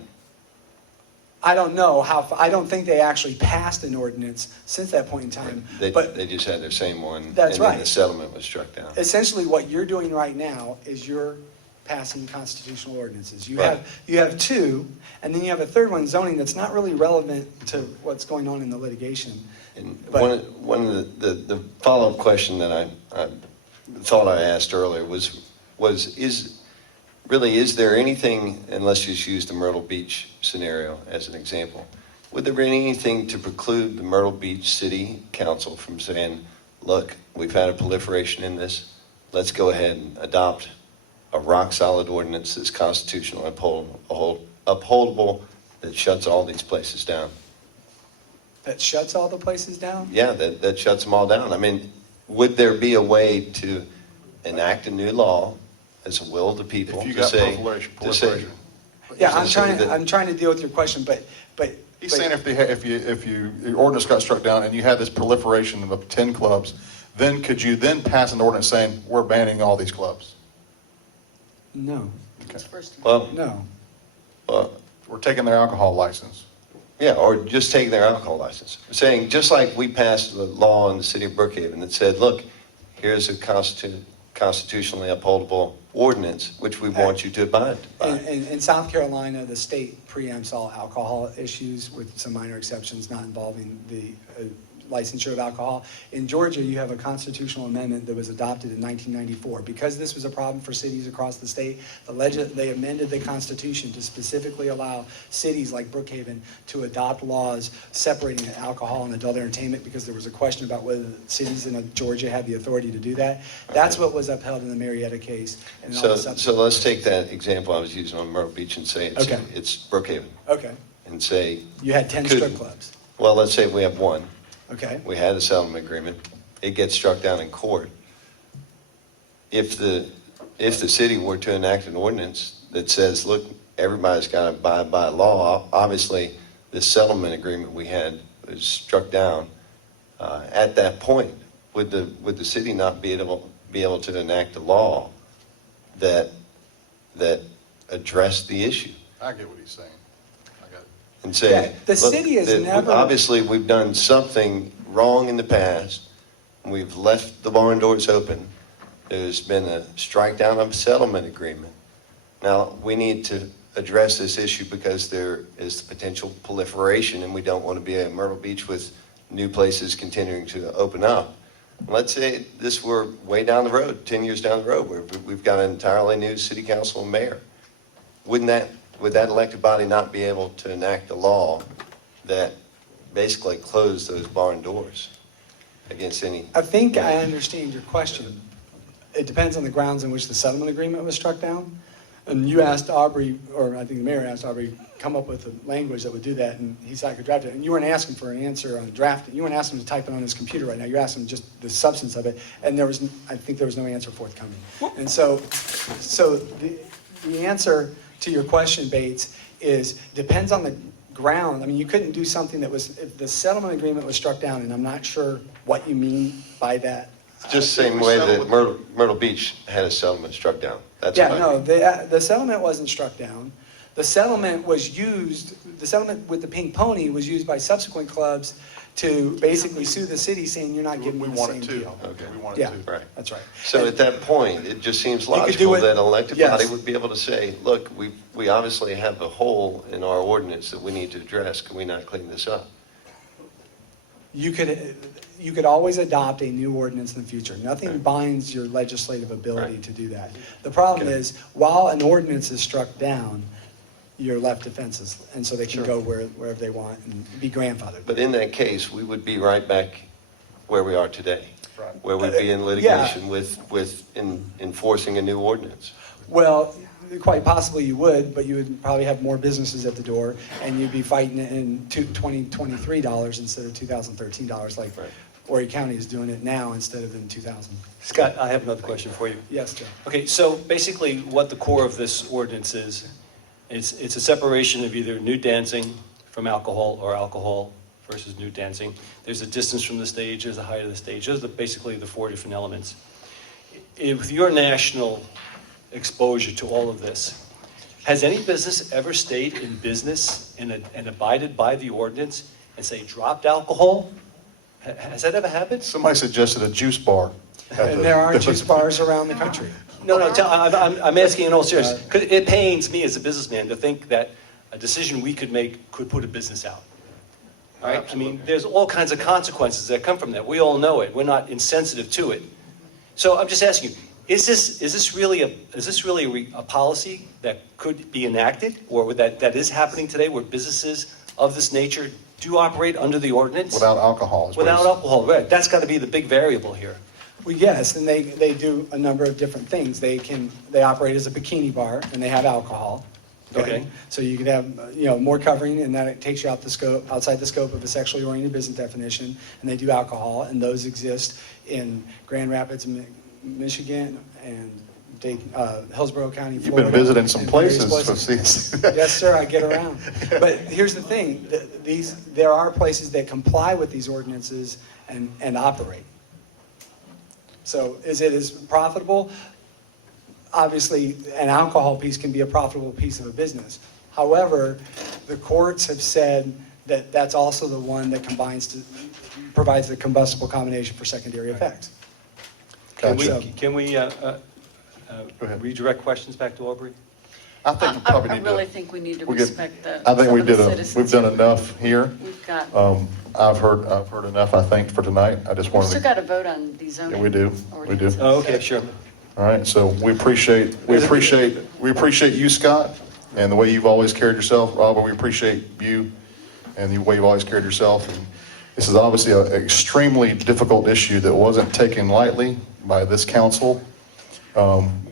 I don't know I don't think they actually passed an ordinance since that point in time. They just had their same one. That's And then right. the settlement was struck down. Essentially, what you're doing right now is you're passing constitutional ordinances. You Right. have 2, and then you have a third one, zoning, that's not really relevant to what's going on in the litigation. And But- one of the follow-up question that I thought I asked earlier is there anything, and let's just use the Myrtle Beach scenario as an example, would there be anything to preclude the Myrtle Beach City Council from saying, look, we've had a proliferation in this, let's go ahead and adopt a rock-solid ordinance that's constitutional and upholdable, that shuts all these places down? That shuts all the places down? Yeah, that shuts them all down. I mean, would there be a way to enact a new law as a will of the people If you to got say, proliferation. Yeah, to say that- I'm trying to deal with your question, but. He's saying if your ordinance got struck down and you had this proliferation of 10 clubs, then could you then pass an ordinance saying, we're banning all these clubs? No. Okay. Well, No. We're taking their alcohol license. yeah, or just taking their alcohol license. Saying, just like we passed a law in the city of Brookhaven that said, look, here's a constitutionally upholdable ordinance, which we want you to abide by. In South Carolina, the state preempts all alcohol issues with some minor exceptions not involving the licensure of alcohol. In Georgia, you have a constitutional amendment that was adopted in 1994. Because this was a problem for cities across the state, they amended the Constitution to specifically allow cities like Brookhaven to adopt laws separating alcohol and adult entertainment, because there was a question about whether cities in Georgia had the authority to do that. That's what was upheld in the Marietta case. And all the So let's take that example I was using on Myrtle Beach and say it's Brookhaven. Okay. And say. You had 10 strip clubs. Well, let's say we have one. Okay. We had a settlement agreement. It gets struck down in court. If the city were to enact an ordinance that says, look, everybody's got to abide by law, obviously this settlement agreement we had was struck down. At that point, would the city not be able to enact a law that addressed the issue? I get what he's saying. I got it. And say, Yeah, the look, city has that never- obviously, we've done something wrong in the past. We've left the barn doors open. There's been a strike down of a settlement agreement. Now, we need to address this issue because there is the potential proliferation, and we don't want to be at Myrtle Beach with new places continuing to open up. Let's say this were way down the road, 10 years down the road, where we've got an entirely new city council and mayor. Would that elected body not be able to enact a law that basically closed those barn doors against any? I think I understand your question. It depends on the grounds in which the settlement agreement was struck down. And you asked Aubrey, or I think the mayor asked Aubrey, come up with a language that would do that, and he said I could draft it. And you weren't asking for an answer on drafting. You weren't asking him to type it on his computer right now. You're asking him just the substance of it. And I think there was no answer forthcoming. And so the answer to your question, Bates, is depends on the ground. I mean, you couldn't do something that was, if the settlement agreement was struck down, and I'm not sure what you mean by that. Just the same way that Myrtle Beach had a settlement struck down. That's Yeah, what I no, mean. the settlement wasn't struck down. The settlement was used, the settlement with the Pink Pony was used by subsequent clubs to basically sue the city saying you're not giving We them the want same it to. deal. Okay. We want Yeah, it to. Right. that's right. So at that point, it just seems You could logical do it- that an elected yes. body would be able to say, look, we obviously have a hole in our ordinance that we need to address. Can we not clean this up? You could always adopt a new ordinance in the future. Nothing binds your legislative ability Right. to do that. The problem Okay. is, while an ordinance is struck down, you're left defenseless, and so they can Sure. go wherever they want and be grandfathered. But in that case, we would be right back where we are today. Right. Where we'd be in litigation with enforcing a new ordinance. Well, quite possibly you would, but you would probably have more businesses at the door, and you'd be fighting it in $2023 instead of $2013, like Right. Horry County is doing it now instead of in 2000. Scott, I have another question for you. Yes, Joe. Okay, so basically what the core of this ordinance is, it's a separation of either nude dancing from alcohol or alcohol versus nude dancing. There's a distance from the stage, there's the height of the stage. Those are basically the four different elements. With your national exposure to all of this, has any business ever stayed in business and abided by the ordinance and say dropped alcohol? Has that ever happened? Somebody suggested a juice bar. And there are juice bars around the country. No, I'm asking in all seriousness, because it pains me as a businessman to think that a decision we could make could put a business out. All right? I mean, there's all kinds of consequences that come from that. We all know it. We're not insensitive to it. So I'm just asking you, is this really a policy that could be enacted, or that is happening today, where businesses of this nature do operate under the ordinance? Without alcohol. is what Without he's- alcohol, right? That's got to be the big variable here. Well, yes, and they do a number of different things. They operate as a bikini bar, and they have alcohol. Okay. So you could have, more covering, and that it takes you outside the scope of a sexually oriented business definition, and they do alcohol, and those exist in Grand Rapids, Michigan, and Hillsborough County, You've Florida. been visiting some and various places. Yes, sir, I get around. But here's the thing, there are places that comply with these ordinances and operate. So is it as profitable? Obviously, an alcohol piece can be a profitable piece of a business. However, the courts have said that that's also the one that provides the combustible combination for secondary effects. Gotcha. Can we redirect questions back to Aubrey? I think we probably I need really to. think we need to we get- respect the. I think some we of the did citizens we've done here. enough here. We've got, I've heard enough, I think, for tonight. I just we wanted still to. got to vote on these zoning. Yeah, we do. We do. ordinances. Oh, okay, sure. All right, so we appreciate you, Scott, and the way you've always carried yourself. Robert, we appreciate you and the way you've always carried yourself. And this is obviously an extremely difficult issue that wasn't taken lightly by this council.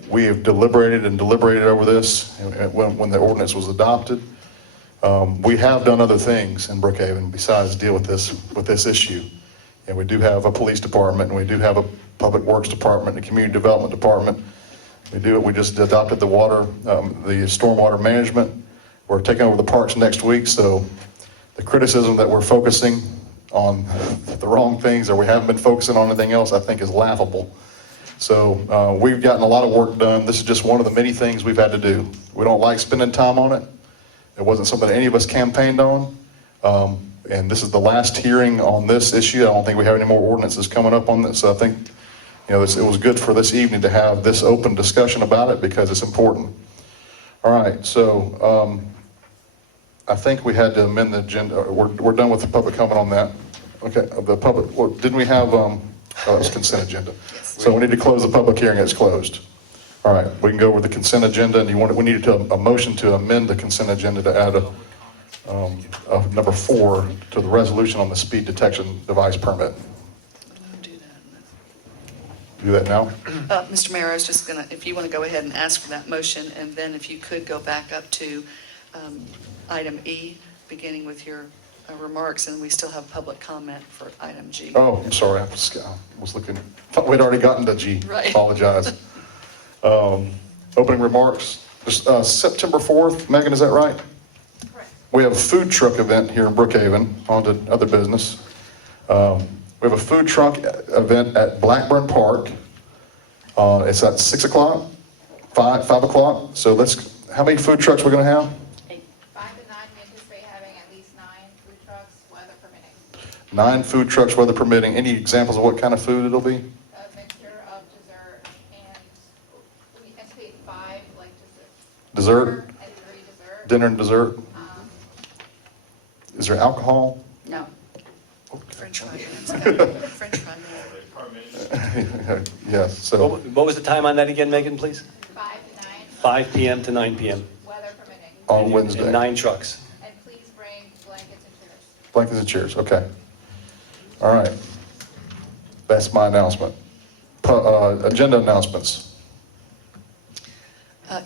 We have deliberated over this when the ordinance was adopted. We have done other things in Brookhaven besides deal with this issue. And we do have a police department, and we do have a public works department, and a community development department. We just adopted the stormwater management. We're taking over the parks next week, so the criticism that we're focusing on the wrong things, or we haven't been focusing on anything else, I think is laughable. So we've gotten a lot of work done. This is just one of the many things we've had to do. We don't like spending time on it. It wasn't something that any of us campaigned on. And this is the last hearing on this issue. I don't think we have any more ordinances coming up on this. So I think, it was good for this evening to have this open discussion about it because it's important. All right, so I think we had to amend the agenda. We're done with the public comment on that. Okay, didn't we have, it was consent agenda. So we need to close the public hearing. It's closed. All right, we can go over the consent agenda, and we needed a motion to amend the consent agenda to add number 4 to the resolution on the speed detection device permit. Do that now? Mr. Mayor, I was just going to, if you want to go ahead and ask for that motion, and then if you could go back up to item E, beginning with your remarks, and we still have public comment for item G. Oh, I'm sorry. I was looking. Thought we'd already gotten to G. Right. Apologize. Opening remarks. September 4th, Megan, is that right? Correct. We have a food truck event here in Brookhaven. On to other business. We have a food truck event at Blackburn Park. It's at 6 o'clock, 5 o'clock. So how many food trucks we're going to have? 9 food trucks, weather permitting. Any examples of what kind of food it'll be? A mixture of dessert and, we anticipate 5 like Dessert? and 3 dessert. Dinner and dessert? Is there alcohol? No. French fry minutes. French fry minutes. Yes, so, What was the time on that again, Megan, please? 5 to 9, 5 PM to 9 PM. weather permitting. on Wednesday. And 9 trucks. And please bring blankets and chairs. Blankets and chairs, okay. All right. That's my announcement. Agenda announcements.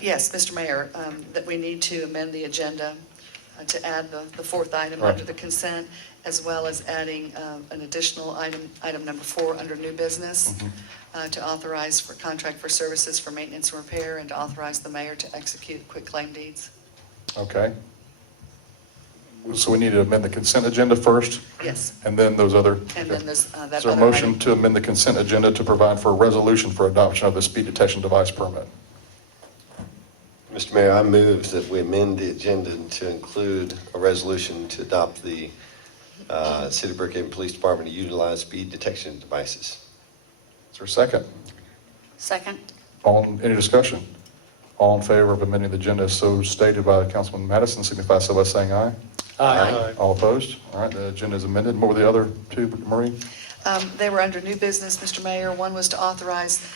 Yes, Mr. Mayor, that we need to amend the agenda to add the fourth item Right. under the consent, as well as adding an additional item number 4 under new business, to authorize for contract for services for maintenance and repair, and to authorize the mayor to execute quitclaim deeds. Okay. So we need to amend the consent agenda first? Yes. And then those other? And then there's that Is there a other motion item. to amend the consent agenda to provide for a resolution for adoption of the speed detection device permit? Mr. Mayor, I move that we amend the agenda to include a resolution to adopt the City of Brookhaven Police Department to utilize speed detection devices. Is there a second? Second? Any discussion? All in favor of amending the agenda as so stated by Councilman Madison, signify so by saying aye. Aye. All opposed? All right, the agenda is amended. What were the other two, Marie? They were under new business, Mr. Mayor. One was to authorize,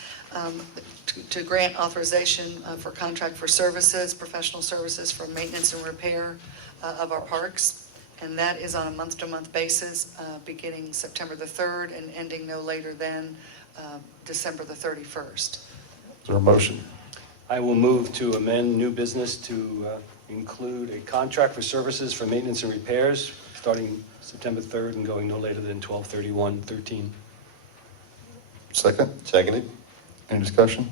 to grant authorization for contract for services, professional services for maintenance and repair of our parks. And that is on a month-to-month basis, beginning September the 3rd and ending no later than December the 31st. Is there a motion? I will move to amend new business to include a contract for services for maintenance and repairs starting September 3rd and going no later than 12/31/13. Second? Seconded? Any discussion?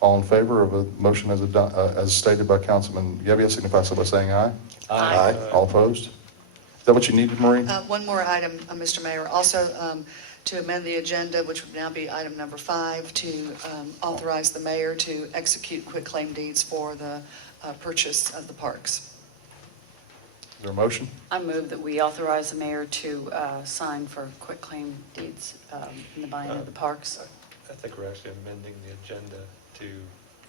All in favor of a motion as stated by Councilman Gebbia, signify so by saying aye. Aye. All opposed? Is that what you needed, Marie? One more item, Mr. Mayor, also to amend the agenda, which would now be item number 5, to authorize the mayor to execute quitclaim deeds for the purchase of the parks. Is there a motion? I move that we authorize the mayor to sign for quitclaim deeds in the buying of the parks. I think we're actually amending the agenda to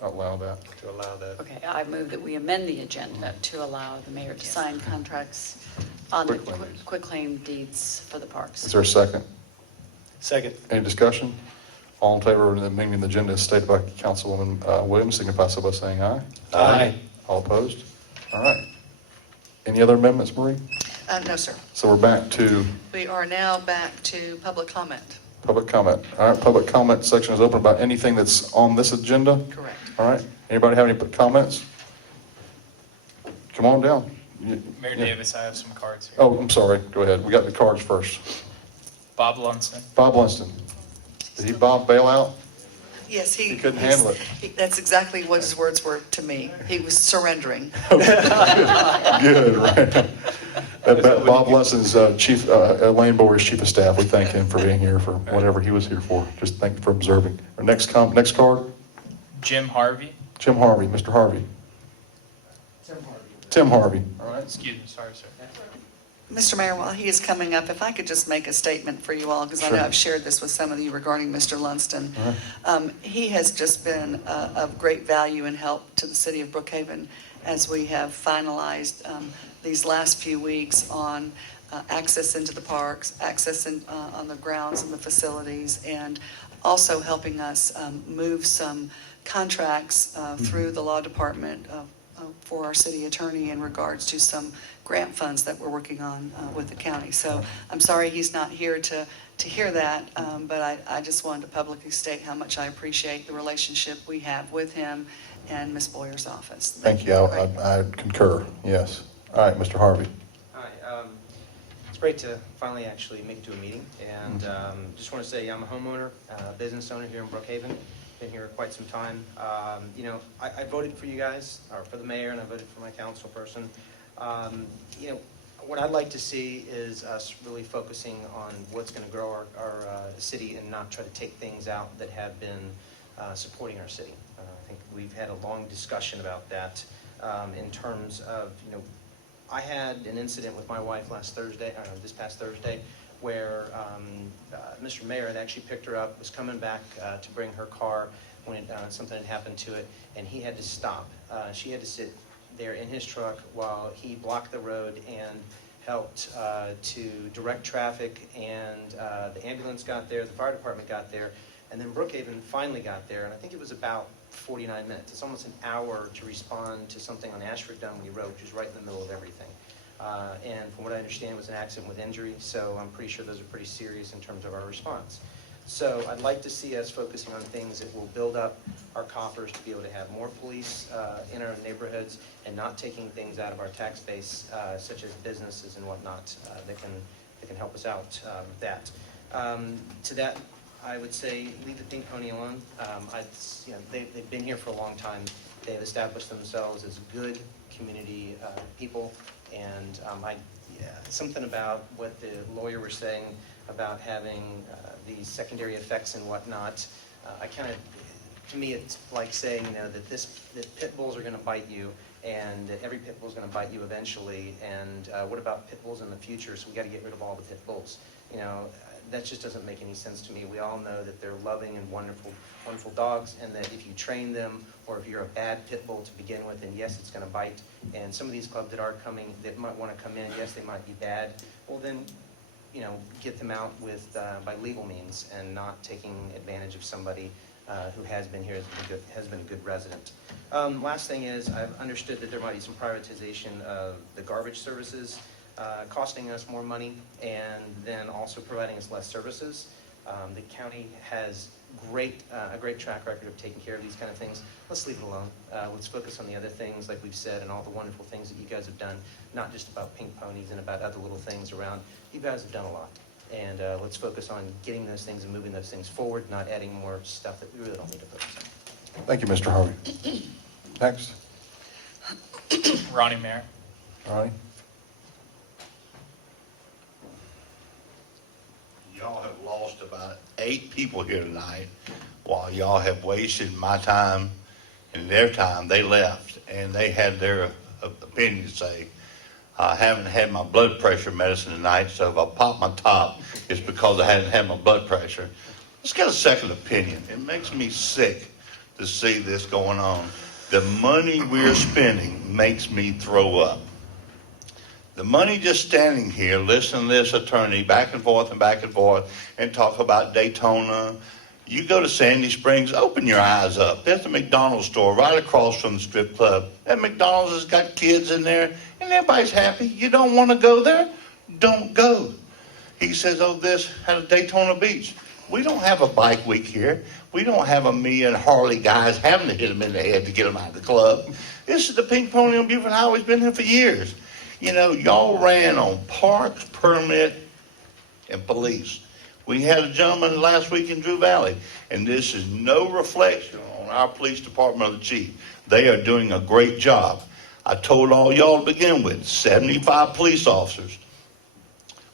Allow that. allow that. Okay, I move that we amend the agenda to allow the mayor to sign contracts on the Quitclaim deeds. quitclaim deeds for the parks. Is there a second? Second. Any discussion? All in favor of amending the agenda as stated by Councilwoman Williams, signify so by saying aye. Aye. All opposed? All right. Any other amendments, Marie? No, sir. So we're back to We are now back to public comment. public comment. All right, public comment section is open about anything that's on this agenda. Correct. All right. Anybody have any comments? Come on down. Mayor Yeah. Davis, I have some cards here. Oh, I'm sorry. Go ahead. We got the cards first. Bob Lunston. Bob Lunston. Did he bail out? Yes, He couldn't handle it. That's exactly what his words were to me. He was surrendering. Good, right. Bob Lunston's chief, Lane Bower's chief of staff. We thank him for being here for whatever he was here for. Just thank you for observing. Our next card, Jim Harvey. Jim Harvey, Mr. Harvey. Tim Harvey. All right. Excuse me, sorry, sir. Mr. Mayor, while he is coming up, if I could just make a statement for you all, because I know Sure. I've shared this with some of you regarding Mr. Lunston. He has just been of great value and help to the city of Brookhaven as we have finalized these last few weeks on access into the parks, access on the grounds and the facilities, and also helping us move some contracts through the law department for our city attorney in regards to some grant funds that we're working on with the county. So I'm sorry he's not here to hear that, but I just wanted to publicly state how much I appreciate the relationship we have with him and Ms. Boyer's office. Thank you. I concur. Yes. All right, Mr. Harvey. Hi. It's great to finally actually make it to a meeting, and just want to say I'm a homeowner, business owner here in Brookhaven. Been here quite some time. You know, I voted for you guys, or for the mayor, and I voted for my council person. You know, what I'd like to see is us really focusing on what's going to grow our city and not try to take things out that have been supporting our city. I think we've had a long discussion about that in terms of, you know, I had an incident with my wife this past Thursday, where Mr. Mayor had actually picked her up, was coming back to bring her car when something had happened to it, and he had to stop. She had to sit there in his truck while he blocked the road and helped to direct traffic, and the ambulance got there, the fire department got there, and then Brookhaven finally got there, and I think it was about 49 minutes. It's almost an hour to respond to something on Ashford Dunwoody Road, which is right in the middle of everything. And from what I understand, it was an accident with injury, so I'm pretty sure those are pretty serious in terms of our response. So I'd like to see us focusing on things that will build up our coffers to be able to have more police in our neighborhoods and not taking things out of our tax base, such as businesses and whatnot, that can help us out with that. To that, I would say leave the Pink Pony alone. They've been here for a long time. They've established themselves as good community people, and something about what the lawyer was saying about having these secondary effects and whatnot. To me, it's like saying, that pit bulls are going to bite you, and that every pit bull is going to bite you eventually. And what about pit bulls in the future? So we got to get rid of all the pit bulls. That just doesn't make any sense to me. We all know that they're loving and wonderful, wonderful dogs, and that if you train them, or if you're a bad pit bull to begin with, then yes, it's going to bite. And some of these clubs that are coming, that might want to come in, yes, they might be bad. Well, then, get them out with by legal means and not taking advantage of somebody who has been here, has been a good resident. Last thing is, I've understood that there might be some privatization of the garbage services, costing us more money and then also providing us less services. The county has a great track record of taking care of these kind of things. Let's leave it alone. Let's focus on the other things, like we've said, and all the wonderful things that you guys have done, not just about pink ponies and about other little things around. You guys have done a lot. And let's focus on getting those things and moving those things forward, not adding more stuff that we really don't need to focus on. Thank you, Mr. Harvey. Next. Ronnie Mayer. Ronnie? Y'all have lost about 8 people here tonight while y'all have wasted my time and their time. They left and they had their opinion to say. I haven't had my blood pressure medicine tonight, so if I pop my top, it's because I hadn't had my blood pressure. Let's get a second opinion. It makes me sick to see this going on. The money we're spending makes me throw up. The money just standing here, listening to this attorney back and forth and talk about Daytona. You go to Sandy Springs, open your eyes up. There's a McDonald's store right across from the strip club. That McDonald's has got kids in there, and everybody's happy. You don't want to go there? Don't go. He says, oh, this had a Daytona Beach. We don't have a bike week here. We don't have a million Harley guys having to hit them in the head to get them out of the club. This is the Pink Pony on Buford Highway. It's been here for years. Y'all ran on parks, permit, and police. We had a gentleman last week in Drew Valley, and this is no reflection on our police department or the chief. They are doing a great job. I told all y'all to begin with, 75 police officers.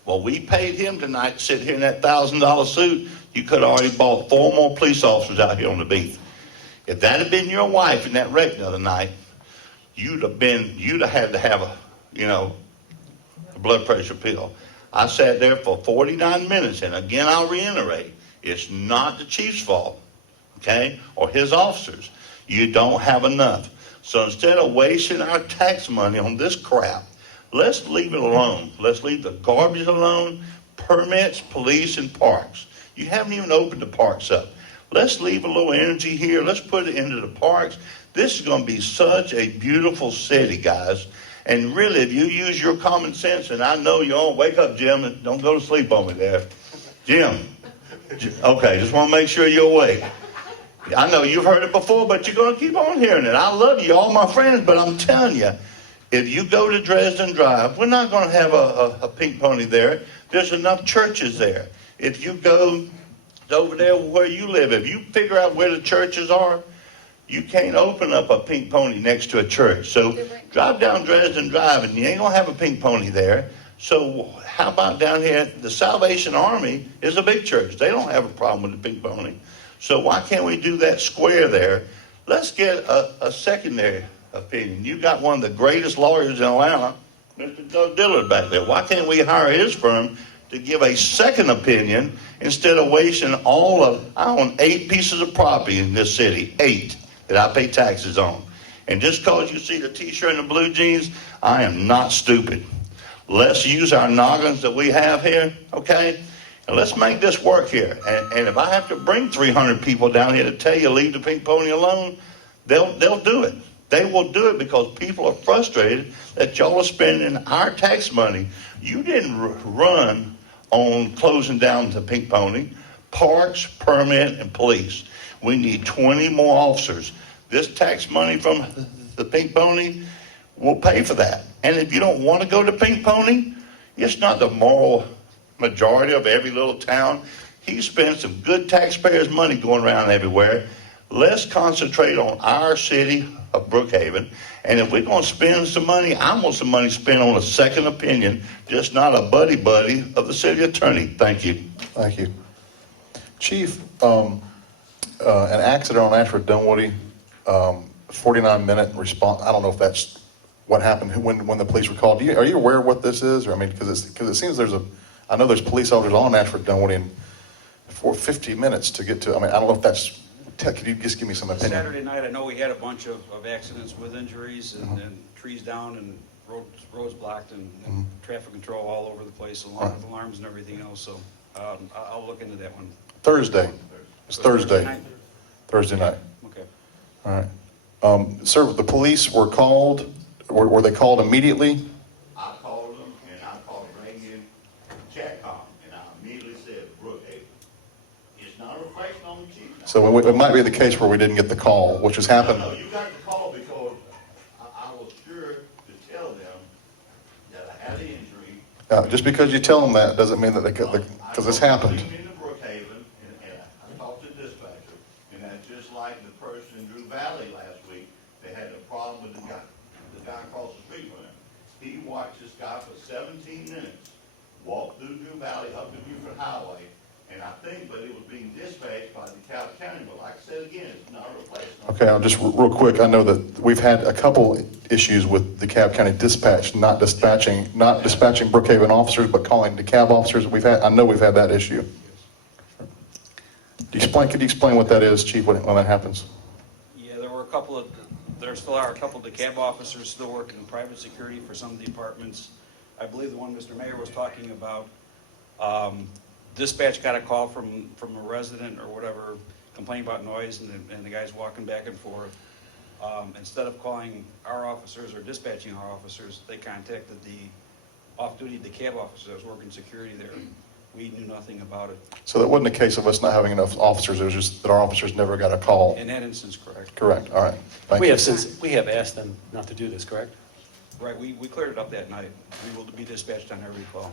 Well, we paid him tonight to sit here in that $1,000 suit. You could have already bought 4 more police officers out here on the beat. If that had been your wife in that wreck the other night, you'd have had to have a blood pressure pill. I sat there for 49 minutes, and again, I'll reiterate, it's not the chief's fault, okay, or his officers. You don't have enough. So instead of wasting our tax money on this crap, let's leave it alone. Let's leave the garbage alone, permits, police, and parks. You haven't even opened the parks up. Let's leave a little energy here. Let's put it into the parks. This is going to be such a beautiful city, guys. And really, if you use your common sense, and I know you all, wake up, Jim, and don't go to sleep on me there. Jim. Okay, just want to make sure you're awake. I know you've heard it before, but you're going to keep on hearing it. I love you, all my friends, but I'm telling you, if you go to Dresden Drive, we're not going to have a pink pony there. There's enough churches there. If you go over there where you live, if you figure out where the churches are, you can't open up a pink pony next to a church. So drive down Dresden Drive, and you ain't going to have a pink pony there. So how about down here? The Salvation Army is a big church. They don't have a problem with the pink pony. So why can't we do that square there? Let's get a secondary opinion. You got one of the greatest lawyers in Atlanta, Mr. Doug Dillard back there. Why can't we hire his firm to give a second opinion instead of wasting all of, I own 8 pieces of property in this city, 8, that I pay taxes on. And just because you see the t-shirt and the blue jeans, I am not stupid. Let's use our noggins that we have here, okay? And let's make this work here. And if I have to bring 300 people down here to tell you leave the pink pony alone, they'll do it. They will do it because people are frustrated that y'all are spending our tax money. You didn't run on closing down the pink pony. Parks, permit, and police. We need 20 more officers. This tax money from the pink pony will pay for that. And if you don't want to go to pink pony, it's not the moral majority of every little town. He spends some good taxpayers' money going around everywhere. Let's concentrate on our city of Brookhaven. And if we're going to spend some money, I want some money spent on a second opinion, just not a buddy-buddy of the city attorney. Thank you. Thank you. Chief, an accident on Ashford Dunwoody, 49-minute response. I don't know if that's what happened when the police were called. Are you aware of what this is? Or I mean, because it seems I know there's police officers on Ashford Dunwoody and for 50 minutes to get to. I mean, I don't know if that's. Could you just give me some opinion? Saturday night, I know we had a bunch of accidents with injuries and trees down and roads blocked and traffic control all over the place, along with alarms and everything else. So I'll look into that one. Thursday. It's Thursday. Night? Thursday night. Okay. All right. Sir, the police were called. Were they called immediately? I called them, and I called Rankin Chatcom, and I immediately said, Brookhaven. It's not a reflection on the chief. So it might be the case where we didn't get the call, which has happened. No, you got the call because I was sure to tell them that I had the injury. Just because you tell them that doesn't mean that because this happened. I went into Brookhaven, and I talked to the dispatcher, and that's just like the person in Drew Valley last week. They had a problem with the guy across the street from him. He watched this guy for 17 minutes walk through Drew Valley up to Buford Highway, and I think, but it was being dispatched by DeKalb County. But like I said again, it's not a replacement. Okay, I'll just real quick. I know that we've had a couple issues with DeKalb County Dispatch not dispatching Brookhaven officers, but calling DeKalb officers. I know we've had that issue. Could you explain what that is, Chief, when that happens? Yeah, there still are a couple of DeKalb officers still working in private security for some of the departments. I believe the one Mr. Mayor was talking about, dispatch got a call from a resident or whatever, complaining about noise, and the guy's walking back and forth. Instead of calling our officers or dispatching our officers, they contacted the off-duty DeKalb officer that was working security there. We knew nothing about it. So that wasn't a case of us not having enough officers. It was just that our officers never got a call. In that instance, correct. Correct. All right. Thank you. We have asked them not to do this, correct? Right, we cleared it up that night. We will be dispatched on every call.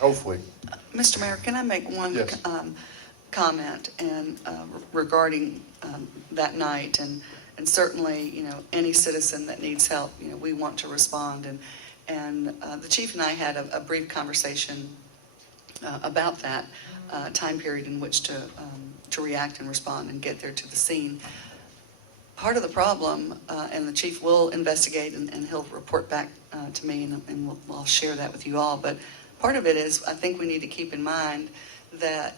Hopefully. Mr. Mayor, can I make one Yes. comment regarding that night? And certainly, any citizen that needs help, we want to respond. And the chief and I had a brief conversation about that time period in which to react and respond and get there to the scene. Part of the problem, and the chief will investigate and he'll report back to me, and I'll share that with you all, but part of it is I think we need to keep in mind that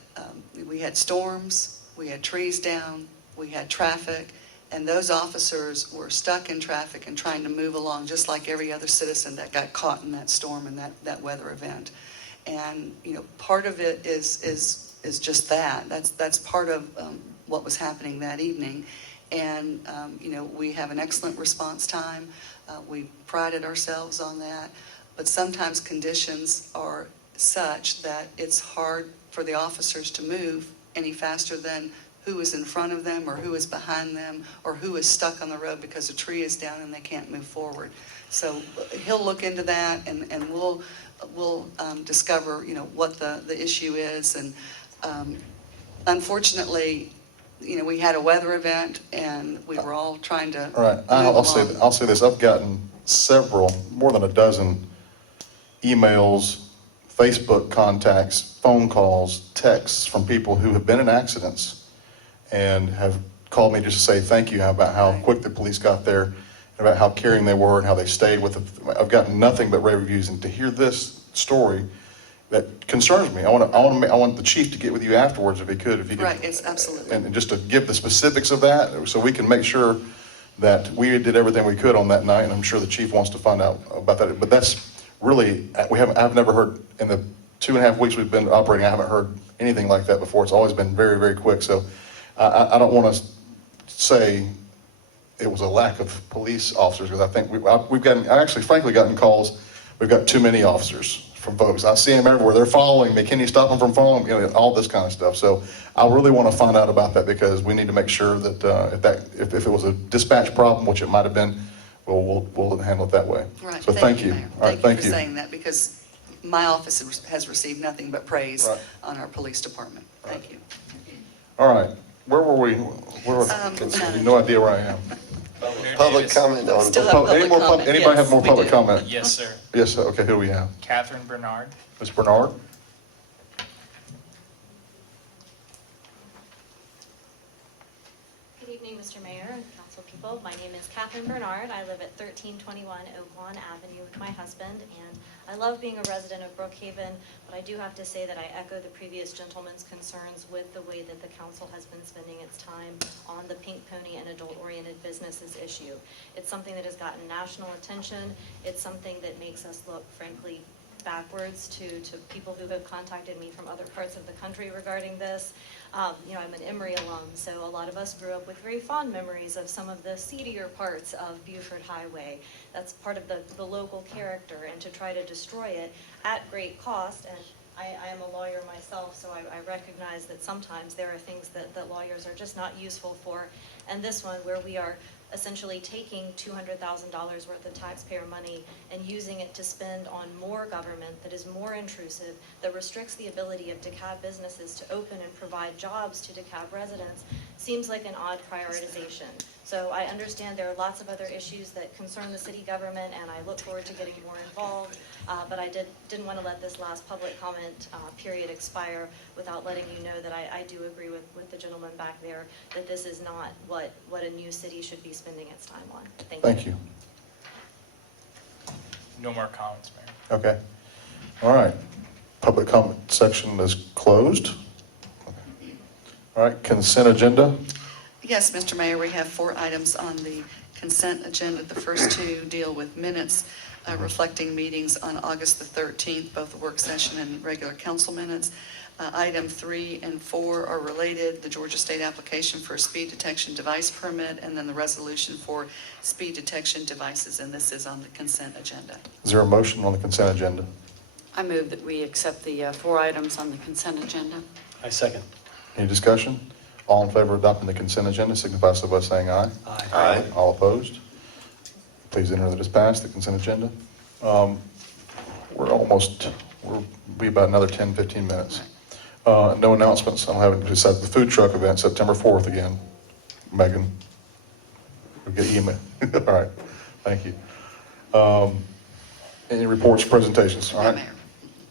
we had storms, we had trees down, we had traffic, and those officers were stuck in traffic and trying to move along just like every other citizen that got caught in that storm and that weather event. And part of it is just that. That's part of what was happening that evening. And we have an excellent response time. We prided ourselves on that. But sometimes conditions are such that it's hard for the officers to move any faster than who is in front of them or who is behind them or who is stuck on the road because a tree is down and they can't move forward. So he'll look into that, and we'll discover what the issue is. And unfortunately, we had a weather event and we were all trying to All right. I'll say this. I've gotten more than a dozen emails, Facebook contacts, phone calls, texts from people who have been in accidents and have called me just to say thank you about how quick the police got there, and about how caring they were and how they stayed with it. I've gotten nothing but rave reviews, and to hear this story, that concerns me. I want the chief to get with you afterwards if he could. Right, it's absolutely. And just to give the specifics of that, so we can make sure that we did everything we could on that night, and I'm sure the chief wants to find out about that. But that's really, I've never heard, in the 2.5 weeks we've been operating, I haven't heard anything like that before. It's always been very, very quick. So I don't want to say it was a lack of police officers, because I think I actually frankly gotten calls, we've got too many officers from folks. I see them everywhere. They're following me. Can you stop them from following me? You know, all this kind of stuff. So I really want to find out about that, because we need to make sure that if it was a dispatch problem, which it might have been, we'll handle it that way. Right. So thank you. Mayor. All right, Thank you for saying that, because my office has received nothing but praise Right. on our police department. Thank you. All right. Where were we? I have no idea where I am. Public comment on. Still have public comment. Anybody Yes, have more we public do. comment? Yes, sir. Yes, sir. Okay, who do we have? Catherine Bernard. Ms. Bernard? Good evening, Mr. Mayor and council people. My name is Catherine Bernard. I live at 1321 Oak Lawn Avenue with my husband, and I love being a resident of Brookhaven, but I do have to say that I echo the previous gentleman's concerns with the way that the council has been spending its time on the Pink Pony and adult-oriented businesses issue. It's something that has gotten national attention. It's something that makes us look, frankly, backwards to people who have contacted me from other parts of the country regarding this. You know, I'm an Emory alum, so a lot of us grew up with very fond memories of some of the seedier parts of Buford Highway. That's part of the local character, and to try to destroy it at great cost, and I am a lawyer myself, so I recognize that sometimes there are things that lawyers are just not useful for, and this one where we are essentially taking $200,000 worth of taxpayer money and using it to spend on more government that is more intrusive, that restricts the ability of DeKalb businesses to open and provide jobs to DeKalb residents, seems like an odd prioritization. So I understand there are lots of other issues that concern the city government, and I look forward to getting more involved, but I didn't want to let this last public comment period expire without letting you know that I do agree with the gentleman back there that this is not what a new city should be spending its time on. Thank you. No more comments, Mayor. Okay. All right. Public comment section is closed. All right, consent agenda. Yes, Mr. Mayor, we have 4 items on the consent agenda. The first 2 deal with minutes reflecting meetings on August the 13th, both the work session and regular council minutes. Item 3 and 4 are related, the Georgia State application for a speed detection device permit, and then the resolution for speed detection devices, and this is on the consent agenda. Is there a motion on the consent agenda? I move that we accept the 4 items on the consent agenda. I second. Any discussion? All in favor of adopting the consent agenda signify so by saying aye. Aye. Aye. All opposed? Please enter that it's passed, the consent agenda. We'll be about another 10, 15 minutes. No announcements. I don't have any besides the food truck event, September 4th again. Megan, we'll get email. All right, thank you. Any reports, presentations? All right. Mayor.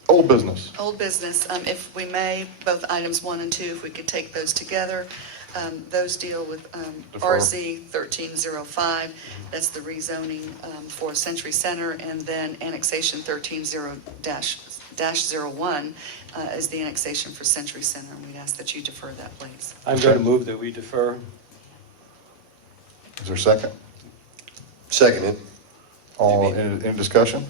Old business. Old business, if we may, both items 1 and 2, if we could take those together. Those deal with Defer. RZ 1305, that's the rezoning for Century Center, and then annexation 13-01 is the annexation for Century Center, and we'd ask that you defer that, please. I'm going to move that we defer. Is there a second? Seconded. Any discussion?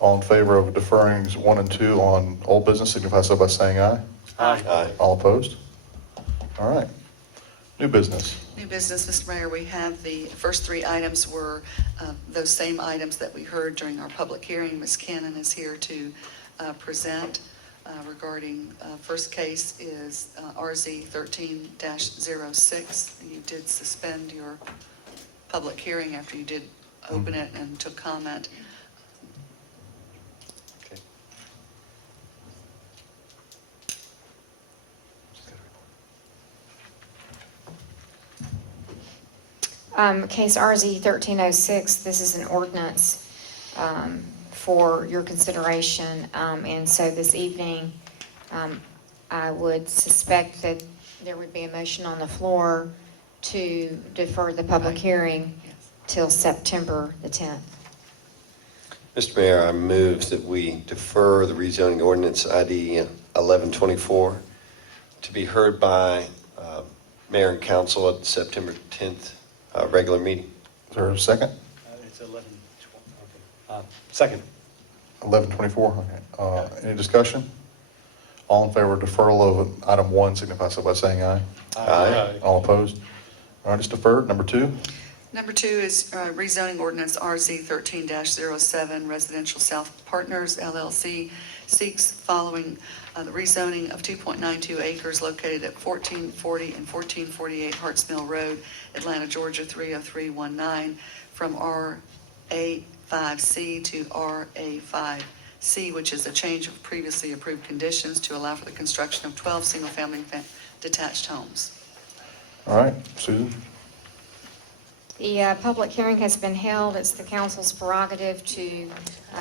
All in favor of deferring 1 and 2 on old business signify so by saying aye. Aye. All opposed? All right. New business. New business, Mr. Mayor, we have the first 3 items were those same items that we heard during our public hearing. Ms. Cannon is here to present regarding, first case is RZ 13-06. You did suspend your public hearing after you did open it and took comment. Case RZ 1306, this is an ordinance for your consideration. And so this evening, I would suspect that there would be a motion on the floor to defer the public hearing till September the 10th. Mr. Mayor, I move that we defer the rezoning ordinance ID 1124 to be heard by mayor and council at the September 10th regular meeting. Is there a second? It's 11:20, okay. Second. 11:24, okay. Any discussion? All in favor of deferral of item 1, signify so by saying aye. Aye. All opposed? All right, it's deferred. Number 2? Number 2 is rezoning ordinance RZ 13-07, Residential South Partners LLC seeks following the rezoning of 2.92 acres located at 1440 and 1448 Harts Mill Road, Atlanta, Georgia 30319, from RA5C to RA5C, which is a change of previously approved conditions to allow for the construction of 12 single-family detached homes. All right, Susan? The public hearing has been held. It's the council's prerogative to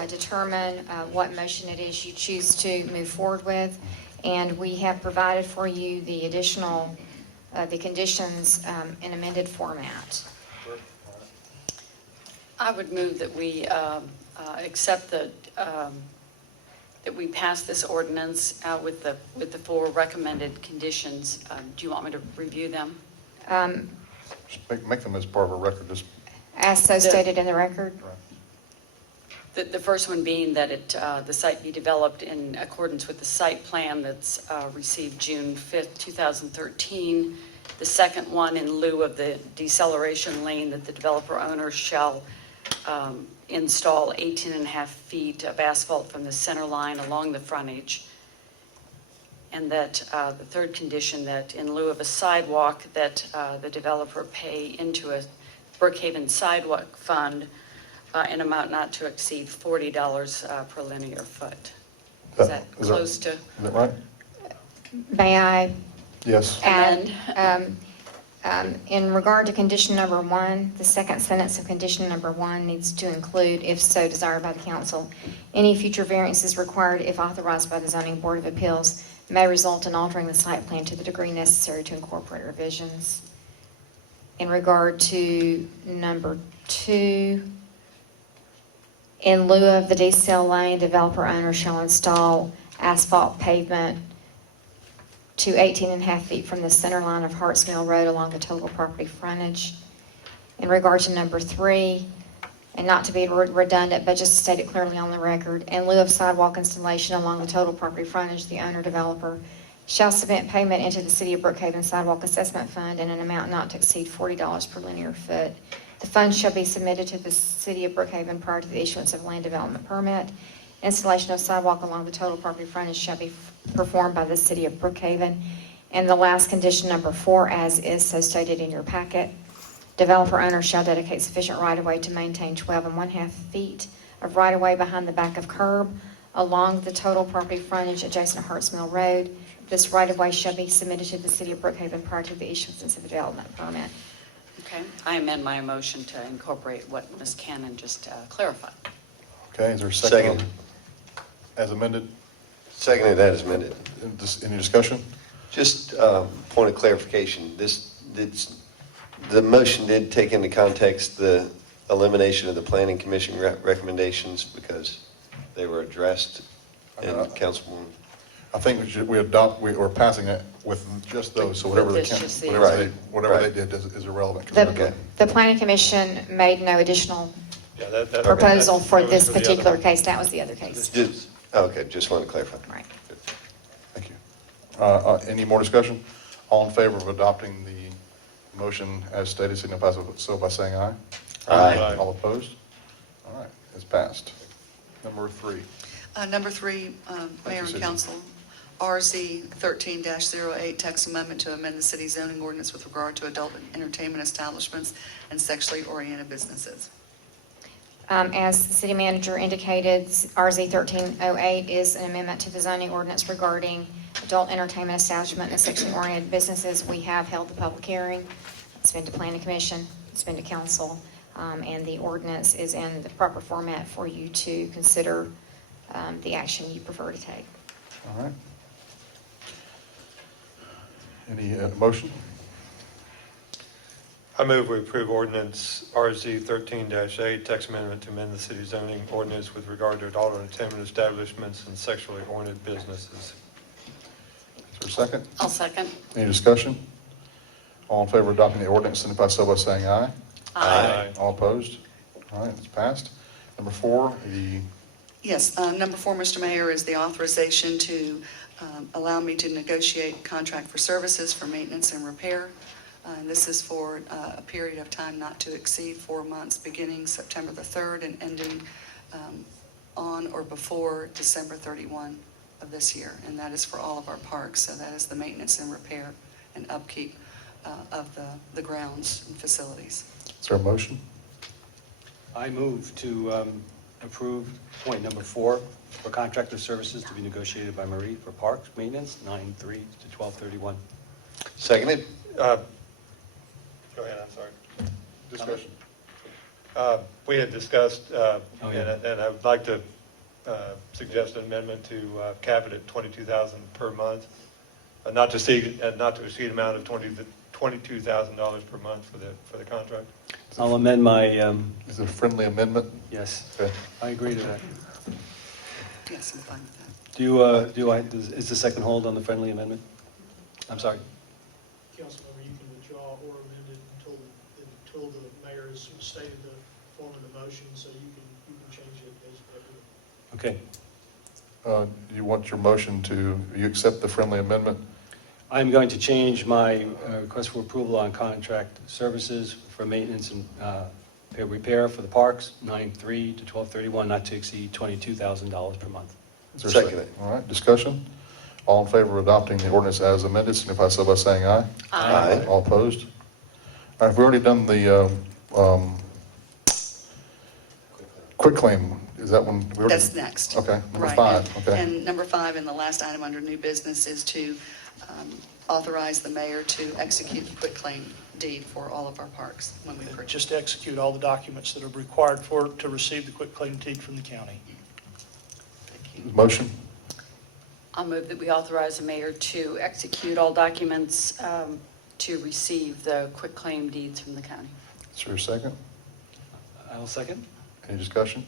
determine what motion it is you choose to move forward with. And we have provided for you the additional, the conditions in amended format. I would move that we accept that we pass this ordinance with the 4 recommended conditions. Do you want me to review them? Just make them as part of a record, just. As so stated in the record. The first one being that the site be developed in accordance with the site plan that's received June 5th, 2013. The second one, in lieu of the deceleration lane, that the developer owner shall install 18.5 feet of asphalt from the center line along the frontage. And that the third condition, that in lieu of a sidewalk, that the developer pay into a Brookhaven sidewalk fund an amount not to exceed $40 per linear foot. Is that close to? Is that right? May I Yes. add, in regard to condition number 1, the second sentence of condition number 1 needs to include, if so desired by the council, any future variances required if authorized by the Zoning Board of Appeals may result in altering the site plan to the degree necessary to incorporate revisions. In regard to number 2, in lieu of the decel lane, developer owner shall install asphalt pavement to 18.5 feet from the center line of Harts Mill Road along the total property frontage. In regard to number 3, and not to be redundant, but just to state it clearly on the record, in lieu of sidewalk installation along the total property frontage, the owner developer shall submit payment into the City of Brookhaven Sidewalk Assessment Fund in an amount not to exceed $40 per linear foot. The funds shall be submitted to the City of Brookhaven prior to the issuance of land development permit. Installation of sidewalk along the total property frontage shall be performed by the City of Brookhaven. And the last condition, number 4, as is so stated in your packet, developer owner shall dedicate sufficient right-of-way to maintain 12.5 feet of right-of-way behind the back of curb along the total property frontage adjacent to Harts Mill Road. This right-of-way shall be submitted to the City of Brookhaven prior to the issuance of the development permit. Okay, I amend my motion to incorporate what Ms. Cannon just clarified. Okay, is there a second? Second. As amended? Seconded as amended. Any discussion? Just point of clarification, the motion did take into context the elimination of the planning commission recommendations because they were addressed in Councilwoman. I think we're passing it with just those, so whatever With just the- whatever they Right. did is irrelevant. The planning commission made no additional Yeah, that. proposal for that was this the other particular one. case. That was the other case. Okay, just wanted to clarify. Right. Thank you. Any more discussion? All in favor of adopting the motion as stated, signify so by saying aye. Aye. All opposed? All right, it's passed. Number 3. Number 3, Mayor and Susan. Council, RZ 13-08, text amendment to amend the city zoning ordinance with regard to adult entertainment establishments and sexually oriented businesses. As the city manager indicated, RZ 1308 is an amendment to the zoning ordinance regarding adult entertainment establishment and sexually oriented businesses. We have held the public hearing. It's been to planning commission, it's been to council, and the ordinance is in the proper format for you to consider the action you prefer to take. All right. Any motion? I move we approve ordinance RZ 13-8, text amendment to amend the city zoning ordinance with regard to adult entertainment establishments and sexually oriented businesses. Is there a second? I'll second. Any discussion? All in favor of adopting the ordinance, signify so by saying aye. Aye. All opposed? All right, it's passed. Number 4, Yes, number 4, Mr. Mayor, is the authorization to allow me to negotiate contract for services for maintenance and repair. This is for a period of time not to exceed 4 months, beginning September the 3rd and ending on or before December 31 of this year. And that is for all of our parks. So that is the maintenance and repair and upkeep of the grounds and facilities. is there a motion? I move to approve point number 4 for contractor services to be negotiated by Marie for parks maintenance, 9/3 to 12/31. Seconded? Go ahead, I'm sorry. Discussion. We had discussed, and I would like to suggest an amendment to cap it at $22,000 per month, not to exceed amount of $22,000 per month for the contract. I'll amend my, Is it a friendly amendment? yes, Okay. I agree to that. Yes, I'm fine with that. Is the second hold on the friendly amendment? I'm sorry. Councilmember, you can withdraw or amend it until the mayor has stated the form of the motion, so you can change it as appropriate. Okay. You want your motion to, you accept the friendly amendment? I'm going to change my request for approval on contract services for maintenance and repair for the parks, 9/3 to 12/31, not to exceed $22,000 per month. Is there a second? Seconded. All right, discussion? All in favor of adopting the ordinance as amended, signify so by saying aye. Aye. All opposed? All right, have we already done the quitclaim? Is that one? we already- That's next. Okay, number Right. 5, okay. And number 5, and the last item under new business, is to authorize the mayor to execute the quitclaim deed for all of our parks when we purchase. Just to execute all the documents that are required to receive the quitclaim deed from the county. Motion? I'll move that we authorize the mayor to execute all documents to receive the quitclaim deeds from the county. Is there a second? I'll second. Any discussion?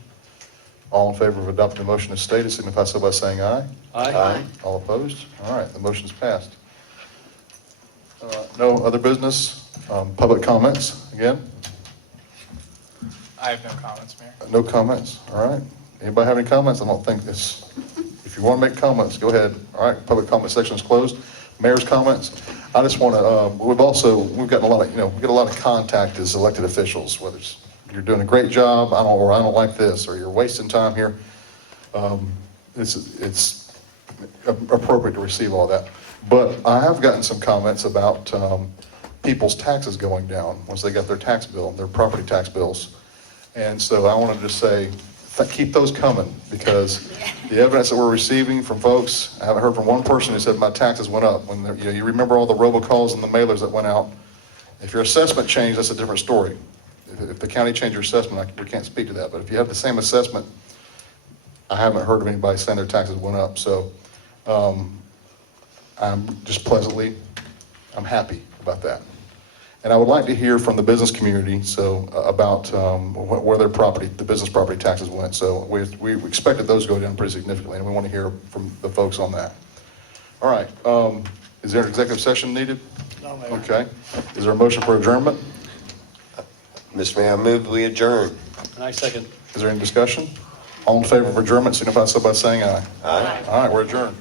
All in favor of adopting the motion as stated, signify so by saying aye. Aye. All opposed? All right, the motion's passed. No other business? Public comments, again? I have no comments, Mayor. No comments, all right. Anybody have any comments? I don't think this, if you want to make comments, go ahead. All right, public comment section is closed. Mayor's comments. I just want to, we've gotten a lot of, we get a lot of contact as elected officials, whether it's you're doing a great job, I don't like this, or you're wasting time here. It's appropriate to receive all that. But I have gotten some comments about people's taxes going down once they got their tax bill, their property tax bills. And so I wanted to say, keep those coming, because the evidence that we're receiving from folks, I haven't heard from one person who said my taxes went up. When you remember all the robocalls and the mailers that went out. If your assessment changed, that's a different story. If the county changed your assessment, we can't speak to that. But if you have the same assessment, I haven't heard of anybody saying their taxes went up. So I'm just I'm happy about that. And I would like to hear from the business community, about where their the business property taxes went. So we expected those to go down pretty significantly, and we want to hear from the folks on that. All right, is there an executive session needed? No, Mayor. Okay. Is there a motion for adjournment? Mr. Mayor, I move we adjourn. And I second. Is there any discussion? All in favor of adjournment, signify so by saying aye. Aye. All right, we're adjourned.